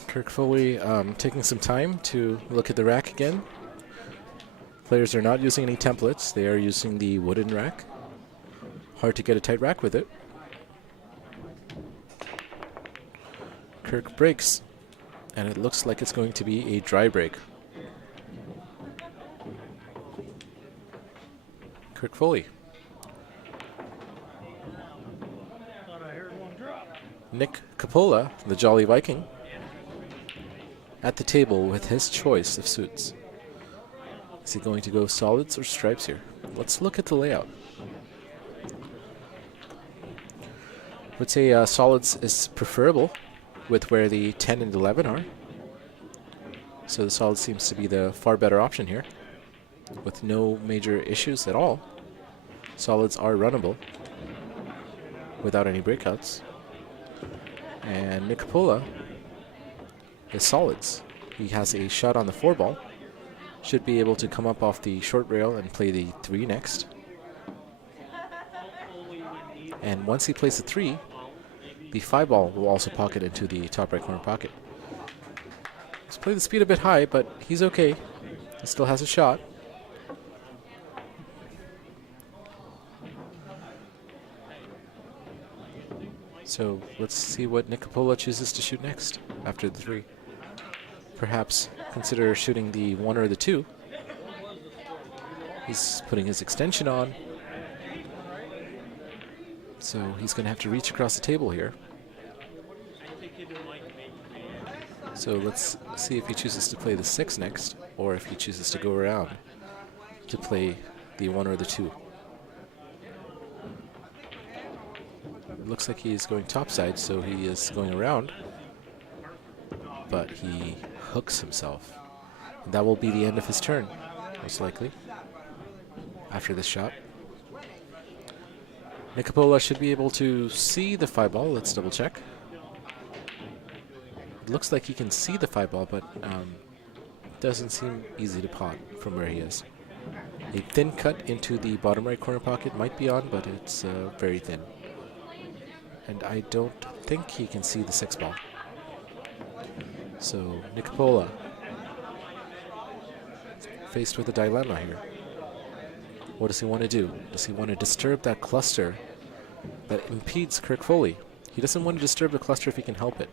Kirk Foley taking some time to look at the rack again. Players are not using any templates. They are using the wooden rack. Hard to get a tight rack with it. Kirk breaks. And it looks like it's going to be a dry break. Kirk Foley. Thought I heard one drop. Nick Coppola, the Jolly Viking, at the table with his choice of suits. Is he going to go solids or stripes here? Let's look at the layout. I would say solids is preferable with where the 10 and 11 are. So the solid seems to be the far better option here, with no major issues at all. Solids are runnable without any breakouts. And Nick Coppola is solids. He has a shot on the 4 ball. Should be able to come up off the short rail and play the 3 next. And once he plays the 3, the 5 ball will also pocket into the top right corner pocket. Let's play the speed a bit high, but he's okay. He still has a shot. So let's see what Nick Coppola chooses to shoot next after the 3. Perhaps consider shooting the 1 or the 2. He's putting his extension on. So he's going to have to reach across the table here. So let's see if he chooses to play the 6 next, or if he chooses to go around to play the 1 or the 2. It looks like he's going topside, so he is going around, but he hooks himself. And that will be the end of his turn, most likely, after this shot. Nick Coppola should be able to see the 5 ball. Let's double check. It looks like he can see the 5 ball, but doesn't seem easy to pot from where he is. A thin cut into the bottom right corner pocket might be on, but it's very thin. And I don't think he can see the 6 ball. So Nick Coppola faced with a dilemma here. What does he want to do? Does he want to disturb that cluster that impedes Kirk Foley? He doesn't want to disturb the cluster if he can help it.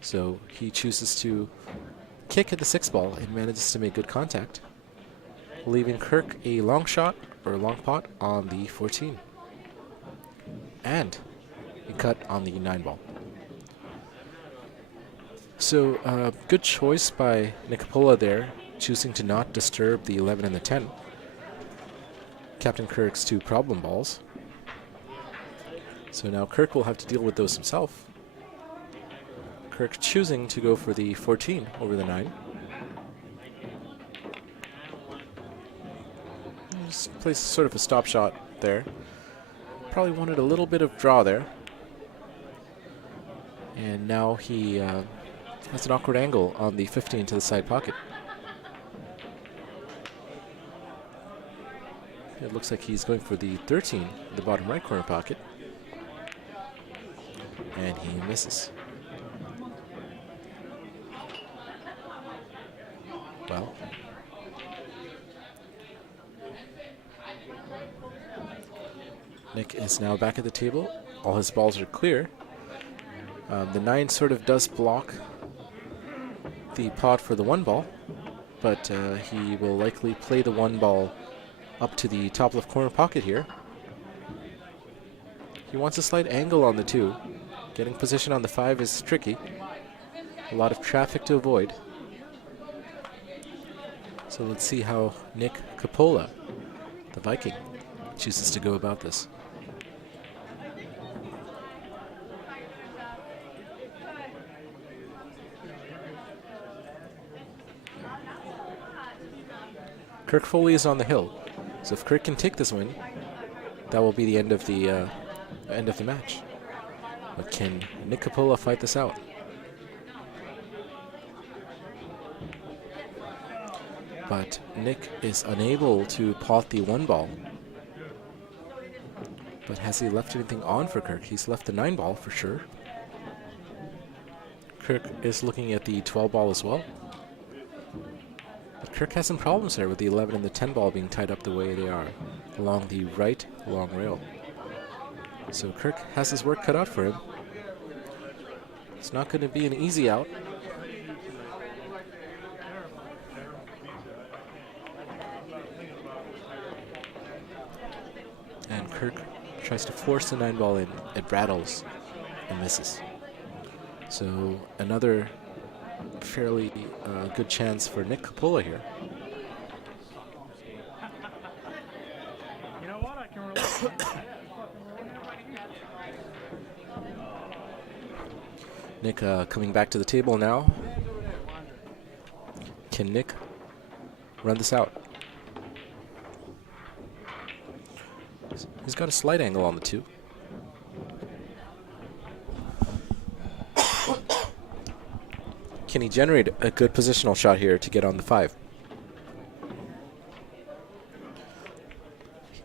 So he chooses to kick at the 6 ball and manages to make good contact, leaving Kirk a long shot or a long pot on the 14. And a cut on the 9 ball. So good choice by Nick Coppola there, choosing to not disturb the 11 and the 10. Captain Kirk's 2 problem balls. So now Kirk will have to deal with those himself. Kirk choosing to go for the 14 over the 9. Just plays sort of a stop shot there. Probably wanted a little bit of draw there. And now he has an awkward angle on the 15 to the side pocket. It looks like he's going for the 13, the bottom right corner pocket. And he misses. Well, Nick is now back at the table. All his balls are clear. The 9 sort of does block the pot for the 1 ball, but he will likely play the 1 ball up to the top left corner pocket here. He wants a slight angle on the 2. Getting position on the 5 is tricky. A lot of traffic to avoid. So let's see how Nick Coppola, the Viking, chooses to go about this. Kirk Foley is on the hill, so if Kirk can take this win, that will be the end of the match. But can Nick Coppola fight this out? But Nick is unable to pot the 1 ball. But has he left anything on for Kirk? He's left the 9 ball for sure. Kirk is looking at the 12 ball as well. But Kirk has some problems there with the 11 and the 10 ball being tied up the way they are along the right long rail. So Kirk has his work cut out for him. It's not going to be an easy out, and Kirk tries to force the 9-ball in. It rattles and misses. So another fairly good chance for Nick Coppola here. You know what? I can relate. Nick coming back to the table now. Can Nick run this out? He's got a slight angle on the 2. Can he generate a good positional shot here to get on the 5?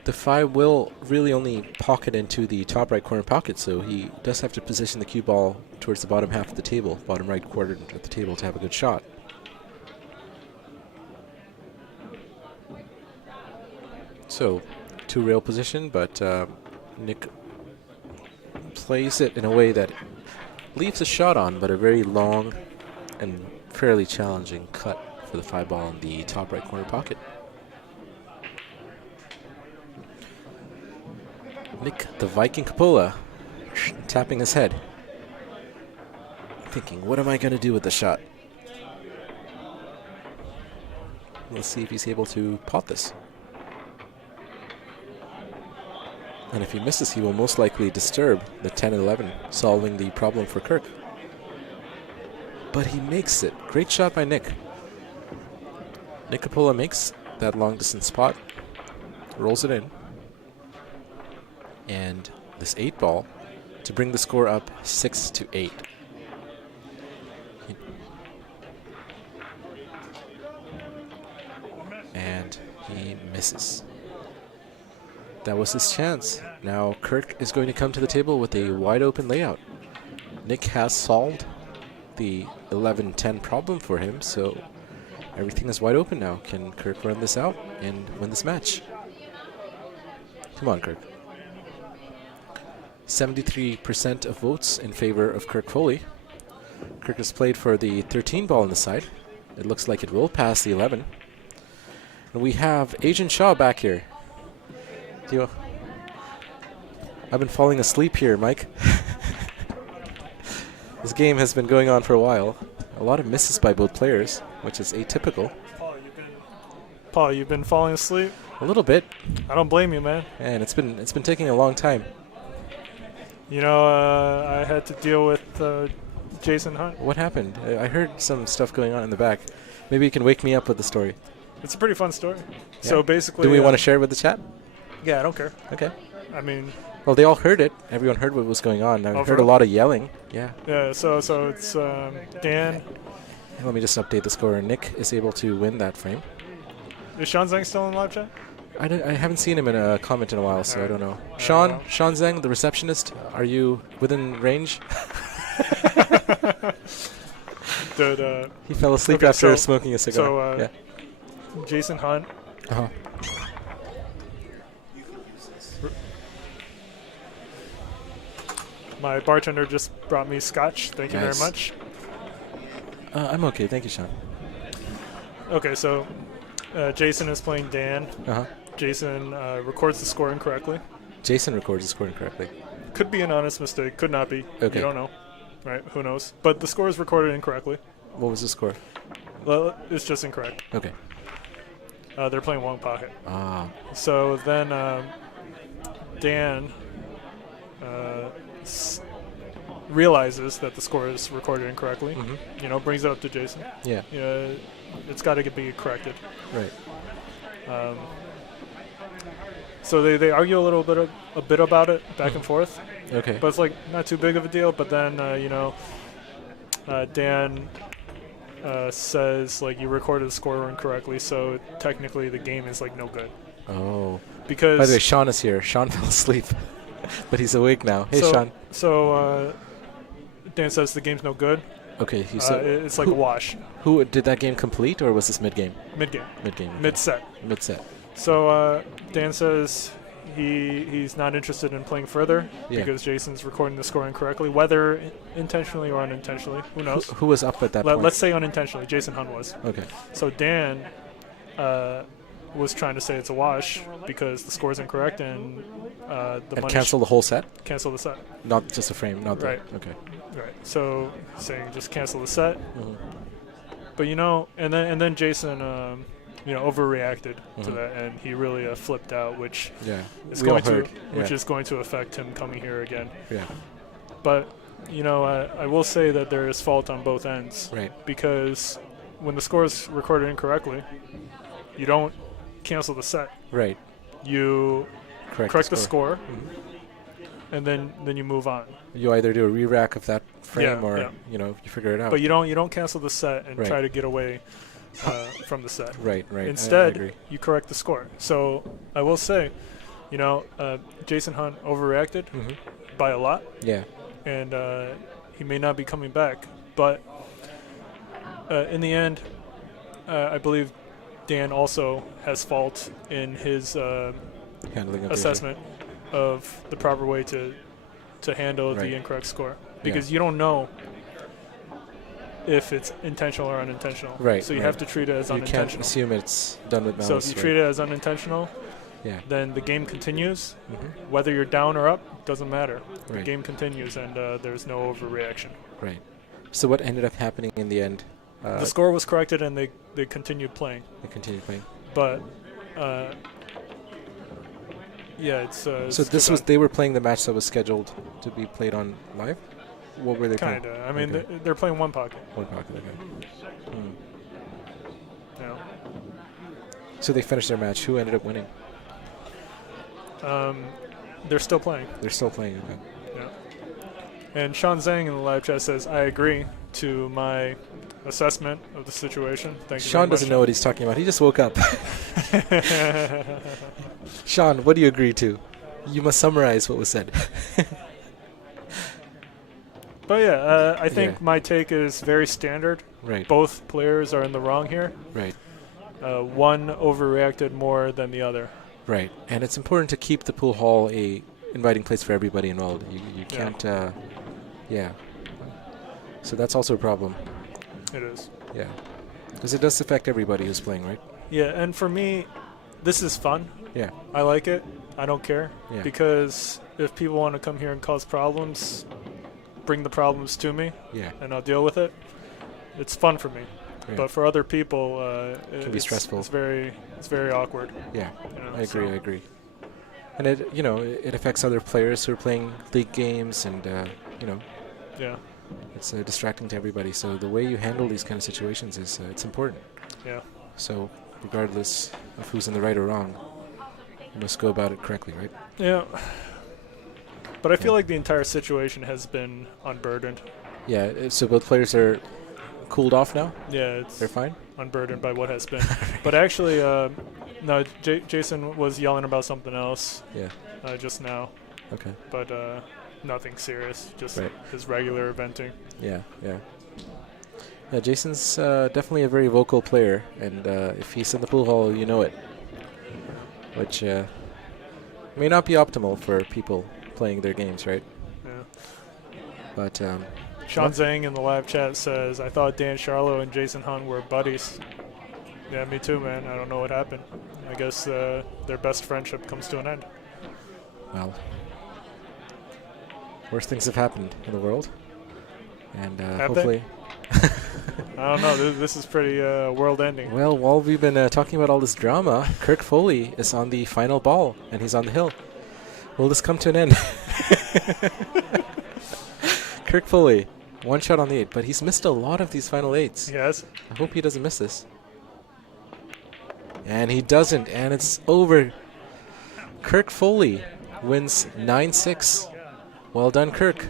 The 5 will really only pocket into the top right corner pocket, so he does have to position the cue ball towards the bottom half of the table, bottom right quarter of the table to have a good shot. So, 2 rail position, but Nick plays it in a way that leaves a shot on, but a very long and fairly challenging cut for the 5-ball in the top right corner pocket. Nick, the Viking Coppola, tapping his head, thinking, what am I going to do with the shot? Let's see if he's able to pot this. And if he misses, he will most likely disturb the 10 and 11, solving the problem for Kirk. But he makes it. Great shot by Nick. Nick Coppola makes that long distance spot, rolls it in. And this 8-ball to bring the score up 6-8. And he misses. That was his chance. Now Kirk is going to come to the table with a wide open layout. Nick has solved the 11-10 problem for him, so everything is wide open now. Can Kirk run this out and win this match? Come on, Kirk. 73% of votes in favor of Kirk Foley. Kirk has played for the 13-ball on the side. It looks like it will pass the 11. And we have Agent Shaw back here. I've been falling asleep here, Mike. This game has been going on for a while. A lot of misses by both players, which is atypical. Paul, you've been falling asleep? A little bit. I don't blame you, man. And it's been taking a long time. You know, I had to deal with Jason Hunt. What happened? I heard some stuff going on in the back. Maybe you can wake me up with the story. It's a pretty fun story. Yeah. So basically, do we want to share it with the chat? Yeah, I don't care. Okay. I mean, well, they all heard it. Everyone heard what was going on. I heard a lot of yelling. Yeah. Yeah. So it's Dan. Let me just update the score. Nick is able to win that frame. Is Sean Zhang still in live chat? I haven't seen him in a comment in a while, so I don't know. Sean Zhang, the receptionist, are you within range? He fell asleep after smoking a cigar. So yeah. Jason Hunt. Uh-huh. My bartender just brought me scotch. Thank you very much. I'm okay. Thank you, Sean. Okay, so Jason is playing Dan. Uh-huh. Jason records the score incorrectly. Jason records the score incorrectly. Could be an honest mistake. Could not be. Okay. You don't know. Right? Who knows? But the score is recorded incorrectly. What was the score? Well, it's just incorrect. Okay. They're playing Wong Pocket. Ah. So then Dan realizes that the score is recorded incorrectly. Mm-hmm. You know, brings it up to Jason. Yeah. It's got to be corrected. Right. So they argue a bit about it back and forth. Okay. But it's like not too big of a deal. But then Dan says like you recorded the score incorrectly, so technically the game is like no good. Oh. Because by the way, Sean is here. Sean fell asleep, but he's awake now. Hey, Sean. So Dan says the game's no good. Okay. It's like a wash. Who did that game complete, or was this mid-game? Mid-game. Mid-game. Okay. Mid-set. Mid-set. So Dan says he's not interested in playing further because Jason's recording the score incorrectly, whether intentionally or unintentionally. Who knows? Who was up at that point? Let's say unintentionally. Jason Hunt was. Okay. So Dan was trying to say it's a wash because the score is incorrect and the And money cancel the whole set? cancel the set. Not just a frame, not Right. the... Okay. Right. So saying just cancel the set. Mhm. But and then Jason, overreacted to Mhm. that, and he really flipped out, which Yeah. is We all going to heard. which Yeah. is going to affect him coming here again. Yeah. But I will say that there is fault on both ends, Right. because when the score is recorded incorrectly, you don't cancel the set. Right. You correct the score, Mhm. and then you move on. You either do a re-rack of that frame Yeah, or, yeah. you figure it out. But you don't cancel the set and Right. try to get away from the set. Right, right. I Instead, agree. you correct the score. So I will say, Jason Hunt overreacted Mhm. by a lot, Yeah. and he may not be coming back. But in the end, I believe Dan also has fault in his Handling of the assessment of the proper way to handle Right. the incorrect score, because you don't know if it's intentional or unintentional. Right, So you right. have to treat it as You can't unintentional. assume it's done with malice. So if you treat it as unintentional, Yeah. then the game continues. Mhm. Whether you're down or up, doesn't matter. The Right. game continues, and there's no overreaction. Right. So what ended up happening in the end? The score was corrected, and they continued playing. They continued playing. But it's So it's this too was bad. they were playing the match that was scheduled to be played on live. What were they playing? Kinda. I mean, Okay. they're playing one pocket. One pocket. Okay. Hmm. So they finished their match. Who ended up winning? They're still playing. They're still playing. Okay. Yeah. And Sean Zhang in the live chat says, "I agree to my assessment of the situation." Thank you. Sean doesn't know what he's talking about. He just woke up. Sean, what do you agree to? You must summarize what was said. But yeah, I think Yeah. my take is very standard. Right. Both players are in the wrong here. Right. One overreacted more than the other. Right. And it's important to keep the pool hall a inviting place for everybody involved. You can't. Yeah. So that's also a problem. It is. Yeah. Because it does affect everybody who's playing, right? Yeah, and for me, this is fun. Yeah. I like it. I don't care. Yeah. Because if people want to come here and cause problems, bring the problems to me, Yeah. and I'll deal with it. It's fun for me. Yeah. But for other people, It can be stressful. It's very awkward. Yeah. You know, I agree. so- I agree. And it affects other players who are playing league games, and Yeah. it's distracting to everybody. So the way you handle these kind of situations is it's important. Yeah. So regardless of who's in the right or wrong, you must go about it correctly, right? Yeah. But I feel Yeah. like the entire situation has been unburdened. Yeah. So both players are cooled off now. Yeah, it's They're fine. unburdened by what has been. But actually, no, Jason was yelling about something else Yeah. just now. Okay. But nothing serious, just Right. his regular venting. Yeah. Yeah. Yeah. Jason's definitely a very vocal player, and if he's in the pool hall, you know it. Which may not be optimal for people playing their games, right? Yeah. But Sean What? Zhang in the live chat says, "I thought Dan Charlo and Jason Hunt were buddies." Yeah, me too, man. I don't know what happened. I guess their best friendship comes to an end. well, worse things have happened in the world, and Have they? hopefully. I don't know. This is pretty world-ending. Well, while we've been talking about all this drama, Kirk Foley is on the final ball, and he's on the hill. Will this come to an end? Kirk Foley, one shot on the 8, but he's missed a lot of these final 8s. Yes. I hope he doesn't miss this. And he doesn't, and it's over. Kirk Foley wins 9-6. Well done, Kirk.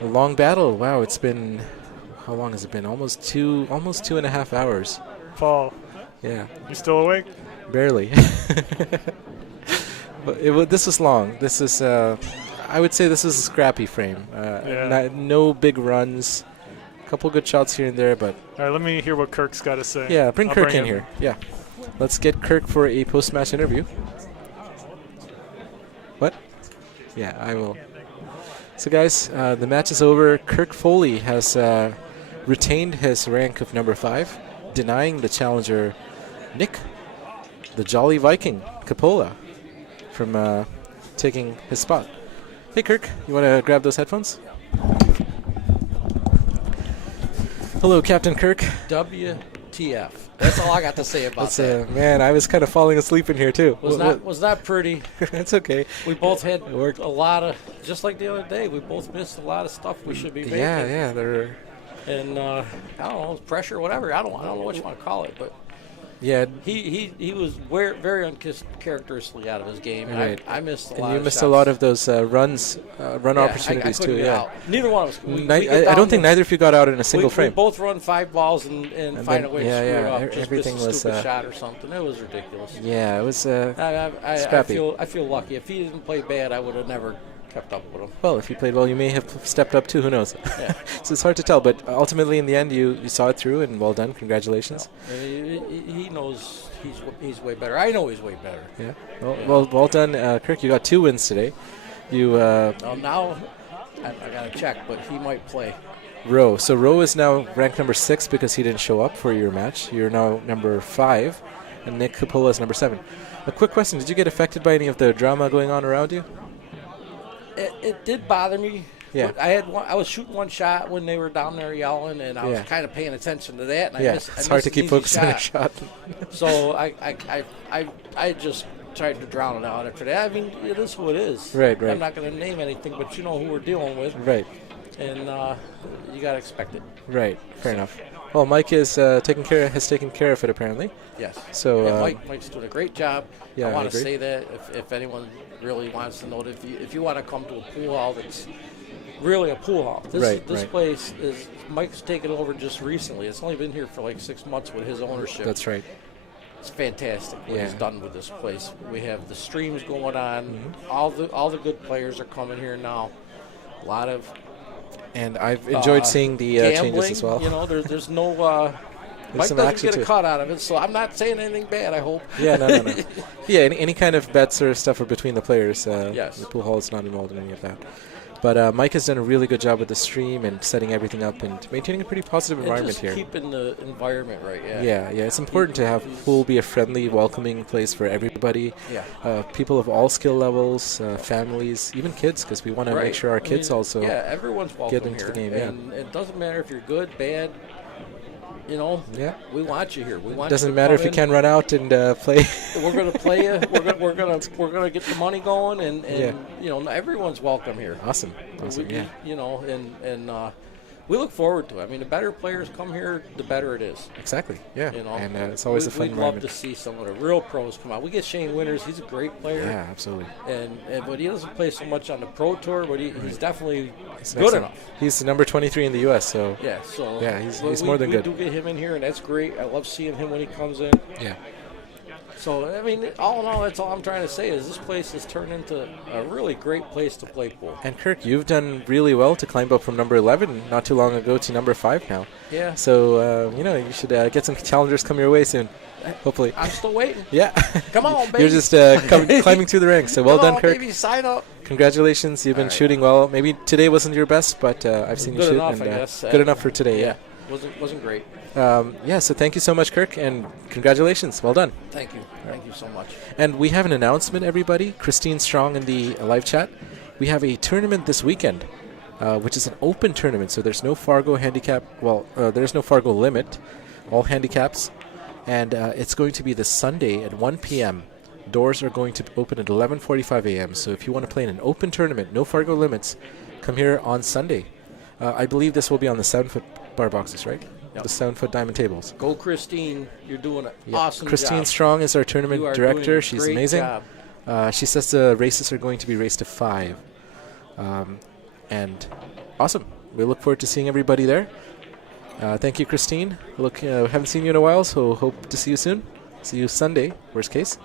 A long battle. Wow, it's been, how long has it been? Almost 2.5 hours. Paul, Yeah, you still awake? barely. But this was long. This is, I would say this is a scrappy frame. Yeah. No big runs. A couple good shots here and there, but All right, let me hear what Kirk's got to say. yeah, bring I'll Kirk in here. Yeah. Let's get Kirk for a post-match interview. What? Yeah, I will. So, guys, the match is over. Kirk Foley has retained his rank of number 5, denying the challenger Nick the Jolly Viking, Coppola, from taking his spot. Hey, Kirk, you want to grab those headphones? Hello, Captain Kirk. WTF. That's all I got to say about that. Man, I was kind of falling asleep in here, too. Was not pretty. It's okay. We both had a lot of, just like the other day, we both missed a lot of stuff we should be making. Yeah, there. And I don't know, pressure, whatever. I don't know what you want to call it, but yeah, he was very uncharacteristically out of his game. Right. I missed a lot. And you of missed shots. a lot of those run opportunities I too. Yeah, out. Neither one of us. I don't think neither of you got out in a single frame. We both run 5 balls and find a way to screw it up. Just Everything miss a was stupid shot or something. It was ridiculous. Yeah, it was scrappy. I feel lucky. If he didn't play bad, I would have never kept up with him. Well, if you played well, you may have stepped up too. Who knows? Yeah. So it's hard to tell. But ultimately, in the end, you saw it through, and well done. Congratulations. He knows he's way better. I know he's way better. Yeah. Well done, Kirk. You got 2 wins today. You. Well, now I gotta check, but he might play. Rowe. So Rowe is now ranked number 6 because he didn't show up for your match. You're now number 5, and Nick Coppola is number 7. A quick question: did you get affected by any of the drama going on around you? It did bother me. Yeah. I was shooting one shot when they were down there yelling, and I was kind of paying attention to that. And it's hard to keep focused on a shot. So I just tried to drown it out after that. I mean, it is who it is. Right. I'm not going to name anything, but you know who we're dealing with. Right. And you got to expect it. Right. Fair enough. Well, Mike is has taken care of it apparently. Yes. So Mike's doing a great job. Yeah, I want to say that if anyone really wants to know that if you want to come to a pool hall that's really a pool hall. This place is Mike's taken over just recently. It's only been here for like 6 months with his ownership. That's right. It's fantastic what he's done with this place. We have the streams going on. Mm-hmm. All the good players are coming here now. A lot of. And I've enjoyed seeing the gambling, changes as well. You know, there's no. Mike doesn't get a cut out of it, so I'm not saying anything bad, I hope. Yeah, no. Yeah, any kind of bets or stuff are between the players. Yes. The pool hall is not involved in any of that. But Mike has done a really good job with the stream and setting everything up and maintaining a pretty positive environment just here. Keeping the environment right, Yeah. It's important to have pool be a friendly, welcoming place for everybody. Yeah. People of all skill levels, families, even kids, because we want to make sure our kids also everyone's welcome get into here. the game. And it doesn't matter if you're good, bad. You know, we want you here. We want. Doesn't you to matter if come you in. can run out and play. We're gonna play you. We're gonna get the money going, and you know everyone's welcome here. Awesome. You know, and we look forward to it. I mean, the better players come here, the better it is. Exactly. Yeah. You know, and it's always a fun We'd environment. love to see some of the real pros come out. We get Shane Winters. He's a great player. Yeah, absolutely. But he doesn't play so much on the pro tour, but he's definitely good enough. He's number 23 in the U.S. So he's more than good. We do get him in here, and that's great. I love seeing him when he comes in. Yeah. So, I mean, all in all, that's all I'm trying to say is this place has turned into a really great place to play pool. And, Kirk, you've done really well to climb up from number 11 not too long ago to number 5 now. Yeah. So, you should get some challengers come your way soon, hopefully. I'm still waiting. Yeah. Come on, baby. You're just climbing through the ranks. So, well done, Kirk. Baby, sign up. Congratulations. You've been shooting well. Maybe today wasn't your best, but I've seen you shoot. Enough, I guess. Good enough for today, yeah. Wasn't great. So thank you so much, Kirk, and congratulations. Well done. Thank you. Thank you so much. And we have an announcement, everybody. Christine Strong in the live chat. We have a tournament this weekend, which is an open tournament, so there's no Fargo handicap. Well, there's no Fargo limit, all handicaps. And it's going to be this Sunday at 1 p.m. Doors are going to open at 11:45 a.m. So if you want to play in an open tournament, no Fargo limits, come here on Sunday. I believe this will be on the 7-foot bar boxes, right? Yep. The 7-foot diamond tables. Go, Christine. You're doing an awesome Christine job. Strong is our tournament director. She's great amazing. Job. She says the races are going to be raced to 5. And awesome. We look forward to seeing everybody there. Thank you, Christine. Haven't seen you in a while, so hope to see you soon. See you Sunday, worst case.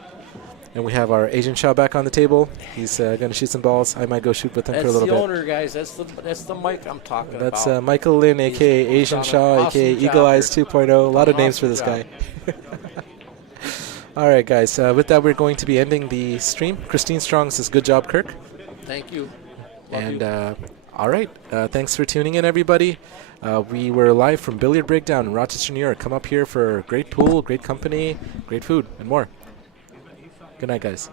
And we have our Asian Shaw back on the table. He's going to shoot some balls. I might go shoot with him for a little bit. That's the owner, guys. That's the Mike I'm talking about. That's Michael Lynn, a.k.a. Asian Shaw, a.k.a. Eagle Eyes 2.0. A lot of names for this guy. All right, guys. With that, we're going to be ending the stream. Christine Strong says, good job, Kirk. Thank you. All right. Thanks for tuning in, everybody. We were live from Billiard Breakdown in Rochester, New York. Come up here for great pool, great company, great food, and more. Good night, guys.